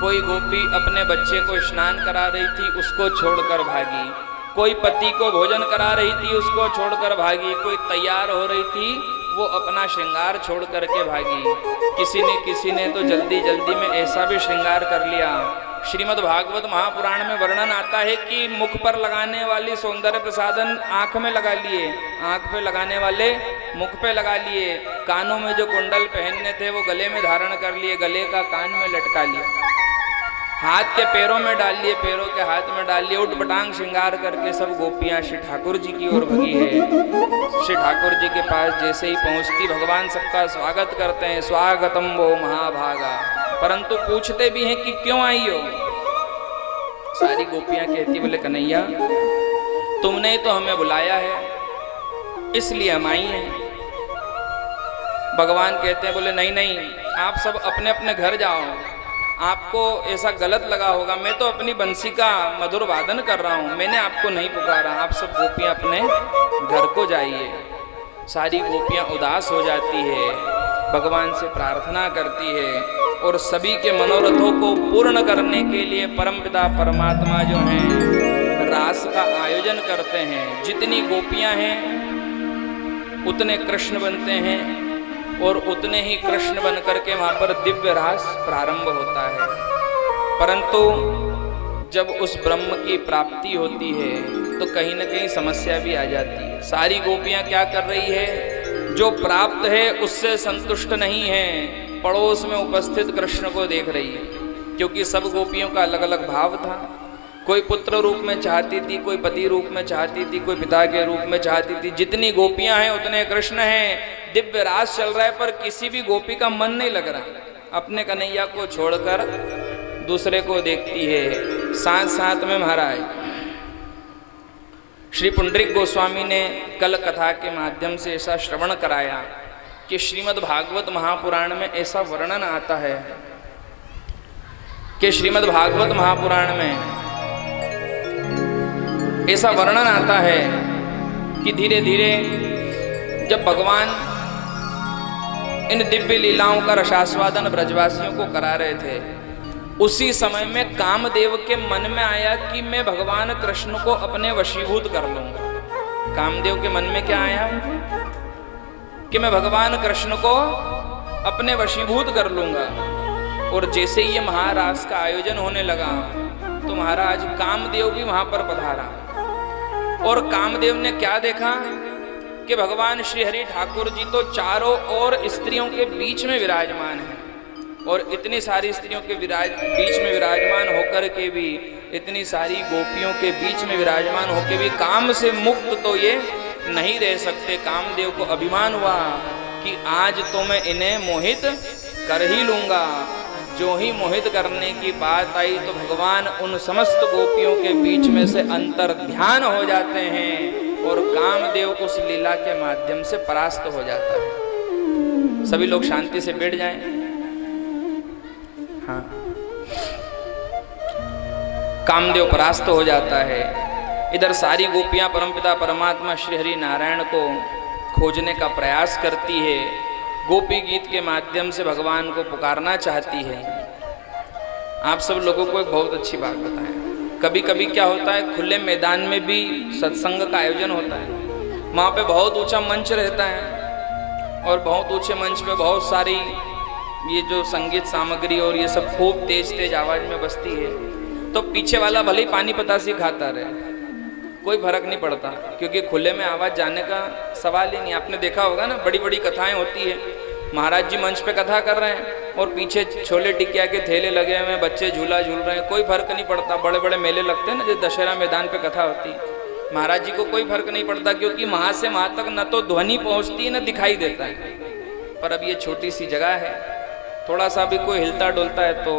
कोई गोपी अपने बच्चे को स्नान करा रही थी, उसको छोड़कर भागी। कोई पति को भोजन करा रही थी, उसको छोड़कर भागी। कोई तैयार हो रही थी, वो अपना श्रृंगार छोड़ करके भागी। किसी ने तो जल्दी जल्दी में ऐसा भी श्रृंगार कर लिया। श्रीमद् भागवत महापुराण में वर्णन आता है कि मुख पर लगाने वाली सौंदर्य प्रसाधन आंख में लगा लिए, आंख पे लगाने वाले मुख पे लगा लिए, कानों में जो कुंडल पहनने थे वो गले में धारण कर लिए, गले का कान में लटका लिया। हाथ के पैरों में डाल लिए, पैरों के हाथ में डाल लिए, उठपटांग श्रृंगार करके सब गोपियां श्री ठाकुर जी की ओर भगी है। श्री ठाकुर जी के पास जैसे ही पहुंचती भगवान सबका स्वागत करते हैं, स्वागतम वो महाभागा, परंतु पूछते भी हैं कि क्यों आई हो। सारी गोपियां कहती बोले कन्हैया तुमने तो हमें बुलाया है इसलिए हम आई हैं। भगवान कहते हैं बोले नहीं नहीं, आप सब अपने अपने घर जाओ, आपको ऐसा गलत लगा होगा, मैं तो अपनी बंसी का मधुर वादन कर रहा हूँ, मैंने आपको नहीं पुकारा, आप सब गोपियाँ अपने घर को जाइए। सारी गोपियाँ उदास हो जाती है, भगवान से प्रार्थना करती है और सभी के मनोरथों को पूर्ण करने के लिए परमपिता परमात्मा जो हैं रास का आयोजन करते हैं। जितनी गोपियाँ हैं उतने कृष्ण बनते हैं और उतने ही कृष्ण बन करके वहाँ पर दिव्य रास प्रारंभ होता है। परंतु जब उस ब्रह्म की प्राप्ति होती है तो कहीं न कहीं समस्या भी आ जाती है। सारी गोपियाँ क्या कर रही है, जो प्राप्त है उससे संतुष्ट नहीं है, पड़ोस में उपस्थित कृष्ण को देख रही है, क्योंकि सब गोपियों का अलग अलग भाव था। कोई पुत्र रूप में चाहती थी, कोई पति रूप में चाहती थी, कोई पिता के रूप में चाहती थी। जितनी गोपियां हैं उतने कृष्ण हैं, दिव्य रास चल रहा है, पर किसी भी गोपी का मन नहीं लग रहा, अपने कन्हैया को छोड़कर दूसरे को देखती है। साथ साथ में महाराज श्री पुंडरीक गोस्वामी ने कल कथा के माध्यम से ऐसा श्रवण कराया कि श्रीमद् भागवत महापुराण में ऐसा वर्णन आता है कि श्रीमद् भागवत महापुराण में ऐसा वर्णन आता है कि धीरे धीरे जब भगवान इन दिव्य लीलाओं का रसास्वादन ब्रजवासियों को करा रहे थे, उसी समय में कामदेव के मन में आया कि मैं भगवान कृष्ण को अपने वशीभूत कर लूंगा। कामदेव के मन में क्या आया कि मैं भगवान कृष्ण को अपने वशीभूत कर लूंगा। और जैसे ही ये महारास का आयोजन होने लगा तो महाराज कामदेव भी वहां पर पधारा और कामदेव ने क्या देखा कि भगवान श्री हरि ठाकुर जी तो चारों ओर स्त्रियों के बीच में विराजमान हैं और इतनी सारी स्त्रियों के बीच में विराजमान होकर के भी, इतनी सारी गोपियों के बीच में विराजमान होकर भी काम से मुक्त तो ये नहीं रह सकते। कामदेव को अभिमान हुआ कि आज तो मैं इन्हें मोहित कर ही लूंगा। जो ही मोहित करने की बात आई तो भगवान उन समस्त गोपियों के बीच में से अंतर ध्यान हो जाते हैं और कामदेव उस लीला के माध्यम से परास्त हो जाता है। सभी लोग शांति से बैठ जाएं। हाँ, कामदेव परास्त हो जाता है। इधर सारी गोपियां परमपिता परमात्मा श्री हरि नारायण को खोजने का प्रयास करती है, गोपी गीत के माध्यम से भगवान को पुकारना चाहती है। आप सब लोगों को एक बहुत अच्छी बात बताएं, कभी कभी क्या होता है, खुले मैदान में भी सत्संग का आयोजन होता है, वहाँ पे बहुत ऊंचा मंच रहता है और बहुत ऊंचे मंच पे बहुत सारी ये जो संगीत सामग्री और ये सब खूब तेज तेज आवाज में बजती है, तो पीछे वाला भले ही पानी पतासी खाता रहे, कोई फर्क नहीं पड़ता, क्योंकि खुले में आवाज जाने का सवाल ही नहीं। आपने देखा होगा ना, बड़ी बड़ी कथाएं होती है, महाराज जी मंच पे कथा कर रहे हैं और पीछे छोले टिकिया के थैले लगे हुए हैं, बच्चे झूला झूल रहे हैं, कोई फर्क नहीं पड़ता। बड़े बड़े मेले लगते हैं ना, जैसे दशहरा मैदान पे कथा होती है, महाराज जी को कोई फर्क नहीं पड़ता, क्योंकि वहां से वहां तक न तो ध्वनि पहुंचती है न दिखाई देता है। पर अब ये छोटी सी जगह है, थोड़ा सा भी कोई हिलता डुलता है तो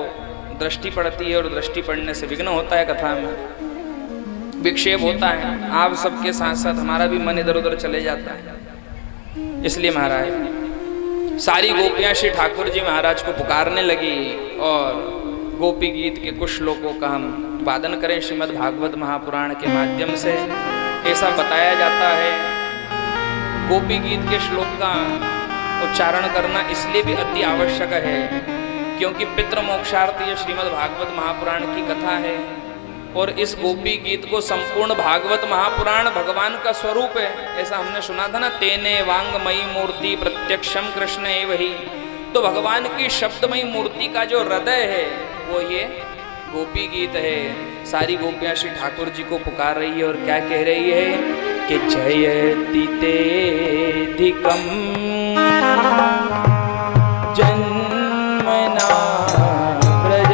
दृष्टि पड़ती है और दृष्टि पड़ने से विघ्न होता है, कथा में विक्षेप होता है। आप सबके साथ साथ हमारा भी मन इधर उधर चले जाता है। इसलिए महाराज सारी गोपियां श्री ठाकुर जी महाराज को पुकारने लगी और गोपी गीत के कुछ श्लोकों का हम वादन करें श्रीमद् भागवत महापुराण के माध्यम से। ऐसा बताया जाता है, गोपी गीत के श्लोक का उच्चारण करना इसलिए भी अति आवश्यक है क्योंकि पितृ मोक्षार्थ ये श्रीमद् भागवत महापुराण की कथा है और इस गोपी गीत को संपूर्ण भागवत महापुराण भगवान का स्वरूप है। ऐसा हमने सुना था ना, तेने वांगमयी मूर्ति प्रत्यक्षम कृष्ण एव ही। तो भगवान की शब्दमयी मूर्ति का जो हृदय है वो ये गोपी गीत है। सारी गोपियां श्री ठाकुर जी को पुकार रही है और क्या कह रही है कि जयति तेधिकम जन्मना ब्रज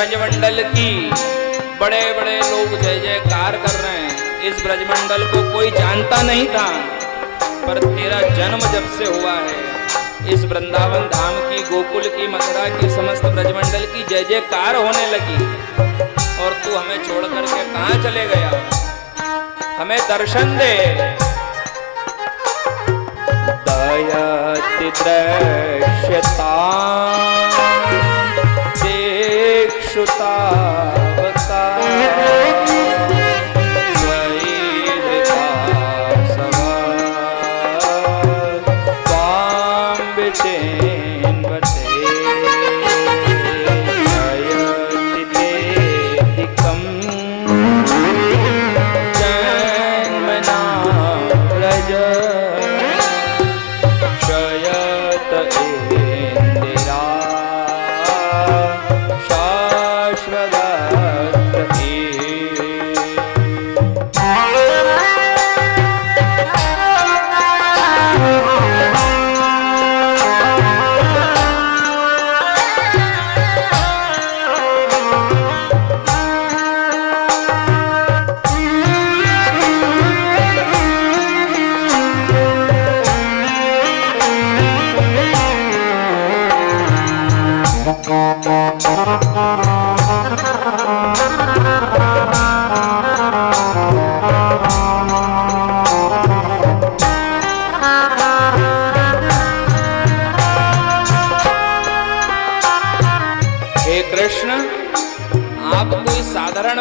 ब्रजमंडल की बड़े बड़े लोग जय जयकार कर रहे हैं। इस ब्रजमंडल को कोई जानता नहीं था, पर तेरा जन्म जब से हुआ है इस वृंदावन धाम की, गोकुल की, मथुरा की, समस्त ब्रजमंडल की जय जयकार होने लगी। और तू हमें छोड़ करके कहाँ चले गया? हमें दर्शन दे। दयति दृश्यता देक्षुता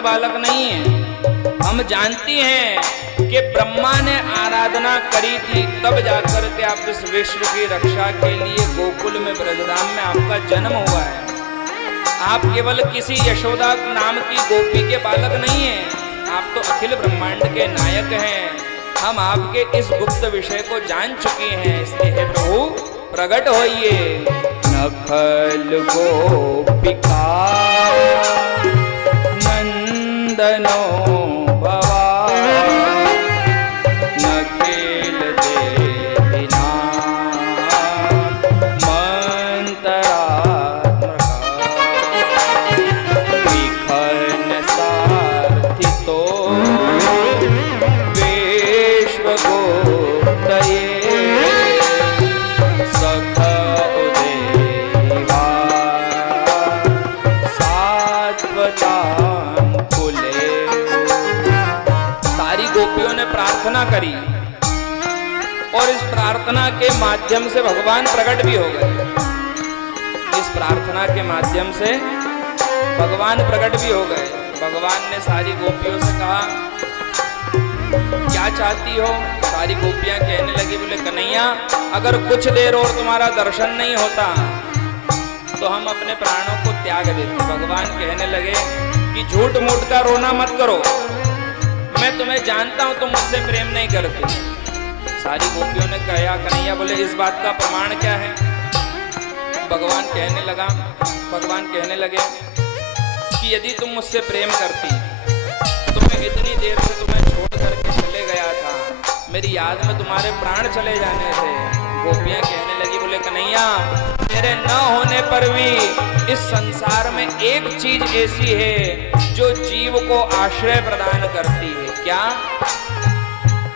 बालक नहीं है। हम जानती हैं कि ब्रह्मा ने आराधना करी थी, तब जाकर के आप इस विश्व की रक्षा के लिए गोकुल में ब्रजधाम में आपका जन्म हुआ है। आप केवल किसी यशोदा नाम की गोपी के बालक नहीं हैं, आप तो अखिल ब्रह्मांड के नायक हैं। हम आपके इस गुप्त विषय को जान चुके हैं, इसलिए हे प्रभु प्रकट होइए। नखल गोपिका नंदनो भवा नकेल देना विखन सार्थितो विश्वगोप्तये सख उदेवा सात्वतां कुले। सारी गोपियों ने प्रार्थना करी और इस प्रार्थना के माध्यम से भगवान प्रकट भी हो गए। इस प्रार्थना के माध्यम से भगवान प्रकट भी हो गए। भगवान ने सारी गोपियों से कहा क्या चाहती हो? सारी गोपियां कहने लगी, बोले कन्हैया अगर कुछ देर और तुम्हारा दर्शन नहीं होता तो हम अपने प्राणों को त्याग देते। भगवान कहने लगे कि झूठ मूठ का रोना मत करो, मैं तुम्हें जानता हूं तुम मुझसे प्रेम नहीं करते। सारी गोपियों ने कहा कन्हैया बोले इस बात का प्रमाण क्या है? भगवान कहने लगे कि यदि तुम मुझसे प्रेम करती तो मैं इतनी देर से तुम्हें छोड़ करके चले गया था, मेरी याद में तुम्हारे प्राण चले जाने थे। गोपियां कहने लगी, बोले कन्हैया तेरे न होने पर भी इस संसार में एक चीज ऐसी है जो जीव को आश्रय प्रदान करती है। क्या?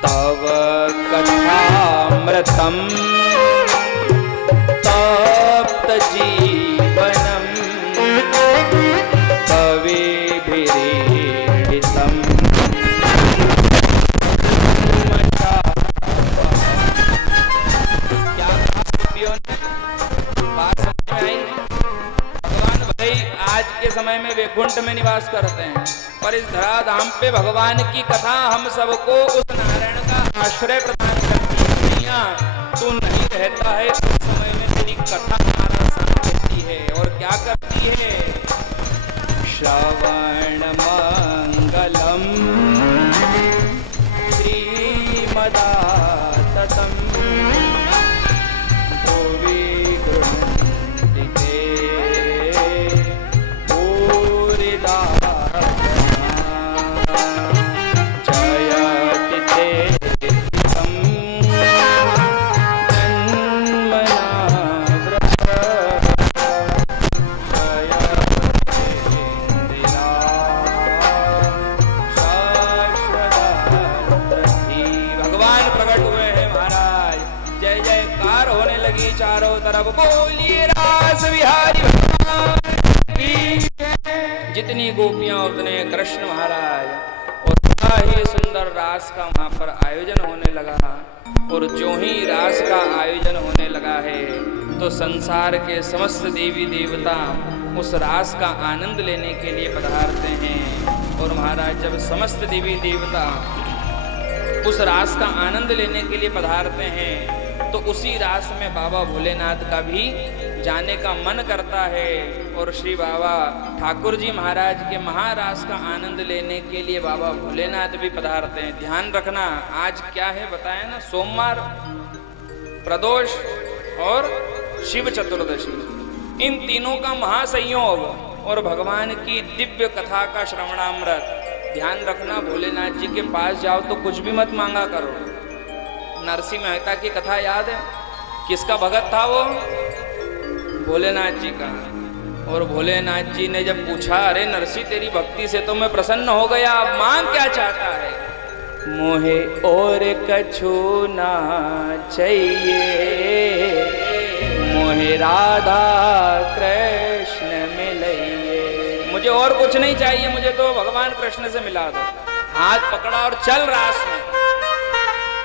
तव कथामृतम तप्त जीवनम कविभिरीडितम। क्या गोपियों ने बात समझ में आई? भगवान भाई आज के समय में वैकुंठ में निवास करते हैं, पर इस धराधाम पे भगवान की कथा हम सबको उस नारायण का आश्रय प्रदान करती है। तू नहीं रहता है उस समय में तेरी कथा हमारा साथ देती है। और क्या करती है? श्रवण मंगलम श्रीमदाततम भुवि गृह्णन्ति पूरिदा जयति ते जन्मना व्रत जयति लगी चारों तरफ, बोलिए रास बिहारी भगवान की जय। जितनी गोपियां उतने कृष्ण महाराज, और बड़ा ही सुंदर रास का वहां पर आयोजन होने लगा। और जो ही रास का आयोजन होने लगा है तो संसार के समस्त देवी देवता उस रास का आनंद लेने के लिए पधारते हैं। और महाराज जब समस्त देवी देवता उस रास का आनंद लेने के लिए पधारते हैं तो उसी रास में बाबा भोलेनाथ का भी जाने का मन करता है। और श्री बाबा ठाकुर जी महाराज के महारास का आनंद लेने के लिए बाबा भोलेनाथ भी पधारते हैं। ध्यान रखना, आज क्या है बताया ना, सोमवार, प्रदोष और शिव चतुर्दशी, इन तीनों का महासंयोग और भगवान की दिव्य कथा का श्रवणामृत। ध्यान रखना, भोलेनाथ जी के पास जाओ तो कुछ भी मत मांगा करो। नरसिंह मेहता की कथा याद है? किसका भगत था वो? भोलेनाथ जी का। और भोलेनाथ जी ने जब पूछा, अरे नरसिंह तेरी भक्ति से तो मैं प्रसन्न हो गया, अब मांग क्या चाहता है? मोहे और कछु ना चाहिए, मोहे राधा कृष्ण मिलइए। मुझे और कुछ नहीं चाहिए, मुझे तो भगवान कृष्ण से मिला दो। हाथ पकड़ा और चल रास में।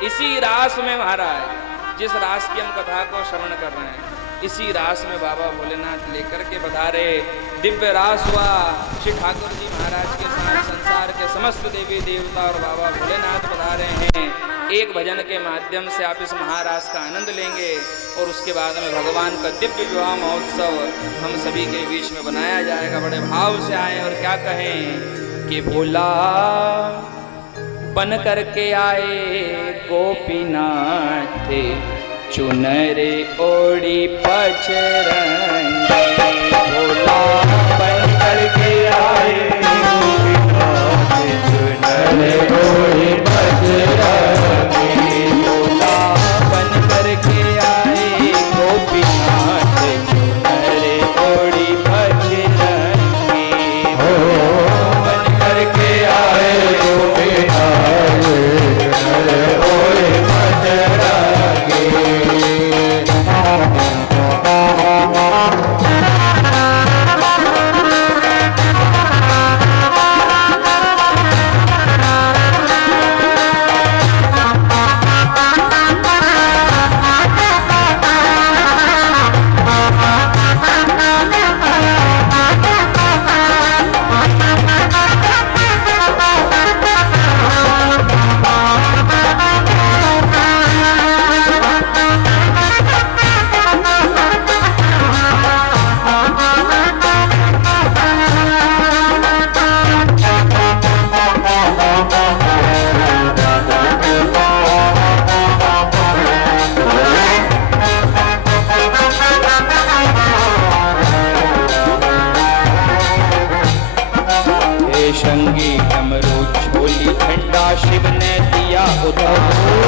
इसी रास में महाराज, जिस रास की हम कथा को श्रवण कर रहे हैं, इसी रास में बाबा भोलेनाथ लेकर के पधारे। दिव्य रास हुआ, श्री ठाकुर जी महाराज के साथ संसार के समस्त देवी देवता और बाबा भोलेनाथ पधारे हैं। एक भजन के माध्यम से आप इस महारास का आनंद लेंगे और उसके बाद में भगवान का दिव्य विवाह महोत्सव हम सभी के बीच में बनाया जाएगा। बड़े भाव से आए और क्या कहें कि भोला बन करके आए गोपीनाथ, चुनर ओढ़ी पचरंगी। भोला बन करके आए गोपीनाथ, चुनर ओढ़ी पचरंगी। भोला बन करके आए गोपीनाथ, चुनर ओढ़ी पचरंगी। बन करके आए गोपीनाथ, चुनर ओढ़ी पचरंगी। शंगी डमरू झोली झंडा शिव ने दिया उधार।